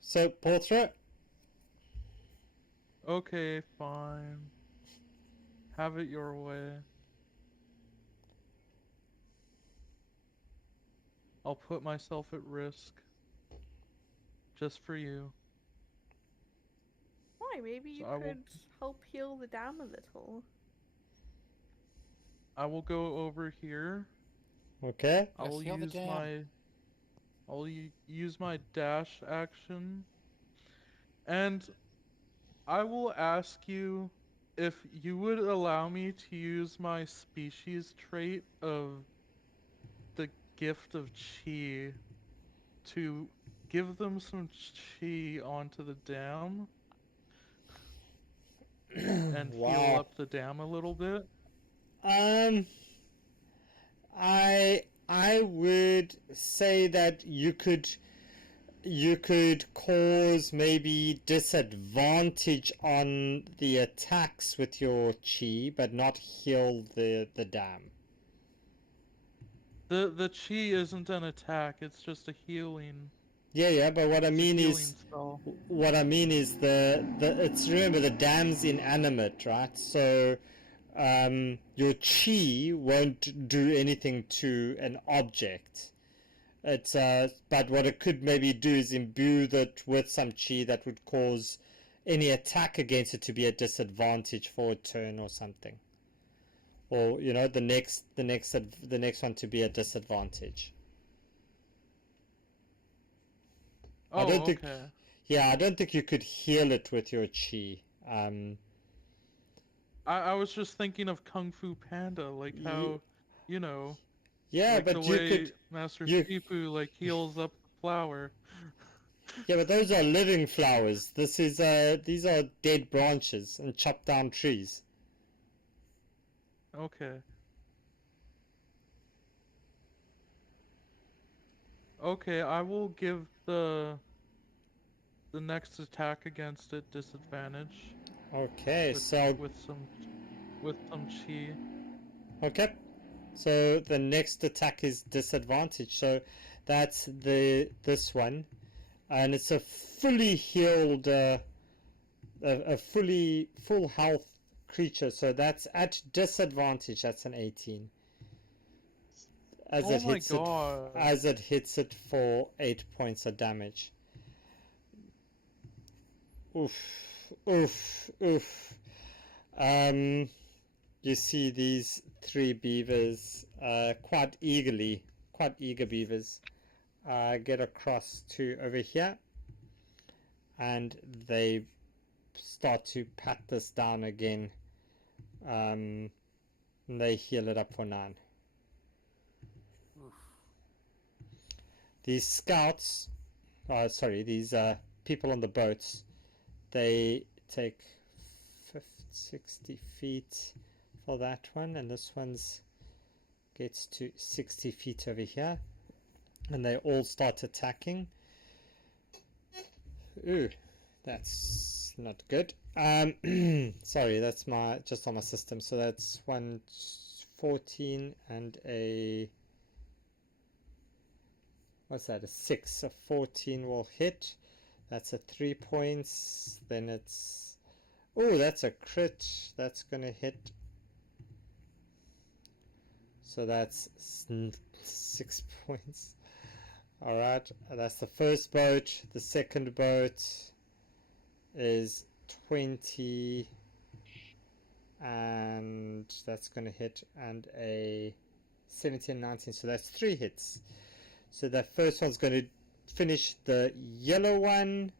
So, Porthra, Okay, fine. Have it your way. I'll put myself at risk. Just for you. Why? Maybe you So I will- could help heal the dam a little. I will go over here. okay? I will heal the use dam. use my dash action. And I will ask you if you would allow me to use my species trait of the gift of chi to give them some chi onto the dam and heal Wow. up the dam a little bit. I would say that you could cause maybe disadvantage on the attacks with your chi, but not heal the dam. The chi isn't an attack, it's just a healing. Yeah, but what I It's a mean healing is, spell. it's remember the dam's inanimate, right? So your chi won't do anything to an object. It's but what it could maybe do is imbue that with some chi that would cause any attack against it to be a disadvantage for a turn or something, or you know the next one to be a disadvantage. Oh, I don't think. okay. Yeah, I don't think you could heal it with your chi. I was just thinking of Kung Fu Panda, like how, you know, Yeah, like but the you way could. Master you- Shifu like heals up the flower. Yeah, but those are living flowers. These are dead branches and chopped down trees. Okay. Okay, I will give the next attack against it disadvantage Okay, with so with some chi. okay, So the next attack is disadvantage. So that's this one, and it's a fully healed, a full health creature. So that's at disadvantage. That's an 18. As Oh my god. as it hits it for 8 points of damage. Oof, oof, oof. You see these 3 beavers, quite eager beavers, get across to over here, and they start to pat this down again. And they heal it up for 9. Oof. These scouts, these people on the boats, they take 60 feet for that one, and this one's gets to 60 feet over here, and they all start attacking. Ooh, that's not good. Sorry, that's just on my system. So that's 14 and a, what's that, a 6. So 14 will hit. That's a 3 points. Then it's, oh, that's a crit. That's gonna hit. So that's 6 points. Alright, that's the first boat. The second boat is 20, and that's going to hit, and a 17, 19, so that's 3 hits. So the first one's going to finish the yellow one,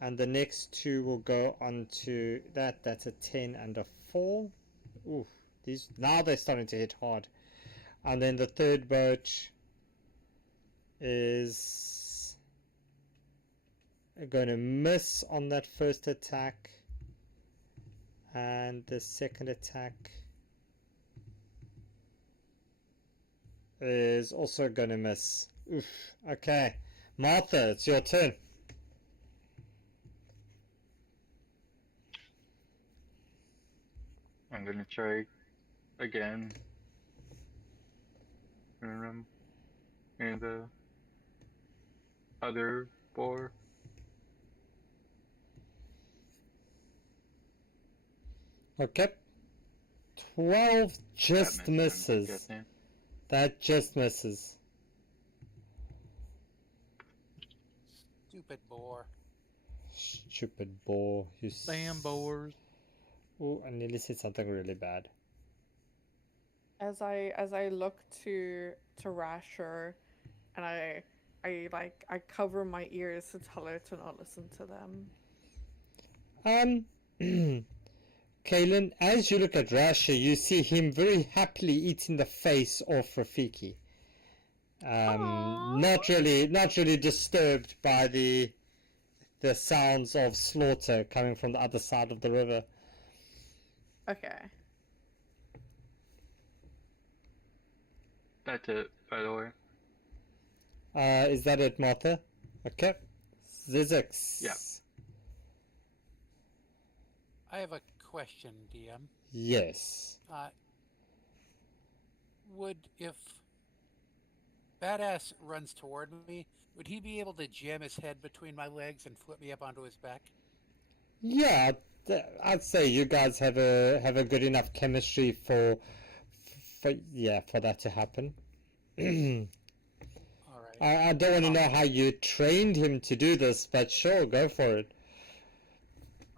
and the next 2 will go on to that. That's a 10 and a 4. Ooh, these, now they're starting to hit hard. And then the third boat is going to miss on that first attack, and the second attack is also going to miss. Oof. Okay, Martha, it's your turn. I'm gonna try again. And the other 4. Okay, 12 just misses. That just misses. Stupid boar. Stupid boar. You Damn boars. Oh, I nearly said something really bad. As I look to Rasher, and I cover my ears to tell her to not listen to them. Kaylin, as you look at Rasha, you see him very happily eating the face off Rafiki. Not really disturbed by the sounds of slaughter coming from the other side of the river. Okay. That's it, by the way. Is that it, Martha? Okay. Zizix. Yeah. I have a question, DM. Yes. If Badass runs toward me, would he be able to jam his head between my legs and flip me up onto his back? Yeah, I'd say you guys have a good enough chemistry for that to happen. All right. I don't want to know how you trained him to do this, but sure, go for it.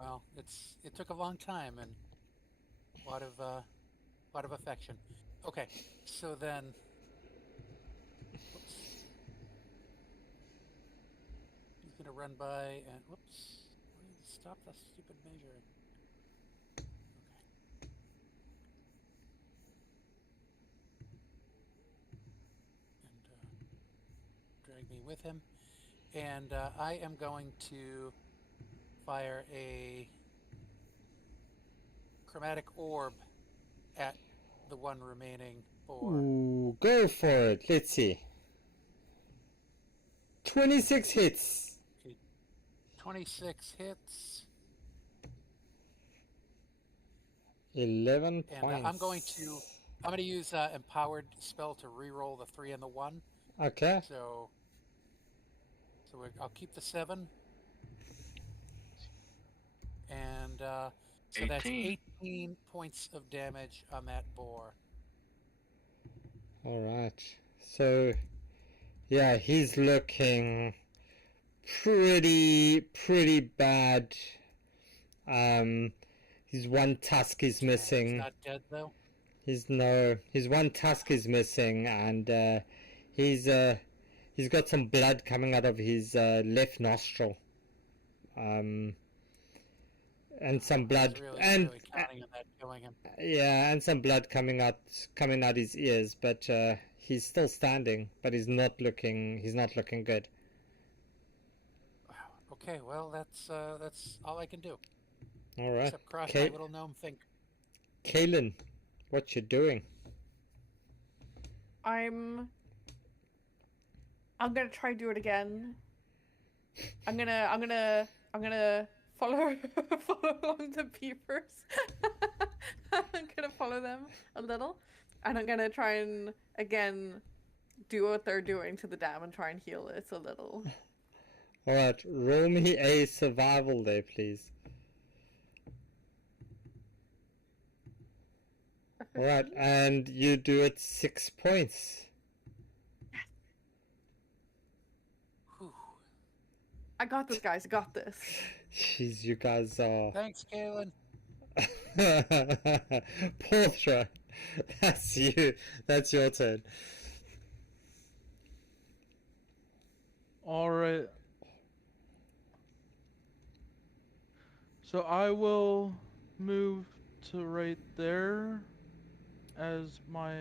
Well, it took a long time and a lot of affection. Okay, so then, whoops. He's gonna run by and whoops. Stop the stupid measuring. Okay. And drag me with him, and I am going to fire a chromatic orb at the one remaining boar. Ooh, go for it. Let's see. 26 hits. 26 hits. 11 And points. I'm going to I'm gonna use empowered spell to re-roll the 3 and the 1. Okay. So I'll keep the 7, and so that's 18. 18 points of damage on that boar. All right. So, yeah, he's looking pretty bad. His one tusk is He's missing. not dead though. His one tusk is missing, and he's got some blood coming out of his left nostril. And some blood, Really counting on that killing him. yeah, and some blood coming out his ears. But he's still standing, but he's not looking good. Okay, well that's all I can do. All right, Except cross my little gnome finger. Kaylin, what you doing? I'm gonna try do it again. I'm gonna follow along the beavers. I'm gonna follow them a little, and I'm gonna try and again do what they're doing to the dam and try and heal it a little. All right, roll me a survival there, please. All right, and you do it 6 points. Whew. I got this, guys. I got this. Jeez, you guys are. Thanks, Kaylin. Porthra, that's you. That's your turn. All right. So I will move to right there as my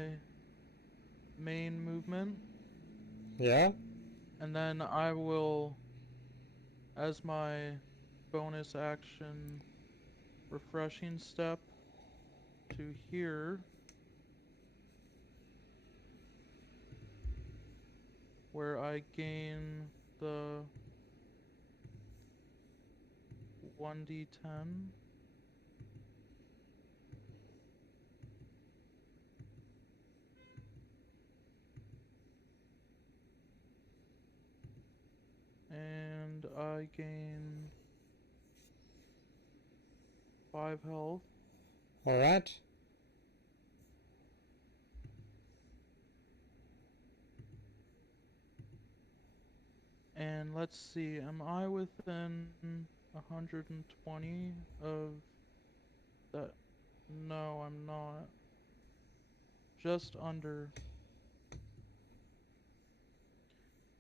main movement. Yeah? And then I will, as my bonus action, refreshing step to here, where I gain the 1d10. And I gain 5 health. Alright. And let's see, am I within 120 of that? No, I'm not. Just under.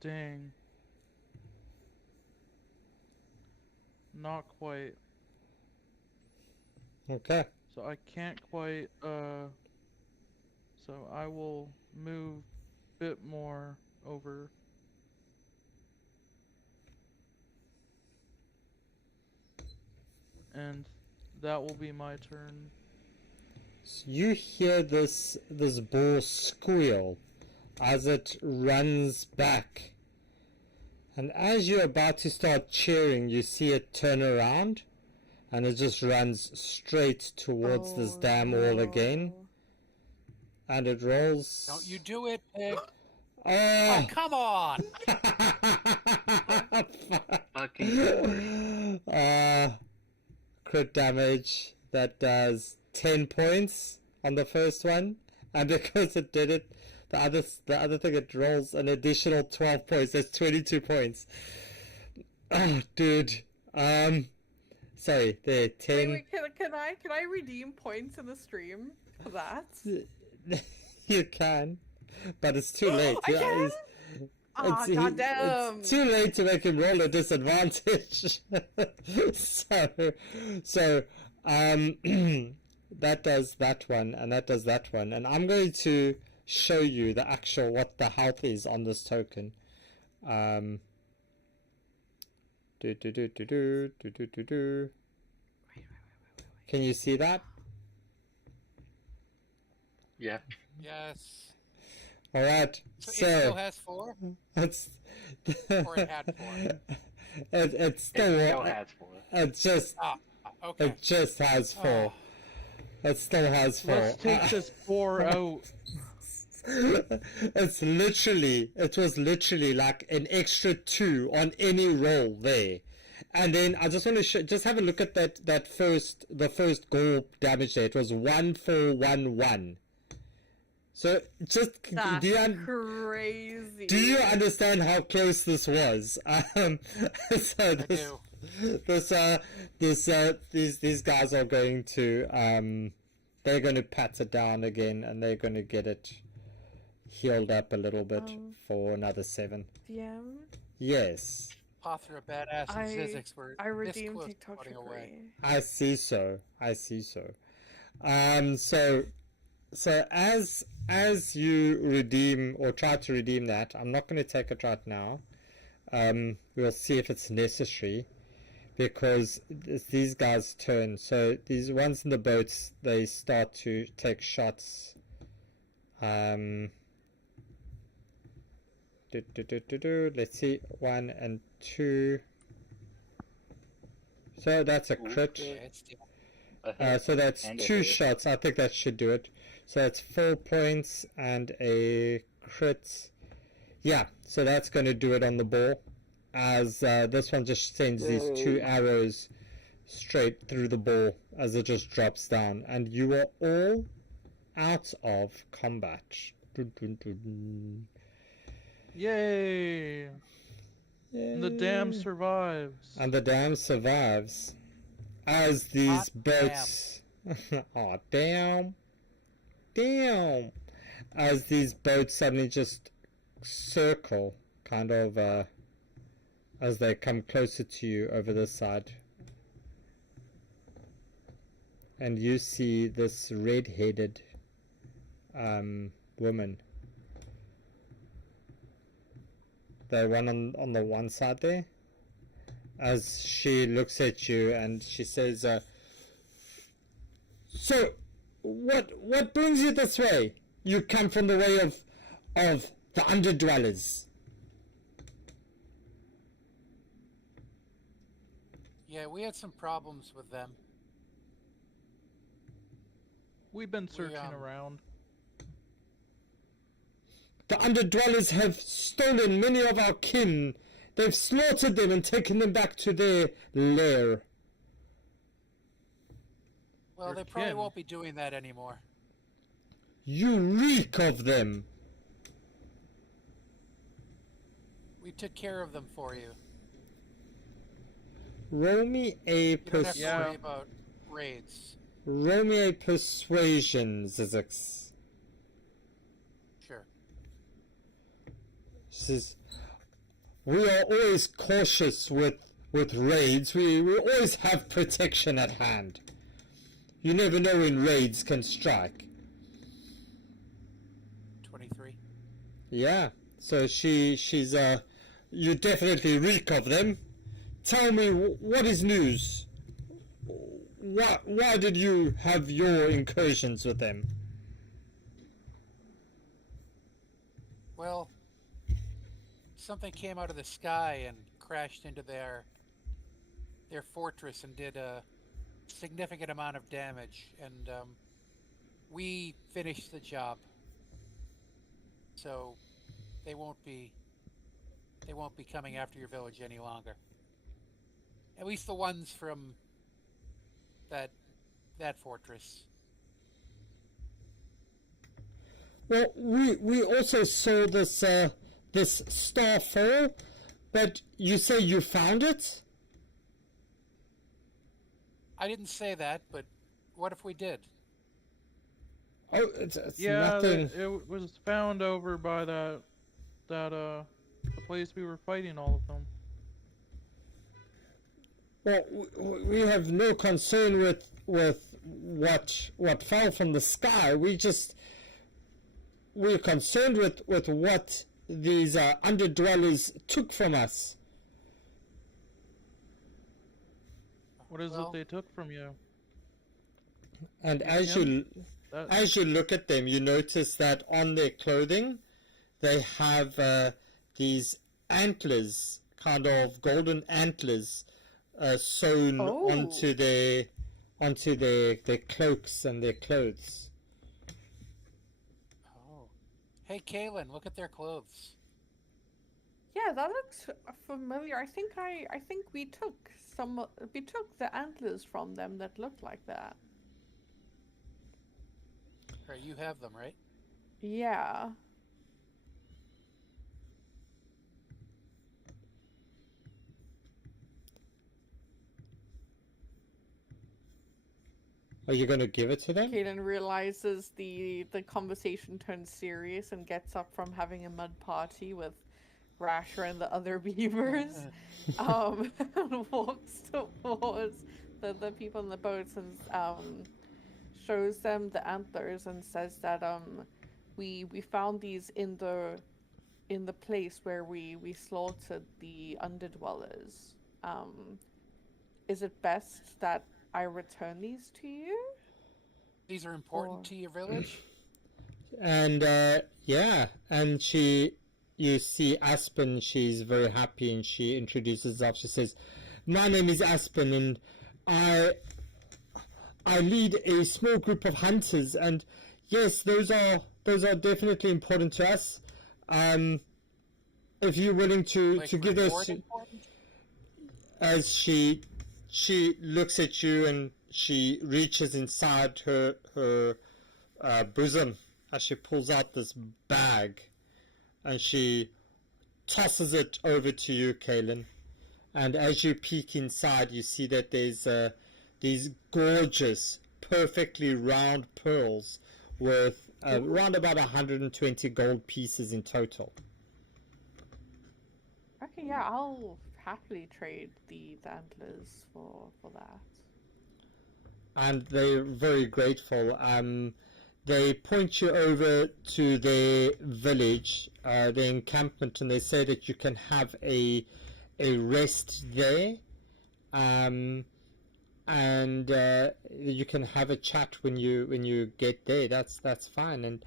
Dang. Not quite. Okay. So I can't quite, so I will move a bit more over. And that will be my turn. So you hear this bull squeal as it runs back. And as you're about to start cheering, you see it turn around and it just runs straight towards this damn wall again. And it rolls. Don't you do it, pig. Oh, Oh, come on! Fucking crit damage. That does 10 points on the first one. And because it did it, the other thing, it rolls an additional 12 points. That's 22 points. Oh, dude. Sorry, there, 10. Wait, can I redeem points in the stream for that? You can, but it's too late. I can? Ah, goddamn! It's too late to make him roll a disadvantage. so, that does that one, and that does that one, and I'm going to show you the actual what the health is on this token. Can you see that? yeah. Yes. All right. So it still has 4? It's Or it had 4? It's still It still has 4. it just Ah, okay. it just has 4. It still has 4. Let's take this 4 out. It was literally like an extra 2 on any roll there. And then I just want to just have a look at the first goal damage there. It was 1411. So just That's crazy. Do you understand how close this was? So these guys are going to they're going to pat it down again, and they're going to get it healed up a little bit for another 7. DM? Yes. Author of Badass and Physics were I this redeemed close to TikTok putting for away. free. I see so. So as you redeem or try to redeem that, I'm not going to take it right now. We'll see if it's necessary, because it's these guys' turn. So these ones in the boats, they start to take shots. Let's see, 1 and 2. So that's a crit. So that's 2 shots. I think that should do it. So that's 4 points and a crit. Yeah, so that's going to do it on the ball. As this one just sends these 2 arrows straight through the ball as it just drops down. And you are all out of combat. Yay! And the dam survives. And the dam survives. As these boats... Aw, damn. Damn. As these boats suddenly just circle, kind of, as they come closer to you over this side. And you see this red-headed woman. The one on the one side there. As she looks at you and she says, so, what brings you this way? You come from the way of the underdwellers. Yeah, we had some problems with them. We've been searching around. The underdwellers have stolen many of our kin. They've slaughtered them and taken them back to their lair. Well, they probably won't be doing that anymore. You reek of them. We took care of them for you. Roll me a You don't have to worry about raids. Roll me a persuasion, Zizix. Sure. She says, we are always cautious with raids. We always have protection at hand. You never know when raids can strike. 23. Yeah, so she's you definitely reek of them. Tell me, what is news? Why did you have your incursions with them? Well, something came out of the sky and crashed into their fortress and did a significant amount of damage, and we finished the job. So they won't be coming after your village any longer. At least the ones from that fortress. Well, we also saw this this star fall, but you say you found it? I didn't say that, but what if we did? Oh, it's Yeah, nothing. it was found over by the place we were fighting all of them. Well, we have no concern with what fell from the sky. We're concerned with what these underdwellers took from us. What is it they took from you? And as you look at them, you notice that on their clothing, they have these antlers, kind of golden antlers, sewn onto onto their cloaks and their clothes. Oh. Hey, Kaylin, look at their clothes. Yeah, that looks familiar. I think we took the antlers from them that looked like that. Right, you have them, right? Yeah. Are you going to give it to them? Kaden realizes the conversation turns serious and gets up from having a mud party with Rasher and the other beavers, and walks towards the people in the boats and shows them the antlers and says that we found these in the place where we slaughtered the underdwellers. Is it best that I return these to you? These are important to your village? And yeah, and you see Aspen, she's very happy and she introduces herself. She says, "My name is Aspen and I lead a small group of hunters, and yes, those are definitely important to us. If you're willing to give those," as she looks at you and she reaches inside her bosom as she pulls out this bag and she tosses it over to you, Kaylin. And as you peek inside, you see that there's these gorgeous, perfectly round pearls worth around about 120 gold pieces in total. Okay, yeah, I'll happily trade the antlers for that. And they're very grateful. They point you over to their village, their encampment, and they say that you can have a rest there, and you can have a chat when you get there. That's fine.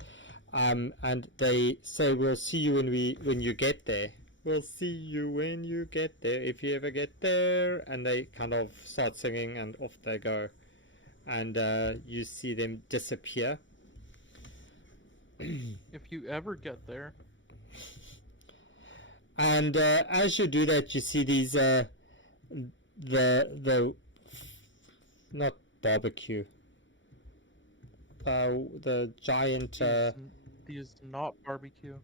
And they say, "We'll see you when you get there. We'll see you when you get there, if you ever get there." And they kind of start singing, and off they go. And you see them disappear. If you ever get there. And as you do that, you see these the not barbecue, the giant These not barbecue.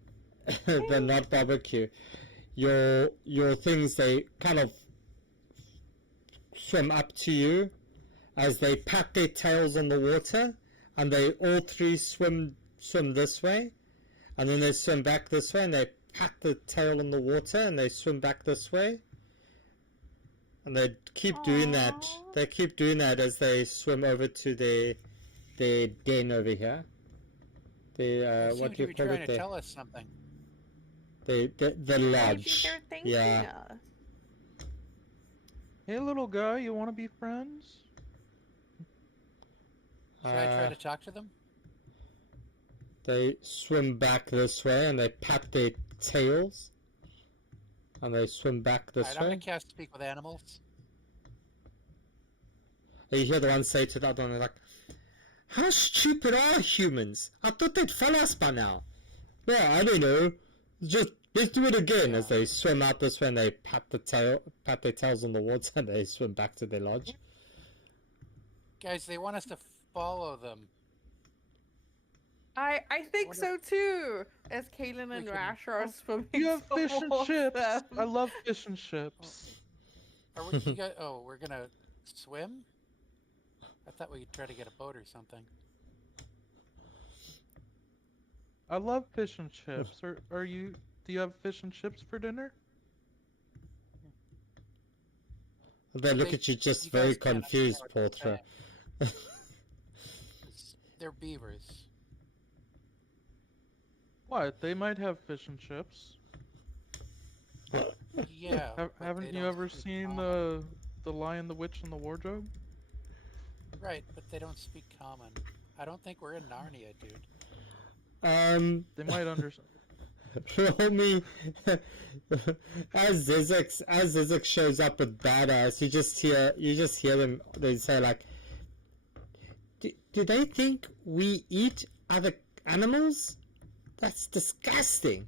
the not barbecue. Your things, they kind of swim up to you as they pat their tails on the water, and they all three swim this way, and then they swim back this way, and they pat the tail in the water, and they swim back this way, and they keep doing that. They keep doing that as they swim over to their den over here. What do you call trying it to there? tell us something. The lodge. They're thanking Yeah. us. Hey, little guy, you want to be friends? Should I try to talk to them? They swim back this way, and they pat their tails, and they swim back this I'm way. going to cast Speak with Animals. And you hear the one say to the other one, like, "How stupid are humans? I thought they'd follow us by now." "Well, I don't know. Just let's do it again." As they swim out this way, and they pat their tails on the water, and they swim back to their lodge. Guys, they want us to follow them. I think so too. As Kaylin and Rasher are swimming. You have fish and towards chips. them. I love fish and chips. Are we, you guys, oh, we're going to swim? I thought we'd try to get a boat or something. I love fish and chips. Do you have fish and chips for dinner? They look at you just You very guys can't confused, afford to Portra. pay. They're beavers. What? They might have fish and chips. Yeah. but Haven't they you don't ever speak seen common. the Lion, the Witch, and the Wardrobe? Right, but they don't speak common. I don't think we're in Narnia, dude. They might understand. Roll me as Zizek shows up with badass. You just hear them. They say like, Do they think we eat other animals? That's disgusting.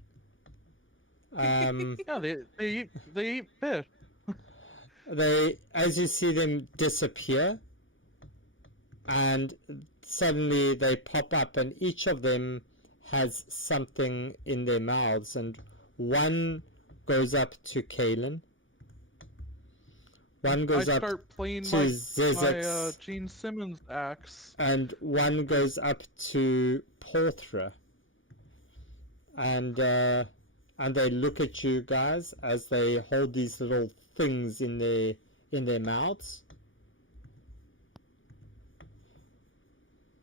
Yeah, they eat fish. They, as you see them disappear, and suddenly they pop up, and each of them has something in their mouths, and one goes up to Kalen. One goes I up start playing to my Zizix, Gene Simmons axe. and one goes up to Porthra. And they look at you guys as they hold these little things in their mouths.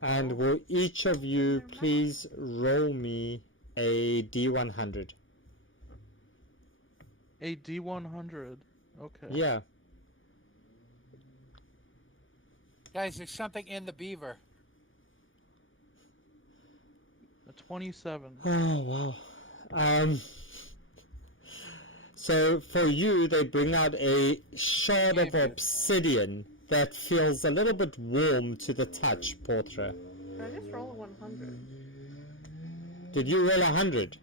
And will each of you please roll me a D100? A D100. Okay. Yeah. Guys, there's something in the beaver. A 27. Oh wow. So for you, they bring out a shard of obsidian that feels a little bit warm to the touch, Portra. I just rolled a 100. Did you roll 100?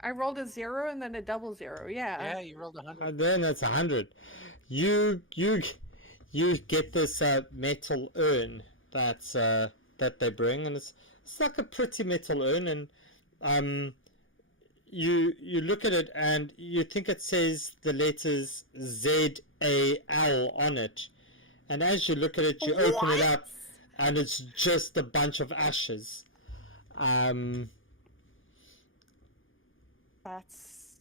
I rolled a 0 and then a double 0. Yeah. Yeah, you rolled 100. Then it's 100. You get this metal urn that they bring, and it's like a pretty metal urn, and you look at it and you think it says the letters ZAL on it, and as you look at it, you open it up, and it's just a bunch of ashes. That's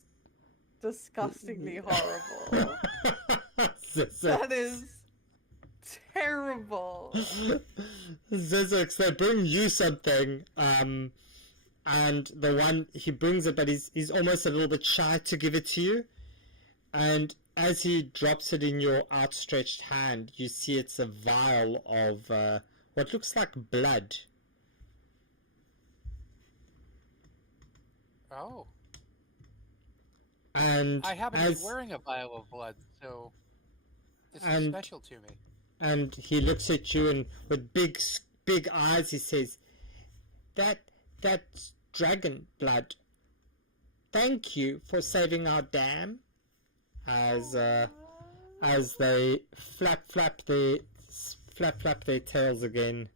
disgustingly horrible. That is terrible. Zizix, they bring you something, and the one he brings it, but he's almost a little bit shy to give it to you. And as he drops it in your outstretched hand, you see it's a vial of what looks like blood. Oh. And I happen to be wearing a vial of blood, so this is special to me. And he looks at you, and with big eyes, he says, "That's dragon blood. Thank you for saving our dam." As they flap their tails again,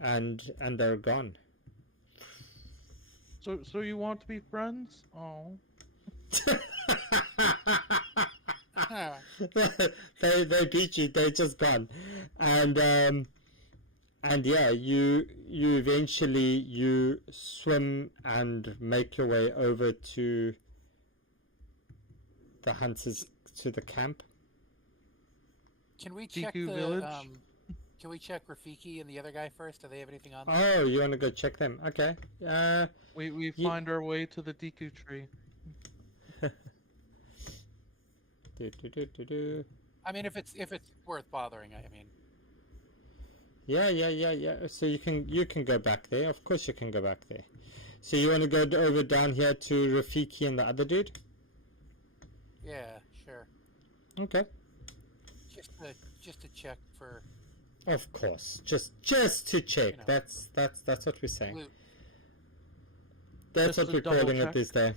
and they're gone. So you want to be friends? Oh. they beat you. They're just gone, and yeah, you eventually swim and make your way over to the hunters, to the camp. Can we check Tiku the village? Can we check Rafiki and the other guy first? Do they have anything on them? Oh, you want to go check them? Okay. We find our way to the Deku tree. I mean, if it's worth bothering, I mean. Yeah. So you can go back there. Of course you can go back there. So you want to go over down here to Rafiki and the other dude? Yeah, sure. Okay. Just to check for. Of course, just to check. You know, that's what we're saying. loot. That's Just what we're to double calling it check. this day.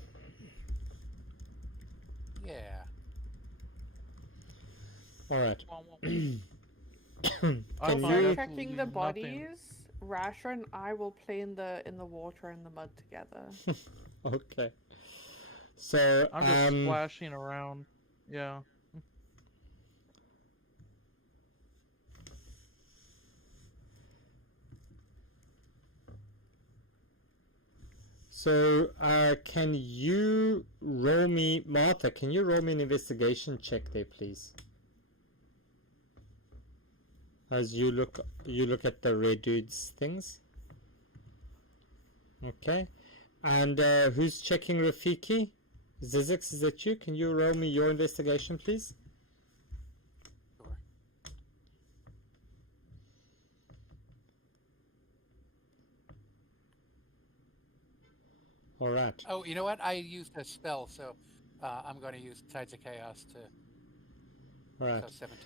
Yeah. All right. I'll Can find you? out. Checking the Absolutely bodies, Rasher and I will play in the water and the mud together. Okay. So I'm just splashing around. Yeah. So, can you roll me, Martha? Can you roll me an investigation check there, please? As you look at the red dude's things. Okay, and who's checking Rafiki? Zizix, is that you? Can you roll me your investigation, please? Sure. All right. Oh, you know what? I used a spell, so I'm going to use Tides of Chaos to. All right. So 17.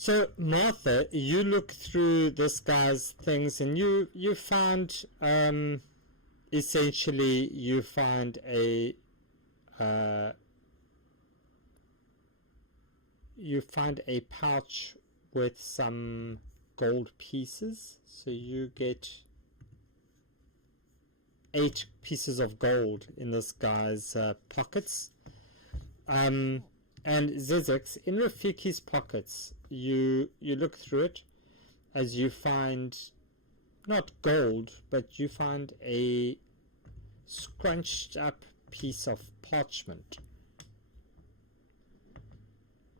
So Martha, you look through this guy's things, and you find essentially you find a pouch with some gold pieces. So you get 8 pieces of gold in this guy's pockets. And Zizix, in Rafiki's pockets, you look through it as you find not gold, but you find a scrunched up piece of parchment.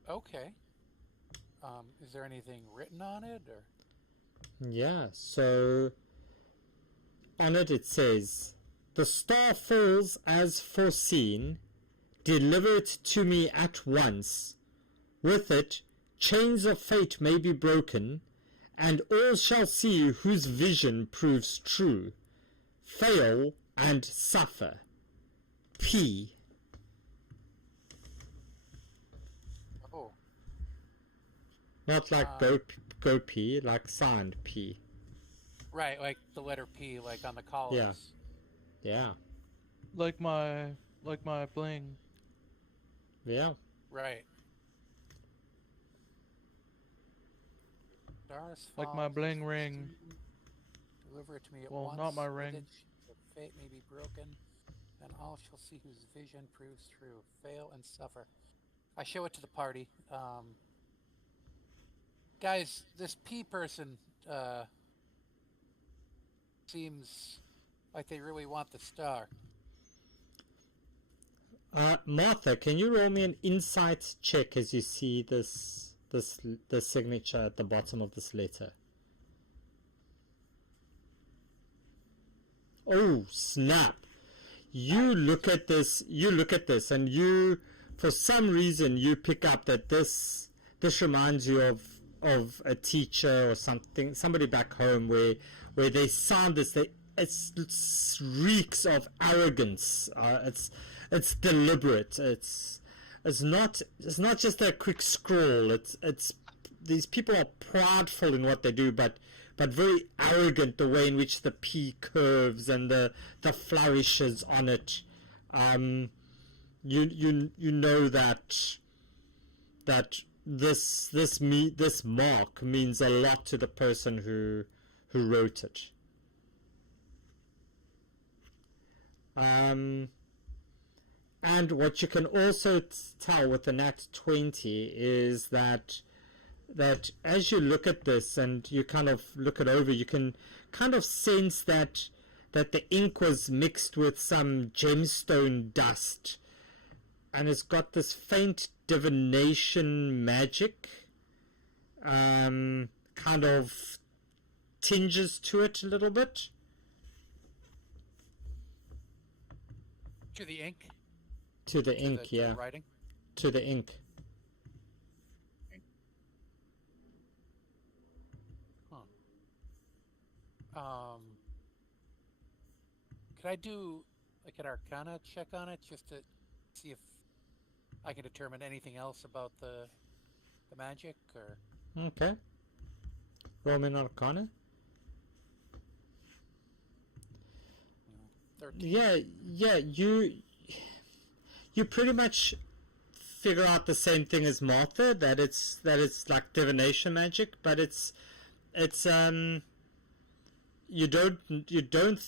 Okay. Is there anything written on it, or? Yeah, so on it says, "The star falls as foreseen. Deliver it to me at once. With it, chains of fate may be broken, and all shall see whose vision proves true. Fail and suffer. P." Oh. Not like go P, like signed P. Right, like the letter P, like on the collars. Yeah. Like my bling. Yeah. Right. Stars Like my falls bling as ring. foreseen. Deliver it to me at Well, once. not my With ring. it, chains of fate may be broken, and all shall see whose vision proves true. Fail and suffer. I show it to the party. Guys, this P person seems like they really want the star. Martha, can you roll me an insight check as you see this signature at the bottom of this letter? Oh, snap. You look at this, and you, for some reason, you pick up that this reminds you of a teacher or something, somebody back home where they sound this, it reeks of arrogance. It's deliberate. It's not just a quick scroll. It's these people are prideful in what they do, but very arrogant the way in which the P curves and the flourishes on it. You know that this mark means a lot to the person who wrote it. And what you can also tell with the Nat 20 is that as you look at this and you kind of look it over, you can kind of sense that the ink was mixed with some gemstone dust, and it's got this faint divination magic kind of tinges to it a little bit. To the ink? To the ink, yeah. The writing? To the ink. Could I do like an Arcana check on it just to see if I can determine anything else about the magic, or? Okay. Roll me an Arcana. 13. Yeah. You pretty much figure out the same thing as Martha, that it's like divination magic, but it's you don't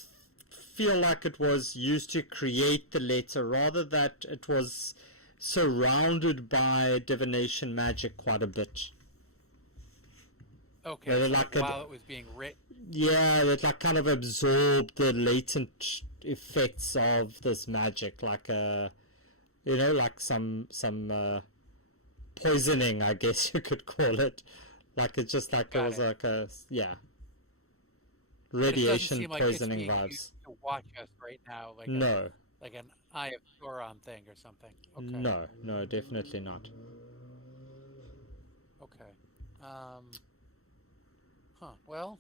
feel like it was used to create the letter, rather that it was surrounded by divination magic quite a bit. Okay, so like while it was being written. Yeah, it like kind of absorbed the latent effects of this magic, like like some poisoning, I guess you could call it. Like it's just like it was like a radiation poisoning vibes. To watch us right now, like no, like an Eye of Sauron thing or something. Okay. No, definitely not. Okay. Well,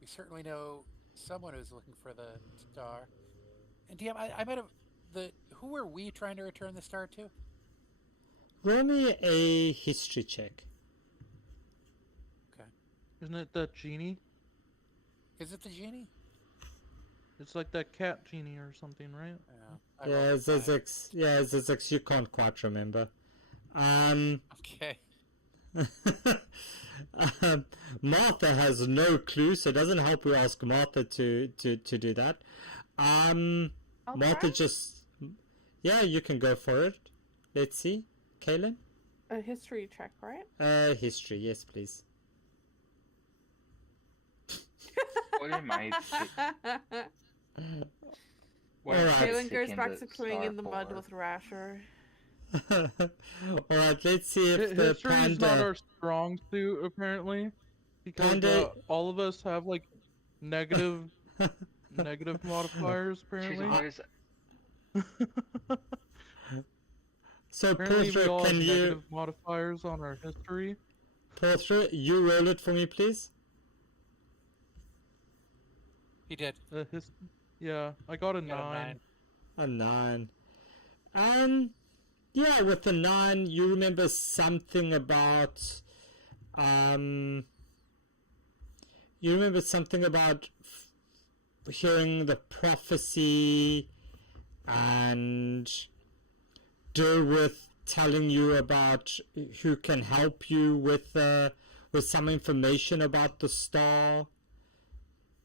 we certainly know someone who's looking for the star. And DM, I might have who are we trying to return the star to? Roll me a history check. Isn't it that genie? Is it the genie? It's like that cat genie or something, right? Yeah. I Yeah, rolled a five. Zizix. Yeah, Zizix, you can't quite remember. Okay. Martha has no clue, so it doesn't help we ask Martha to do that. I'll Martha try. just... Yeah, you can go for it. Let's see. Kaylin? A history check, right? History, yes, please. What am I? What All am right. I Kaylin goes taking back the to playing star in the mud for? with Rasher. Alright, let's see if the History is not panda... our strong suit, apparently, because Panda... all of us have like negative modifiers. Jeez, Apparently, what is So, apparently we Portrait, all have can you... negative modifiers on our history. Portrait, you roll it for me, please? He did. Yeah, I got a Got a 9. A 9. Yeah, with the 9, you remember something about... You remember something about hearing the prophecy and Derwith telling you about who can help you with some information about the star.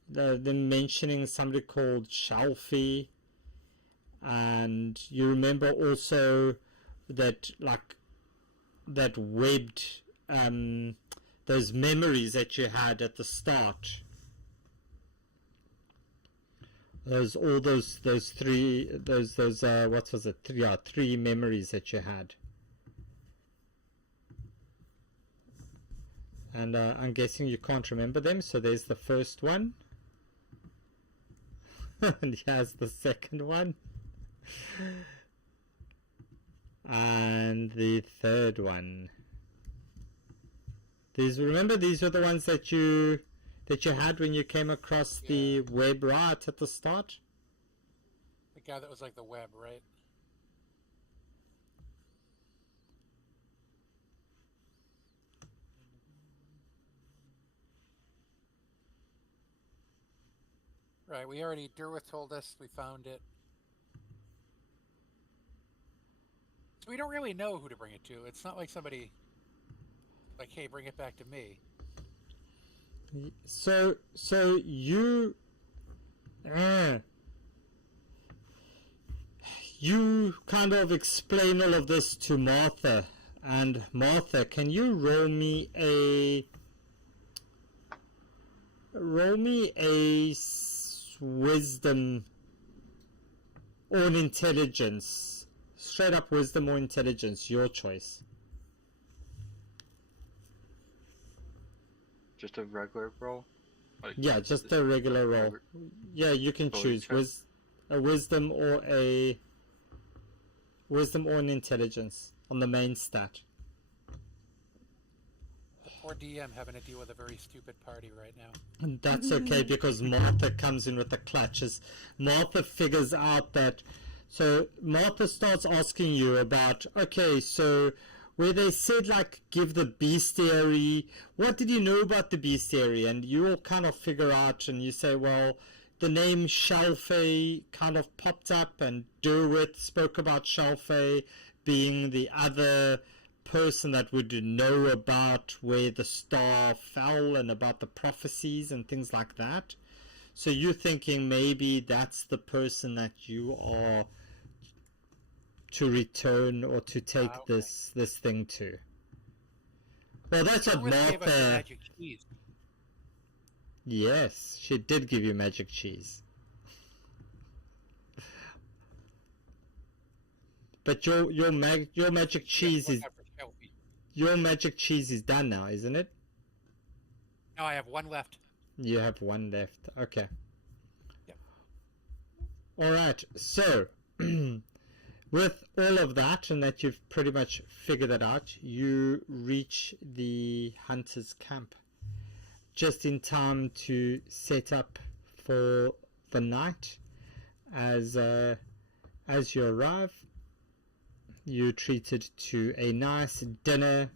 Them mentioning somebody called Shalfie, and you remember also that that webbed those memories that you had at the start. Those what was it? Three memories that you had. And I'm guessing you can't remember them, so there's the first one. And here's the second one. And the third one. These were the ones that you had when you came across the web right at the start? The guy that was like the web, right? Right, Derwith told us we found it. So we don't really know who to bring it to. It's not like somebody, like, hey, bring it back to me. So you... you kind of explain all of this to Martha. And Martha, can you roll me a wisdom or an intelligence? Straight up wisdom or intelligence, your choice. just a regular roll? Like, Yeah, just a regular roll. Yeah, you can choose a wisdom or an intelligence on the main stat. The poor DM having to deal with a very stupid party right now. And that's okay because Martha comes in with the clutches. Martha figures out that... So Martha starts asking you about, okay, so where they said, like, give the bestiary, what did you know about the bestiary? And you all kind of figure out, and you say, well, the name Shalfei kind of popped up, and Derwith spoke about Shalfei being the other person that would know about where the star fell and about the prophecies and things like that. So you're thinking maybe that's the person that you are to return or to take this thing to. Well, that's what Derwith gave us the Martha... magic cheese. Yes, she did give you magic cheese. But your magic cheese is... Your magic cheese is done now, isn't it? No, I have one left. You have one left. Okay. Yep. Alright, so... with all of that, and that you've pretty much figured it out, you reach the hunter's camp just in time to set up for the night. As you arrive, you're treated to a nice dinner.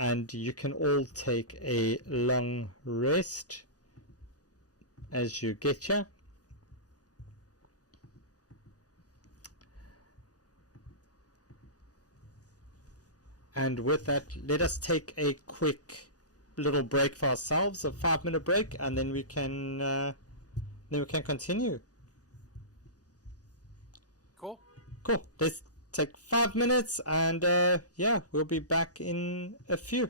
and you can all take a long rest as you get here. And with that, let us take a quick little break for ourselves, a 5-minute break, and then we can continue. Cool. Cool. Let's take 5 minutes, and yeah, we'll be back in a few.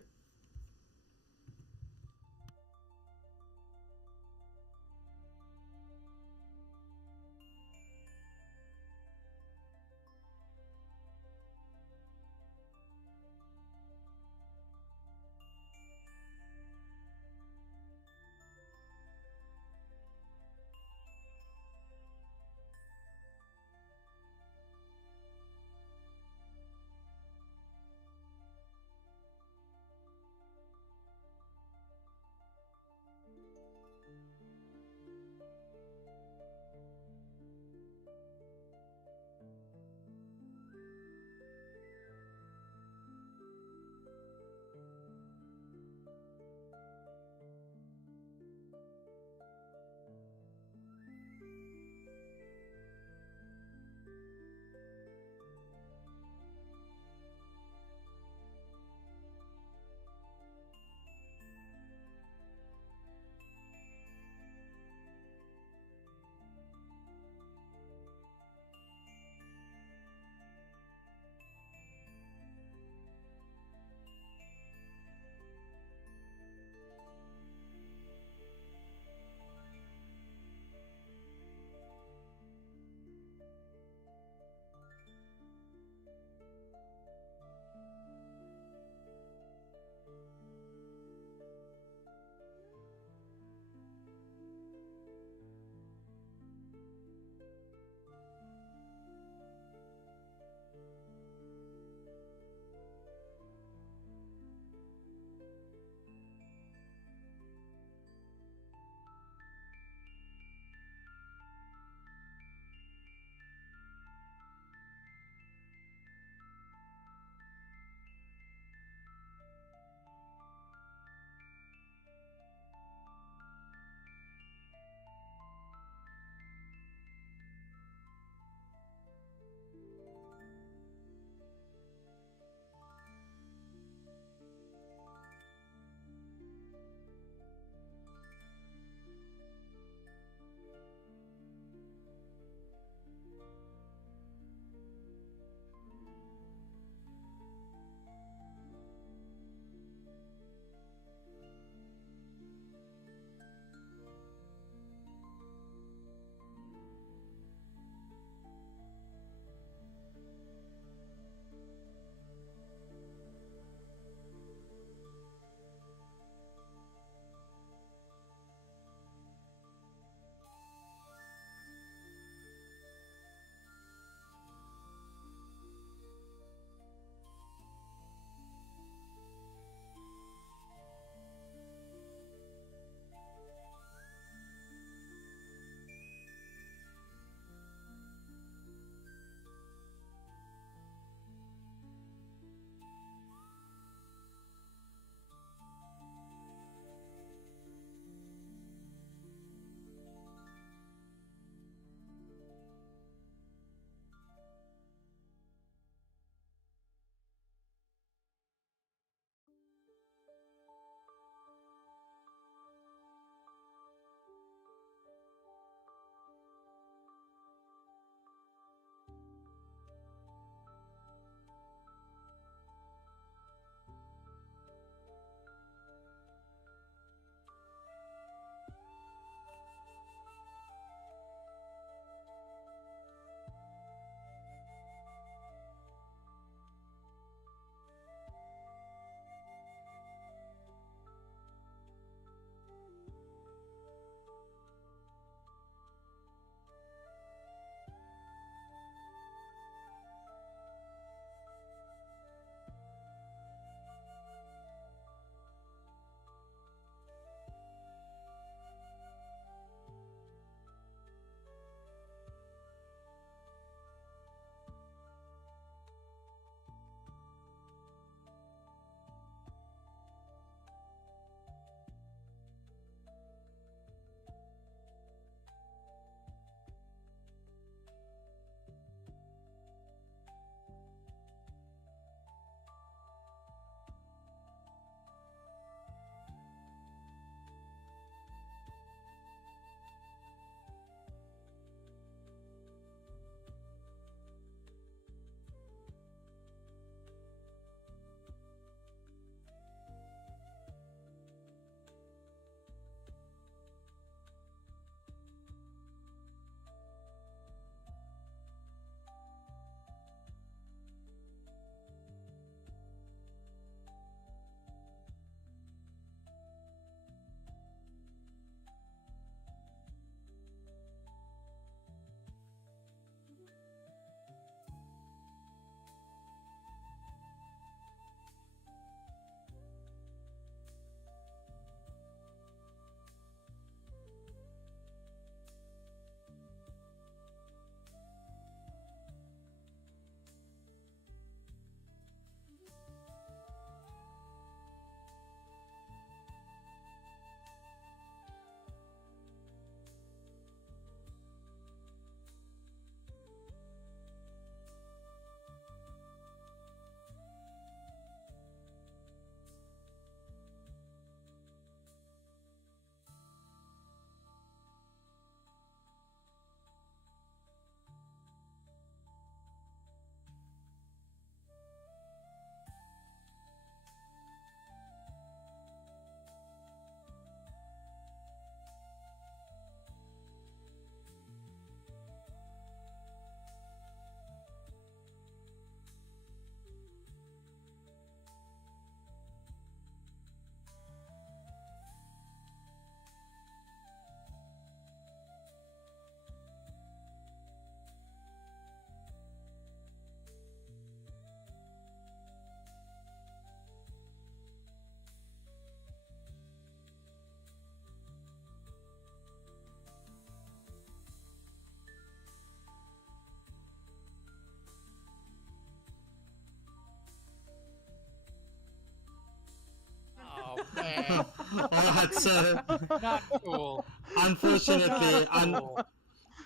Alright, so Not cool. unfortunately, Cool.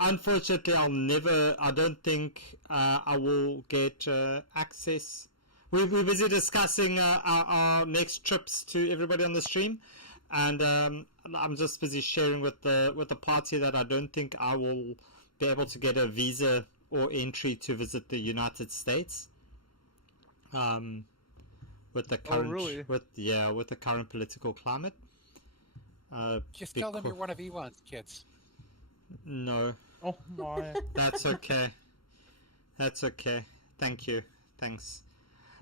unfortunately, I don't think I will get access. We're busy discussing our next trips to everybody on the stream, and I'm just busy sharing with the party that I don't think I will be able to get a visa or entry to visit the United States. With the current, really? with the current political climate. Just tell them you're one of Elon's kids. No, Oh my. that's okay. That's okay. Thank you. Thanks,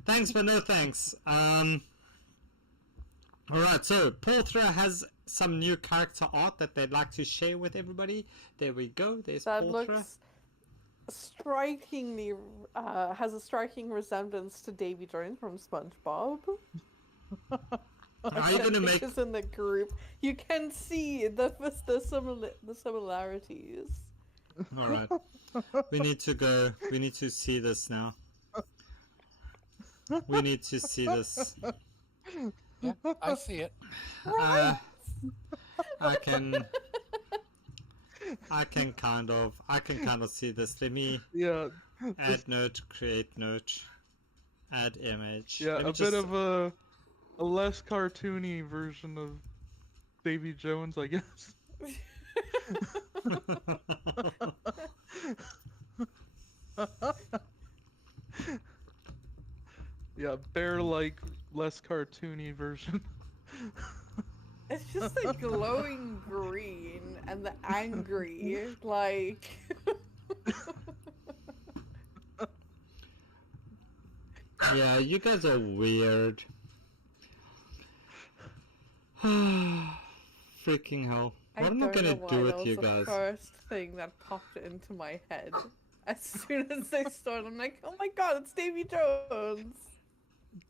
but no thanks. Alright, so Portra has some new character art that they'd like to share with everybody. There we go. There's That Portra. looks strikingly has a striking resemblance to Davy Jones from SpongeBob. Are you gonna make? Pictures in the group? You can see the similarities. Alright, we need to go. We need to see this now. We need to see this. Yeah, I see it. I can kind of see this. Let me Yeah. add note, create note, add image. Yeah, Let me a just- bit of a less cartoony version of Davy Jones, I guess. Yeah, bear-like, less cartoony version. It's just the glowing green and the angry, like. Yeah, you guys are weird. Freaking hell. What am I don't gonna know why do that with you was guys? the first thing that popped into my head. As soon as they started, I'm like, oh my god, it's Davy Jones!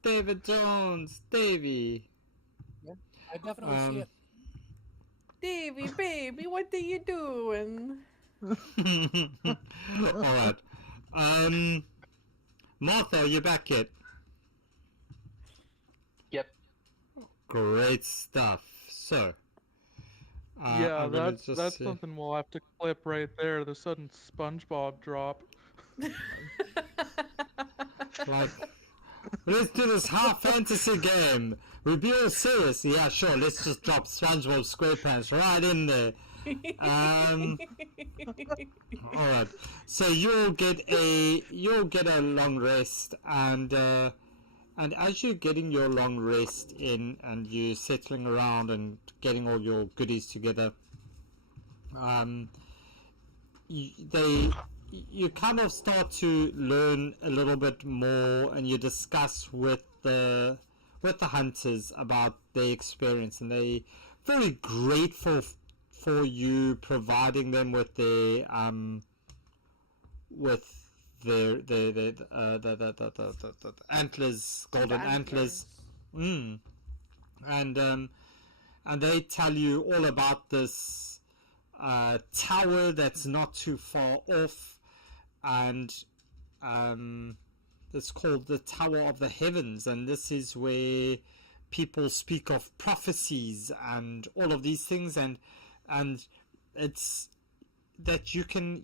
David Jones, Davy. I definitely see it. Davy, baby, what are you doing? Alright. Martha, are you back yet? Yep. Great stuff. So, Yeah, I'm gonna that's just see. something we'll have to clip right there. The sudden SpongeBob drop. Like, let's do this high fantasy game. We'll be all serious. Yeah, sure. Let's just drop SpongeBob SquarePants right in there. All right. So you'll get a long rest, and as you're getting your long rest in, and you're settling around and getting all your goodies together, you kind of start to learn a little bit more, and you discuss with the hunters about their experience, and they very grateful for you providing them with their the antlers, golden antlers. And they tell you all about this tower that's not too far off, and it's called the Tower of the Heavens, and this is where people speak of prophecies and all of these things, and it's that you can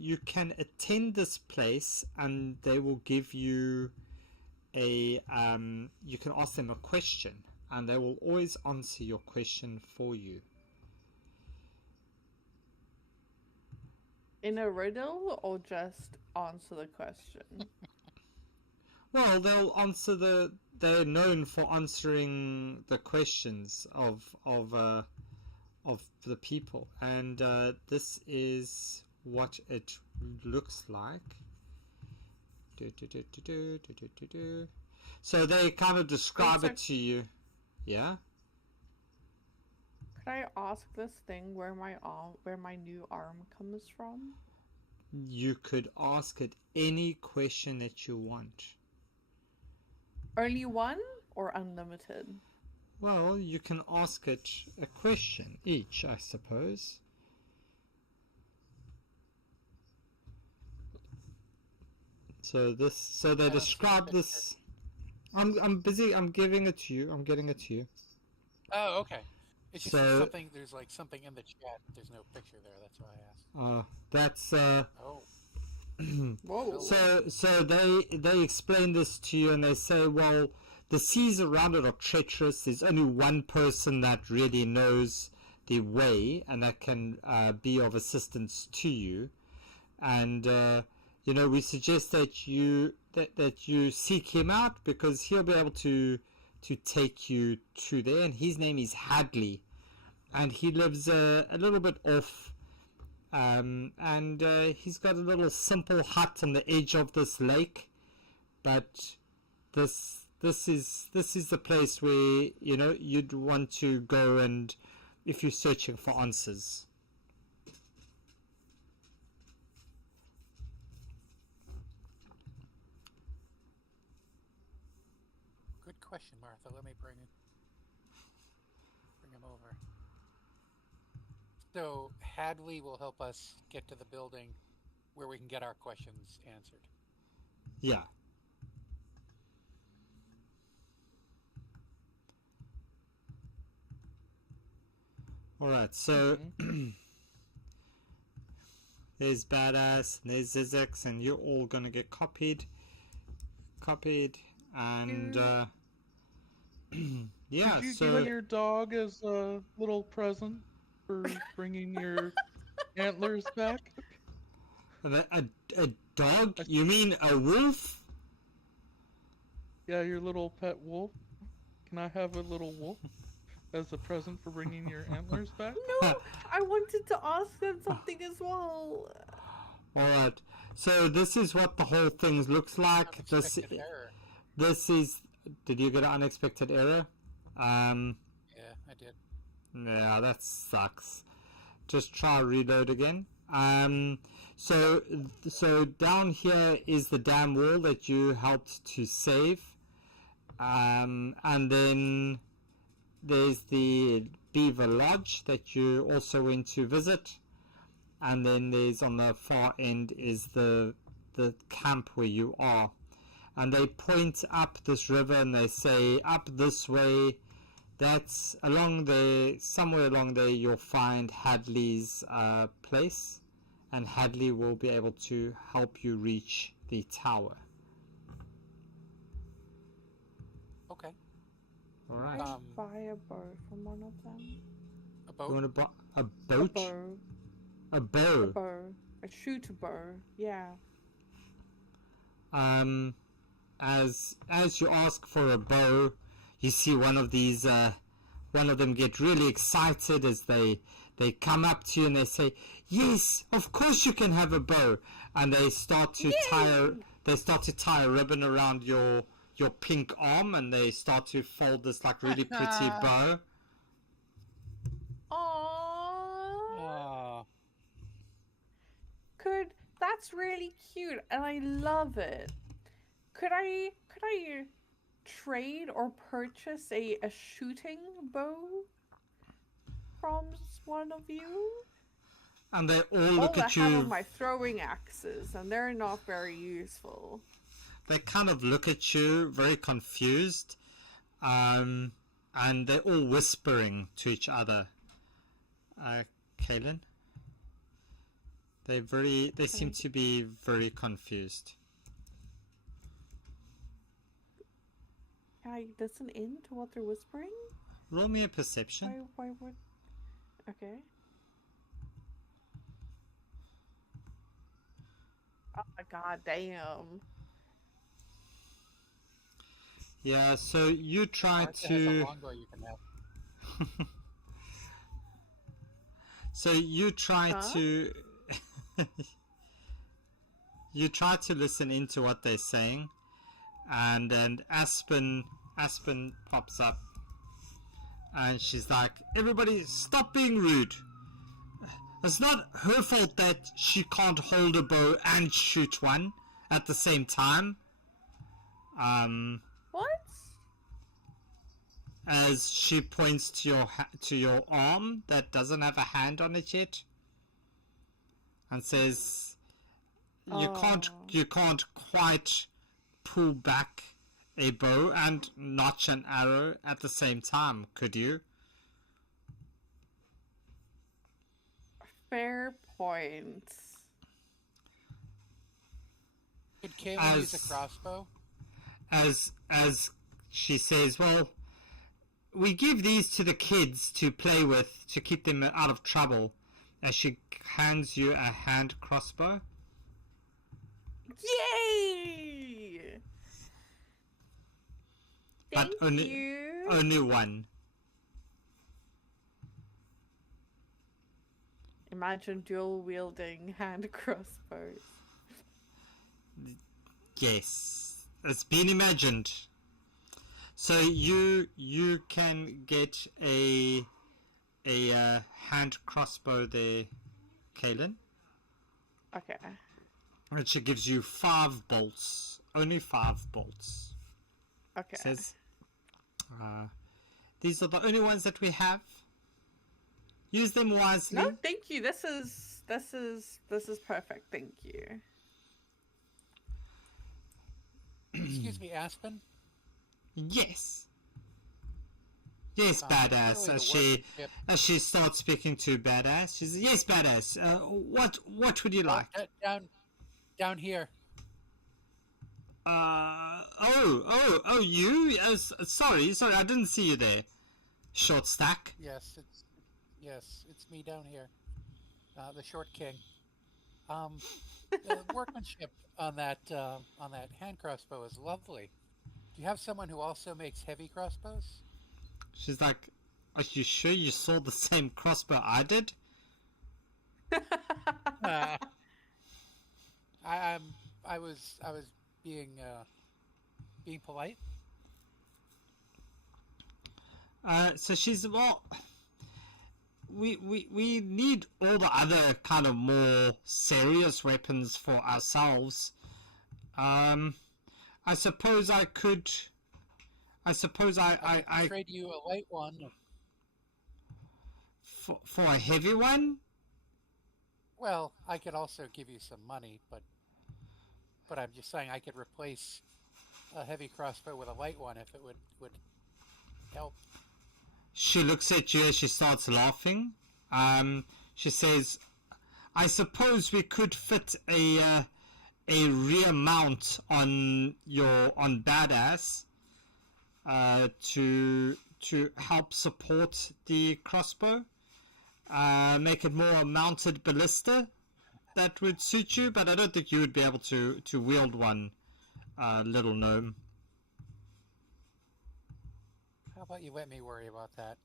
attend this place, and they will give you a you can ask them a question, and they will always answer your question for you. In a riddle, or just answer the question? Well, they'll answer they're known for answering the questions of the people, and this is what it looks like. So they kind of describe it to you. Yeah. Could I ask this thing where my new arm comes from? You could ask it any question that you want. Only one or unlimited? Well, you can ask it a question each, I suppose. So they describe this. I'm busy. I'm giving it to you. I'm getting it to you. Oh, okay. It's just So- something. There's like something in the chat. But there's no picture there. That's why I asked. That's Oh, Whoa. so they explain this to you and they say, well, the seas around it are treacherous. There's only one person that really knows the way and that can be of assistance to you. And we suggest that you seek him out because he'll be able to take you to there. And his name is Hadley, and he lives a little bit off. And he's got a little simple hut on the edge of this lake, but this is the place where you'd want to go, and if you're searching for answers. good question, Martha. Let me bring him over. So Hadley will help us get to the building where we can get our questions answered. Yeah. All right. So there's Badass, and there's Zizix, and you're all gonna get copied, and yeah. Did you So give your dog as a little present for bringing your antlers back? a dog? You mean a wolf? Yeah, your little pet wolf. Can I have a little wolf as a present for bringing your antlers back? No, I wanted to ask them something as well. Alright, so this is what the whole thing looks like. Unexpected error. This is... Did you get an unexpected error? Yeah, I did. Yeah, that sucks. Just try reload again. So down here is the dam wall that you helped to save. And then there's the Beaver Lodge that you also went to visit. And then there's on the far end is the camp where you are. And they point up this river and they say, up this way, that's along there, somewhere along there you'll find Hadley's place. And Hadley will be able to help you reach the tower. Okay. Alright. I buy a bow from one of them. A You boat? want to buy a A boat? bow. A bow. A bow. A shooter bow. Yeah. As you ask for a bow, you see one of these one of them get really excited as they come up to you and they say, yes, of course you can have a bow, and they start to tie a ribbon around your pink arm, and they start to fold this like really pretty bow. Aww. That's really cute, and I love it. Could I trade or purchase a shooting bow from one of you? And they all All look I at have you. are my throwing axes, and they're not very useful. They kind of look at you very confused, and they're all whispering to each other. Kaylin? They seem to be very confused. Can I listen in to what they're whispering? Roll me a perception. Why would... Okay. Oh my god, damn. Yeah, so you try Martha has a to... longbow you can have. So you try Huh? to... you try to listen into what they're saying, and then Aspen pops up, and she's like, everybody stop being rude. It's not her fault that she can't hold a bow and shoot one at the same time. What? As she points to your arm that doesn't have a hand on it yet, and says, you can't quite pull back a bow and notch an arrow at the same time, could you? Fair point. Could Kaylin use a As- crossbow? As she says, well, we give these to the kids to play with to keep them out of trouble. As she hands you a hand crossbow. Yay! Thank But only, you. only one. Imagine dual wielding hand crossbows. Yes, it's been imagined. So you can get a hand crossbow there, Kaylin. Okay. Which gives you 5 bolts. Only 5 bolts. Okay. It says, these are the only ones that we have. Use them wisely. No, thank you. This is perfect. Thank you. Excuse me, Aspen? Yes. Yes, Uh, badass. clearly the workmanship- As she starts speaking to badass, she says, "Yes, badass. What would you like?" Down here. You? Sorry, I didn't see you there. Short stack. Yes, it's me down here. The short king. The workmanship on that hand crossbow is lovely. Do you have someone who also makes heavy crossbows? She's like, "Are you sure you saw the same crossbow I did?" I was being polite. So she's, well, we need all the other kind of more serious weapons for ourselves. I suppose I could. I trade you a light one. For a heavy one. Well, I could also give you some money, but I'm just saying I could replace a heavy crossbow with a light one if it would help. She looks at you as she starts laughing. She says, "I suppose we could fit a rear mount on badass to help support the crossbow. Make it more a mounted ballista. That would suit you, but I don't think you would be able to wield one, little gnome." How about you let me worry about that?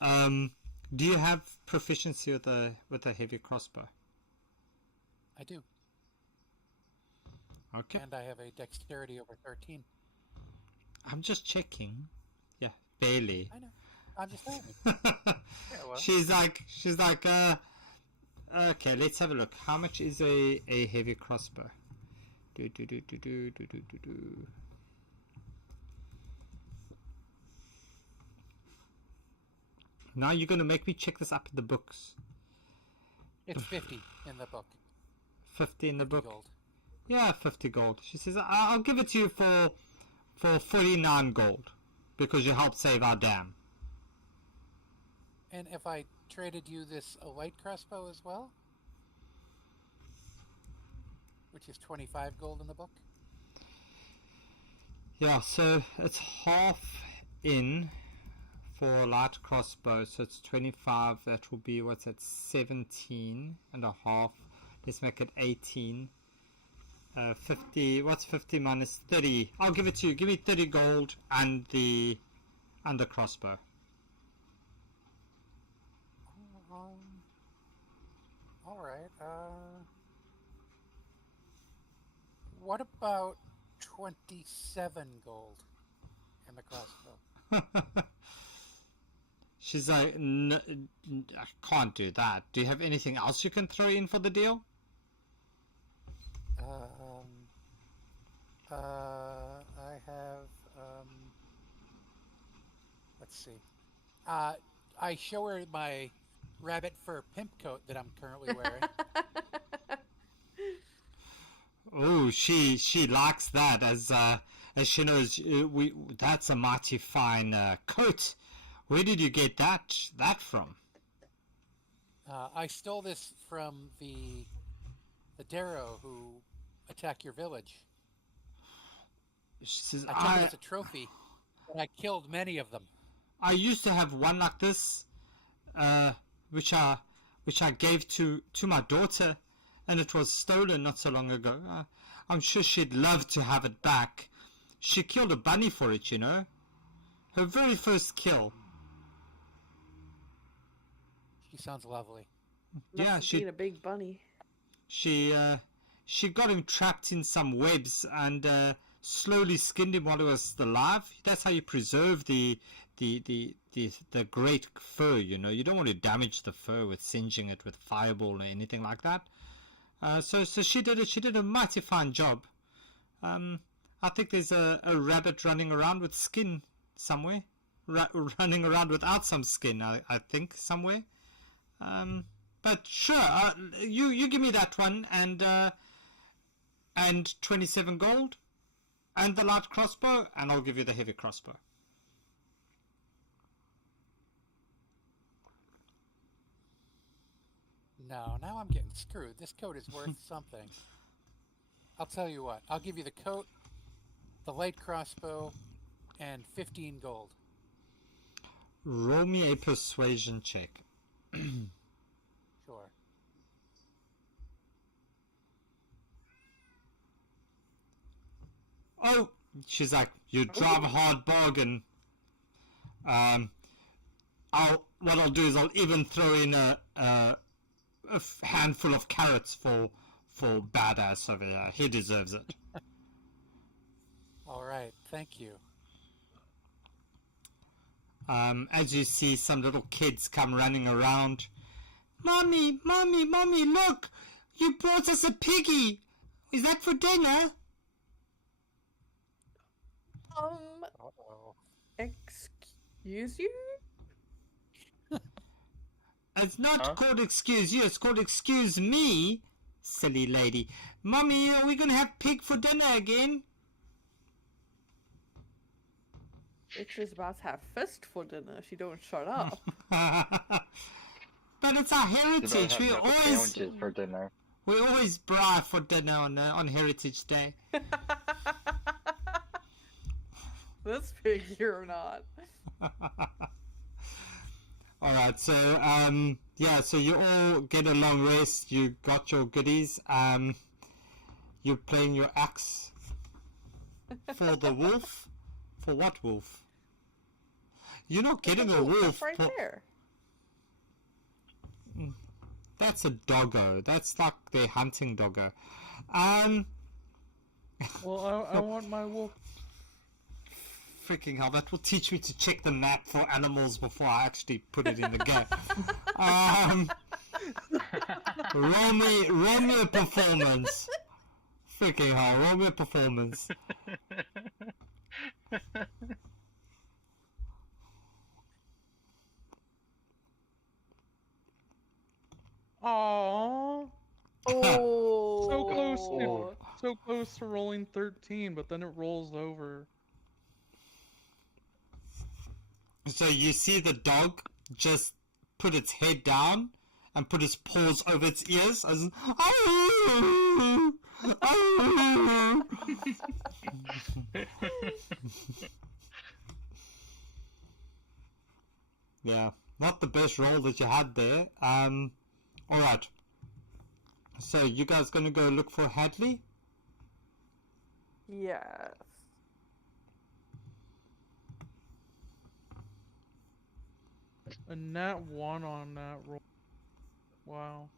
Do you have proficiency with a heavy crossbow? I do. Okay. And I have a dexterity over 13. I'm just checking. Yeah, barely. I know. I'm just saying. Yeah, well. She's like, okay, let's have a look. How much is a heavy crossbow? Do. Now you're gonna make me check this up in the books. It's 50 in the book. 50 in the book. Gold. Yeah, 50 gold. She says, I'll give it to you for 49 gold because you helped save our dam. And if I traded you this a light crossbow as well, which is 25 gold in the book. Yeah, so it's half in for a light crossbow, so it's 25. That will be, what's that, 17 and a half. Let's make it 18. 50. What's 50 minus 30? I'll give it to you. Give me 30 gold and the crossbow. All right. What about 27 gold in the crossbow? She's like, I can't do that. Do you have anything else you can throw in for the deal? I have, let's see. I show her my rabbit fur pimp coat that I'm currently wearing. Oh, she likes that as she knows that's a mighty fine coat. Where did you get that from? I stole this from the Darrow who attacked your village. She says, I took it as a trophy, and I killed many of them. I used to have one like this, which I gave to my daughter, and it was stolen not so long ago. I'm sure she'd love to have it back. She killed a bunny for it, you know. Her very first kill. She sounds lovely. Must Yeah, have she been a big bunny. she got him trapped in some webs and slowly skinned him while he was still alive. That's how you preserve the great fur, you know. You don't want to damage the fur with singeing it with fireball or anything like that. So she did it. She did a mighty fine job. I think there's a rabbit running around with skin somewhere. Running around without some skin, I think, somewhere. But sure, you give me that one and 27 gold and the light crossbow, and I'll give you the heavy crossbow. No, now I'm getting screwed. This coat is worth something. I'll tell you what. I'll give you the coat, the light crossbow, and 15 gold. Roll me a persuasion check. Sure. Oh, she's like, you drive a hard bargain. What I'll do is I'll even throw in a handful of carrots for badass over here. He deserves it. All right. Thank you. As you see some little kids come running around. Mommy, mommy, mommy, look! You brought us a piggy! Is that for dinner? Uh-oh. Excuse you? It's not called excuse you, it's called excuse me, silly lady. Mommy, are we gonna have pig for dinner again? Bitch is about to have fist for dinner if you don't shut up. But it's our Did I heritage. have We knuckle always sandwiches for dinner? braai for dinner on Heritage Day. This pig you're not. Alright, so yeah, so you all get a long rest, you got your goodies, you're playing your axe for the wolf. For what wolf? You're not getting a wolf. That's right there. That's a doggo. That's like their hunting doggo. Well, I want my wolf. Freaking hell, that will teach me to check the map for animals before I actually put it in the game. Roll me a performance. Freaking hell, roll me a performance. Aww. Oh. So close to rolling 13, but then it rolls over. So you see the dog just put its head down and put its paws over its ears. As yeah, not the best roll that you had there. Alright. So you guys gonna go look for Hadley? Yes. A nat 1 on that roll. Wow.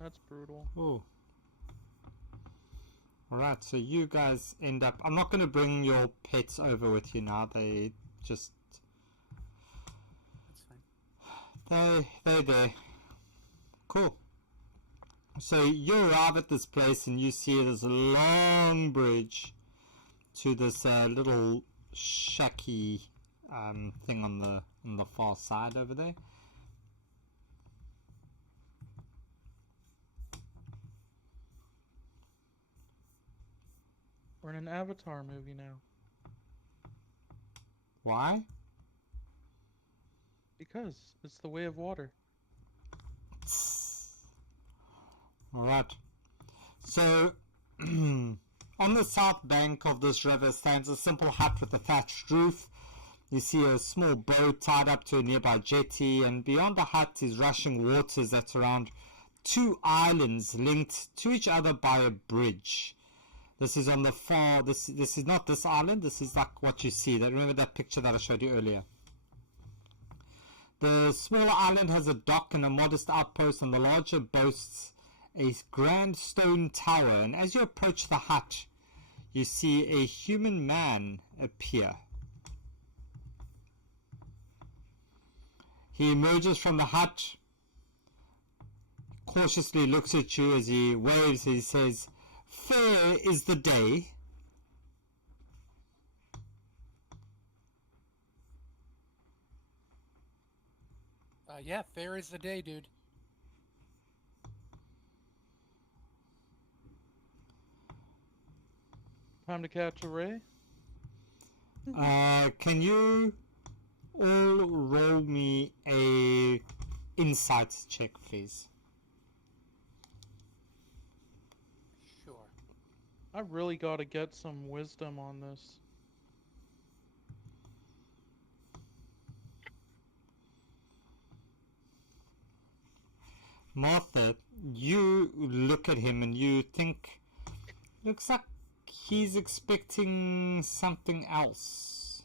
That's brutal. Oh. Alright, so you guys end up... I'm not going to bring your pets over with you now. They just... That's fine. They're there. Cool. So you arrive at this place and you see this long bridge to this little shacky thing on the far side over there. We're in an Avatar movie now. Why? Because it's the way of water. Alright. So, on the south bank of this river stands a simple hut with a thatched roof. You see a small boat tied up to a nearby jetty, and beyond the hut is rushing waters that surround two islands linked to each other by a bridge. This is on the far, this is not this island, this is like what you see. Remember that picture that I showed you earlier? The smaller island has a dock and a modest outpost, and the larger boasts a grand stone tower. And as you approach the hut, you see a human man appear. He emerges from the hut, cautiously looks at you as he waves. He says, "Fair is the day." Yeah, fair is the day, dude. Time to catch a ray? Can you all roll me a insight check, please? Sure. I really gotta get some wisdom on this. Martha, you look at him and you think, looks like he's expecting something else.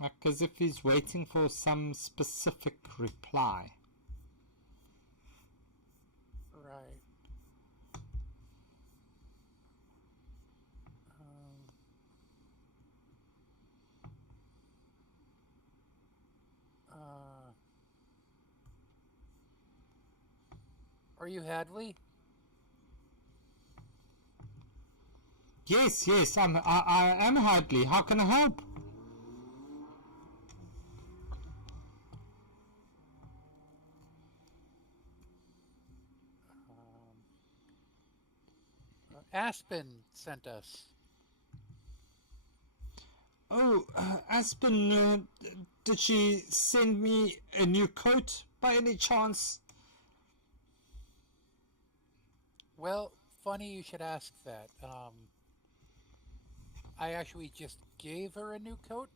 Like as if he's waiting for some specific reply. Right. Are you Hadley? Yes, I am Hadley. How can I help? Aspen sent us. Oh, Aspen, did she send me a new coat by any chance? Well, funny you should ask that. I actually just gave her a new coat,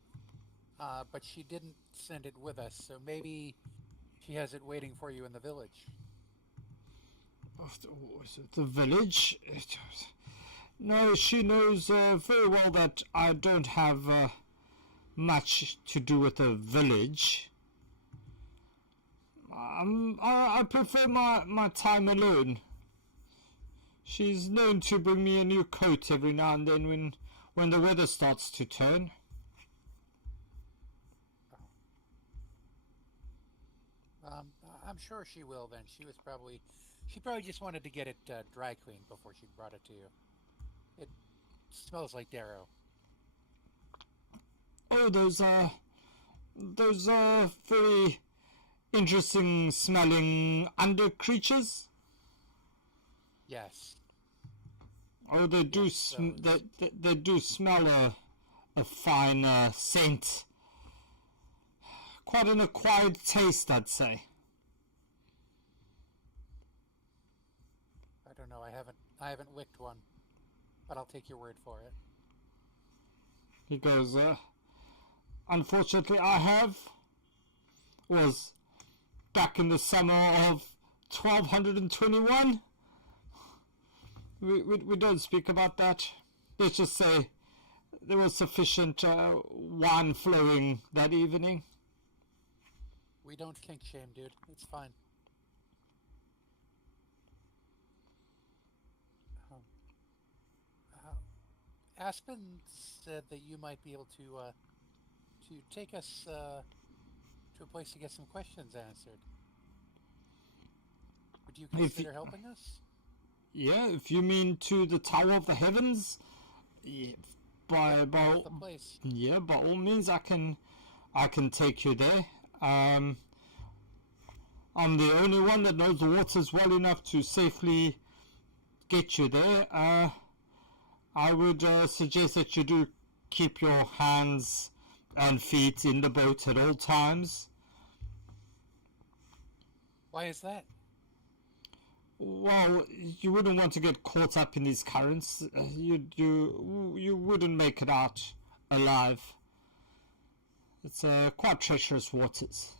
but she didn't send it with us, so maybe she has it waiting for you in the village. The village? No, she knows very well that I don't have much to do with the village. I prefer my time alone. She's known to bring me a new coat every now and then when the weather starts to turn. I'm sure she will then. She probably just wanted to get it dry cleaned before she brought it to you. It smells like Darrow. Oh, those very interesting smelling under creatures. Yes. Oh, they do. Yes, They do smell a fine scent. Quite an acquired taste, I'd say. I don't know. I haven't licked one, but I'll take your word for it. He goes, unfortunately, I have. Was back in the summer of 1221. We don't speak about that. Let's just say there was sufficient wine flowing that evening. We don't kink shame, dude. It's fine. Aspen said that you might be able to take us to a place to get some questions answered. Would you consider helping us? Yeah, if you mean to the Tower of the Heavens, yeah, by the place. Yeah, by all means, I can take you there. I'm the only one that knows the waters well enough to safely get you there. I would suggest that you do keep your hands and feet in the boat at all times. Why is that? Well, you wouldn't want to get caught up in these currents. You wouldn't make it out alive. It's quite treacherous waters.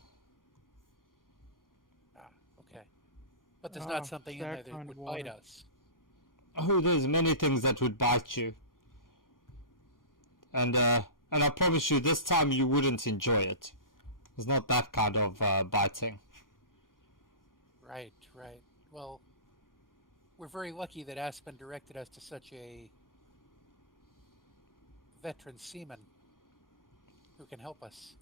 Ah, okay. But there's not something in there that would bite us. Oh, there's many things that would bite you. And I promise you, this time you wouldn't enjoy it. It's not that kind of biting. Right, right. Well, we're very lucky that Aspen directed us to such a veteran seaman who can help us.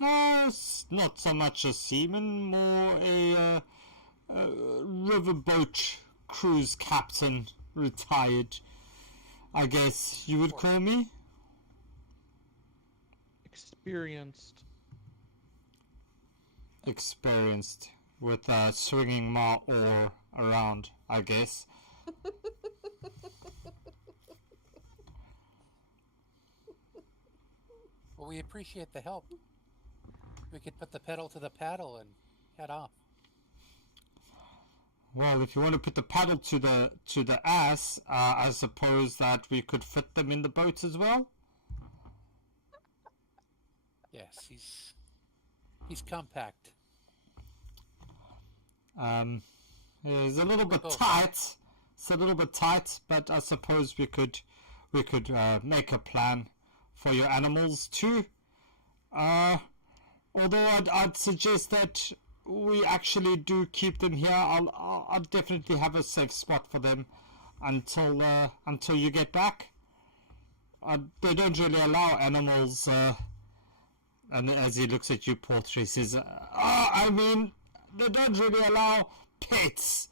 It's not so much a seaman, more a riverboat cruise captain, retired, I guess you would call me. Experienced with swinging my oar around, I guess. Well, we appreciate the help. We could put the pedal to the paddle and head off. Well, if you want to put the paddle to the ass, I suppose that we could fit them in the boat as well. Yes, he's compact. It's a little bit tight. It's a little bit tight, but I suppose we could make a plan for your animals too. Although I'd suggest that we actually do keep them here. I'll definitely have a safe spot for them until you get back. They don't really allow animals. And as he looks at you, Porter, he says, I mean, they don't really allow pets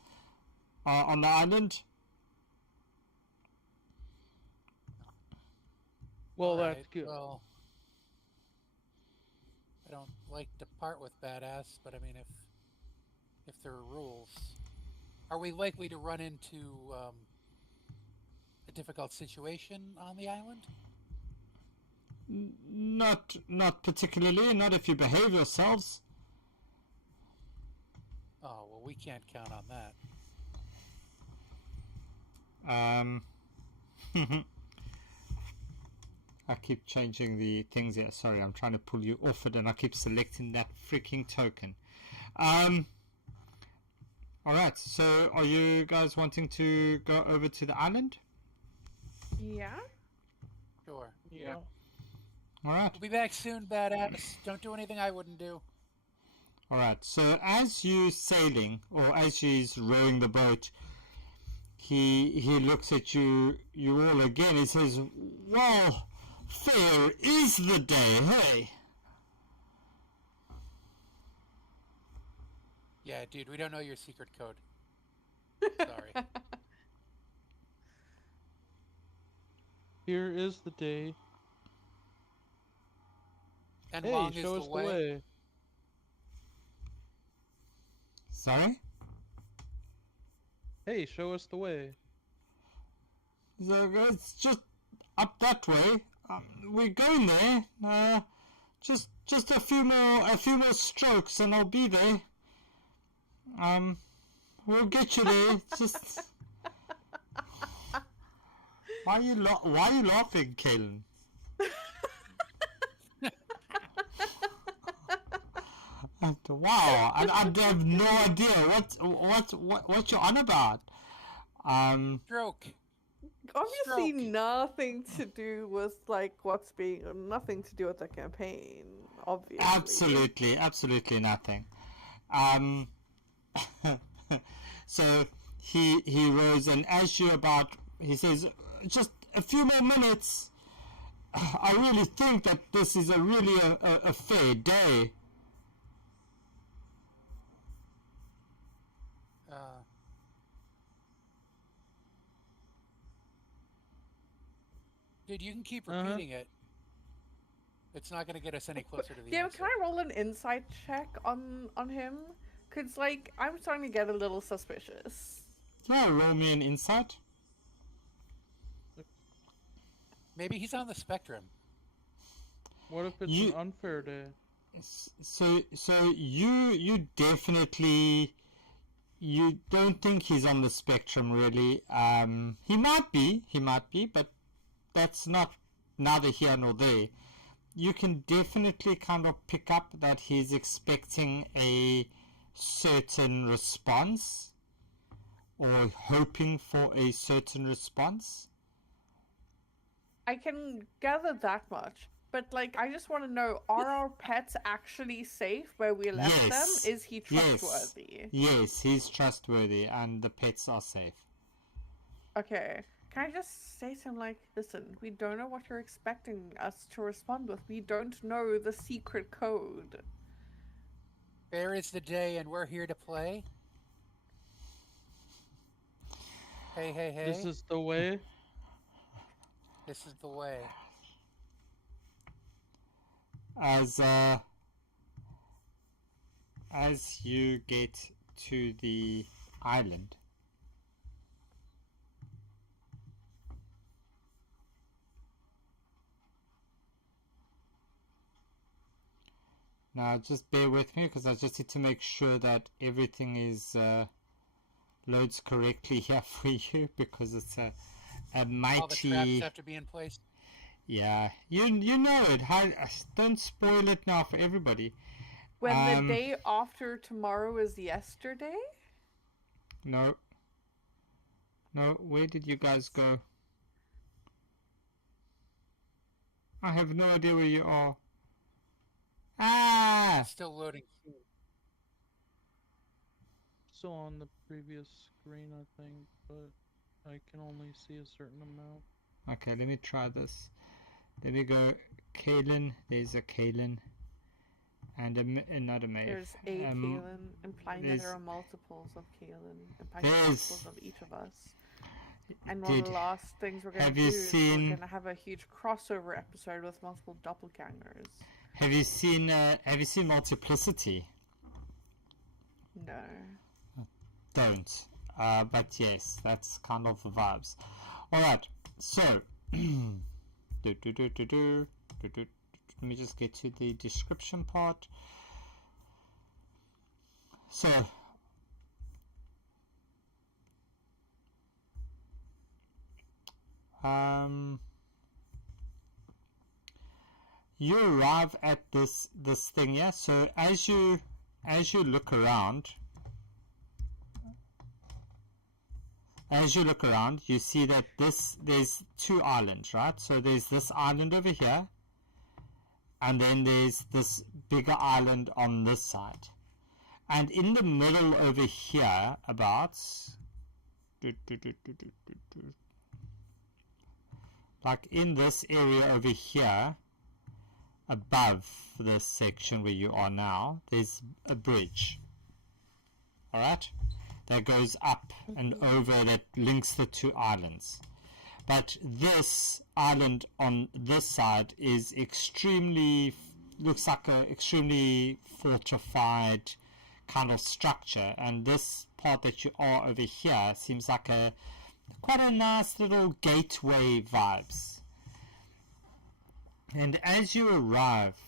on the island. Well, that's good. Well, I don't like to part with badass, but I mean, if there are rules, are we likely to run into a difficult situation on the island? Not particularly. Not if you behave yourselves. Oh, well, we can't count on that. I keep changing the things here. Sorry, I'm trying to pull you off it, and I keep selecting that freaking token. Alright, so are you guys wanting to go over to the island? Yeah. Sure. Yeah. Alright. We'll be back soon, badass. Don't do anything I wouldn't do. Alright, so as you sailing, or as she's rowing the boat, he looks at you all again. He says, well, fair is the day, hey? Yeah, dude, we don't know your secret code. Sorry. Here is the day. And Hey, long show is us the way. Sorry? Hey, show us the way. So it's just up that way. We're going there. Just a few more strokes, and I'll be there. We'll get you there. Just why are you laughing, Kalen? Wow, I have no idea what you're on about. Stroke. Obviously, Stroke. nothing to do with like nothing to do with the campaign. Obviously, Absolutely nothing. So he rose, and as you he says, just a few more minutes. I really think that this is really a fair day. Dude, you can keep repeating it. It's not going to get us any closer to the yeah. answer. Can I roll an insight check on him? Cause like I'm starting to get a little suspicious. Yeah, roll me an insight. Maybe he's on the spectrum. What if it's an unfair day? So you definitely, you don't think he's on the spectrum, really. He might be, but that's not neither here nor there. You can definitely kind of pick up that he's expecting a certain response or hoping for a certain response. I can gather that much. But, like, I just want to know, are our pets actually safe where we left Yes. them? Is he trustworthy? Yes, he's trustworthy and the pets are safe. Okay. Can I just say to him, like, listen, we don't know what you're expecting us to respond with. We don't know the secret code. Fair is the day, and we're here to play. Hey, hey, hey. This is the way. This is the way. As you get to the island, now just bear with me because I just need to make sure that everything is loads correctly here for you, because it's a mighty. All the traps have to be in place. Yeah, you know it. Don't spoil it now for everybody. When the day after tomorrow is yesterday? No, where did you guys go? I have no idea where you are. Ah! Still loading. Still on the previous screen, I think, but I can only see a certain amount. Okay, let me try this. There we go. Kaylin, there's a Kaylin. And not a Maeve. There's a Kaylin, implying that there are multiples of Kaylin, implying multiples of each of us. And one of the last things we're going to do is we're going to have a huge crossover episode with multiple doppelgangers. Have you seen Multiplicity? No. Don't. But yes, that's kind of the vibes. Alright, so let me just get to the description part. So you arrive at this thing here. So as you look around, you see that there's two islands, right? So there's this island over here, and then there's this bigger island on this side. And in the middle over here, about like in this area over here, above this section where you are now, there's a bridge. Alright? That goes up and over, that links the two islands. But this island on this side is looks like an extremely fortified kind of structure, and this part that you are over here seems like quite a nice little gateway vibes. And as you arrive,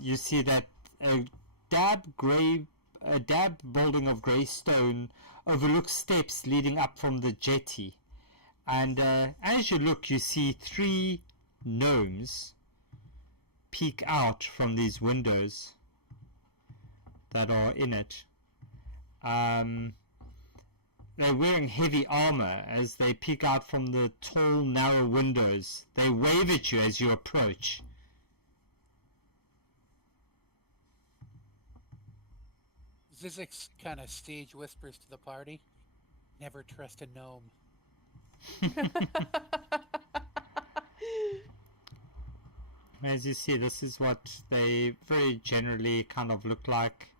you see that a dab building of grey stone overlooks steps leading up from the jetty. And as you look, you see three gnomes peek out from these windows that are in it. They're wearing heavy armor as they peek out from the tall, narrow windows. They wave at you as you approach. Zizix kind of stage whispers to the party, "Never trust a gnome." As you see, this is what they very generally kind of look like.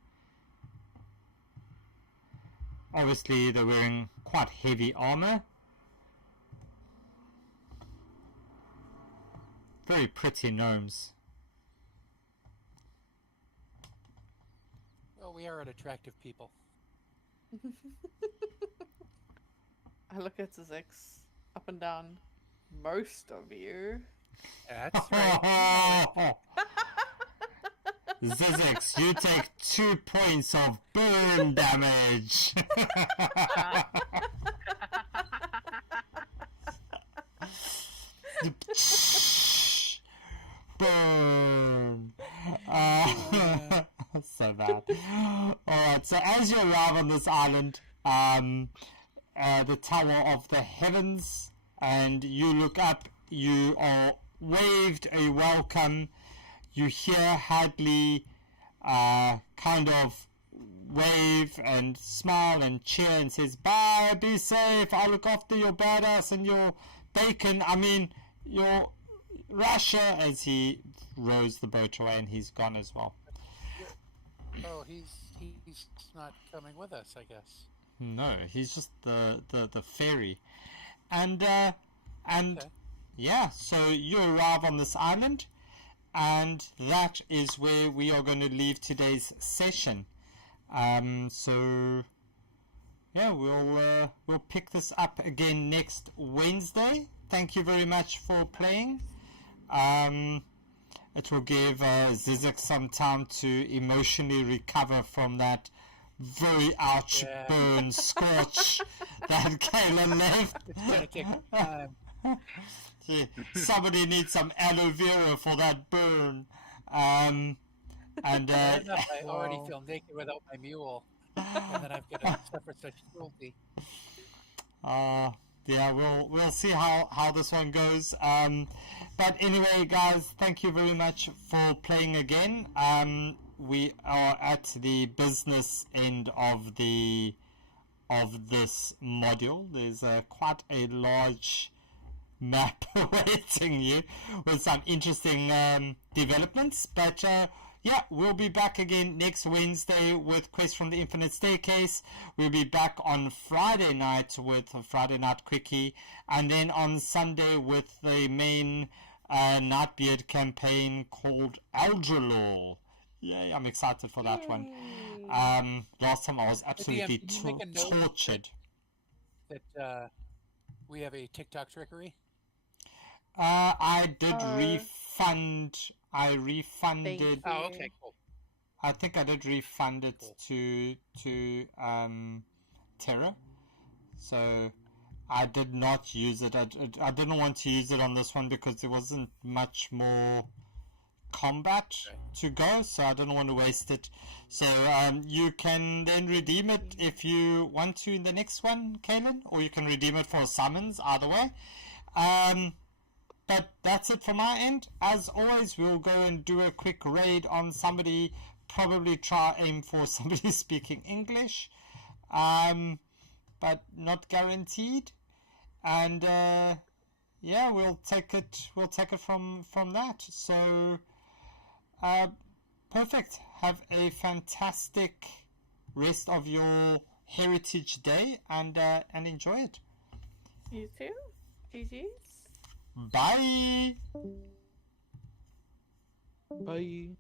Obviously, they're wearing quite heavy armor. Very pretty gnomes. Well, we are an attractive people. I look at Zix up and down. Most of you. That's right. Zizix, you take 2 points of burn damage. Burn. So bad. Alright, so as you arrive on this island, the Tower of the Heavens, and you look up, you are waved a welcome. You hear Hadley kind of wave and smile and cheer and says, "Bye, be safe, I'll look after your badass and your bacon, your Russia," as he rows the boat away, and he's gone as well. Oh, he's not coming with us, I guess. No, he's just the ferry. And yeah, so you arrive on this island, and that is where we are going to leave today's session. So yeah, we'll pick this up again next Wednesday. Thank you very much for playing. It will give Zizek some time to emotionally recover from that very ouch burn scorch that Kayla left. It's gonna take time. Yeah, somebody needs some aloe vera for that burn. And I already feel naked without my mule, and then I've got to suffer such cruelty. Yeah, we'll see how this one goes. But anyway, guys, thank you very much for playing again. We are at the business end of this module. There's quite a large map awaiting you with some interesting developments. But yeah, we'll be back again next Wednesday with Quest from the Infinite Staircase. We'll be back on Friday night with a Friday Night Quickie, and then on Sunday with the main Nightbeard campaign called Aldralore. Yay, I'm excited for that one. Last time I was absolutely tortured. That we have a TikTok trickery? I did refund. I refunded. Oh, okay, cool. I think I did refund it to Terra. So I did not use it. I didn't want to use it on this one because there wasn't much more combat to go, so I didn't want to waste it. So you can then redeem it if you want to in the next one, Kaylin, or you can redeem it for summons, either way. But that's it from our end. As always, we'll go and do a quick raid on somebody, probably try aim for somebody speaking English, but not guaranteed. And yeah, we'll take it from that. So perfect. Have a fantastic rest of your Heritage Day, and enjoy it. You too. GG's. Bye. Bye.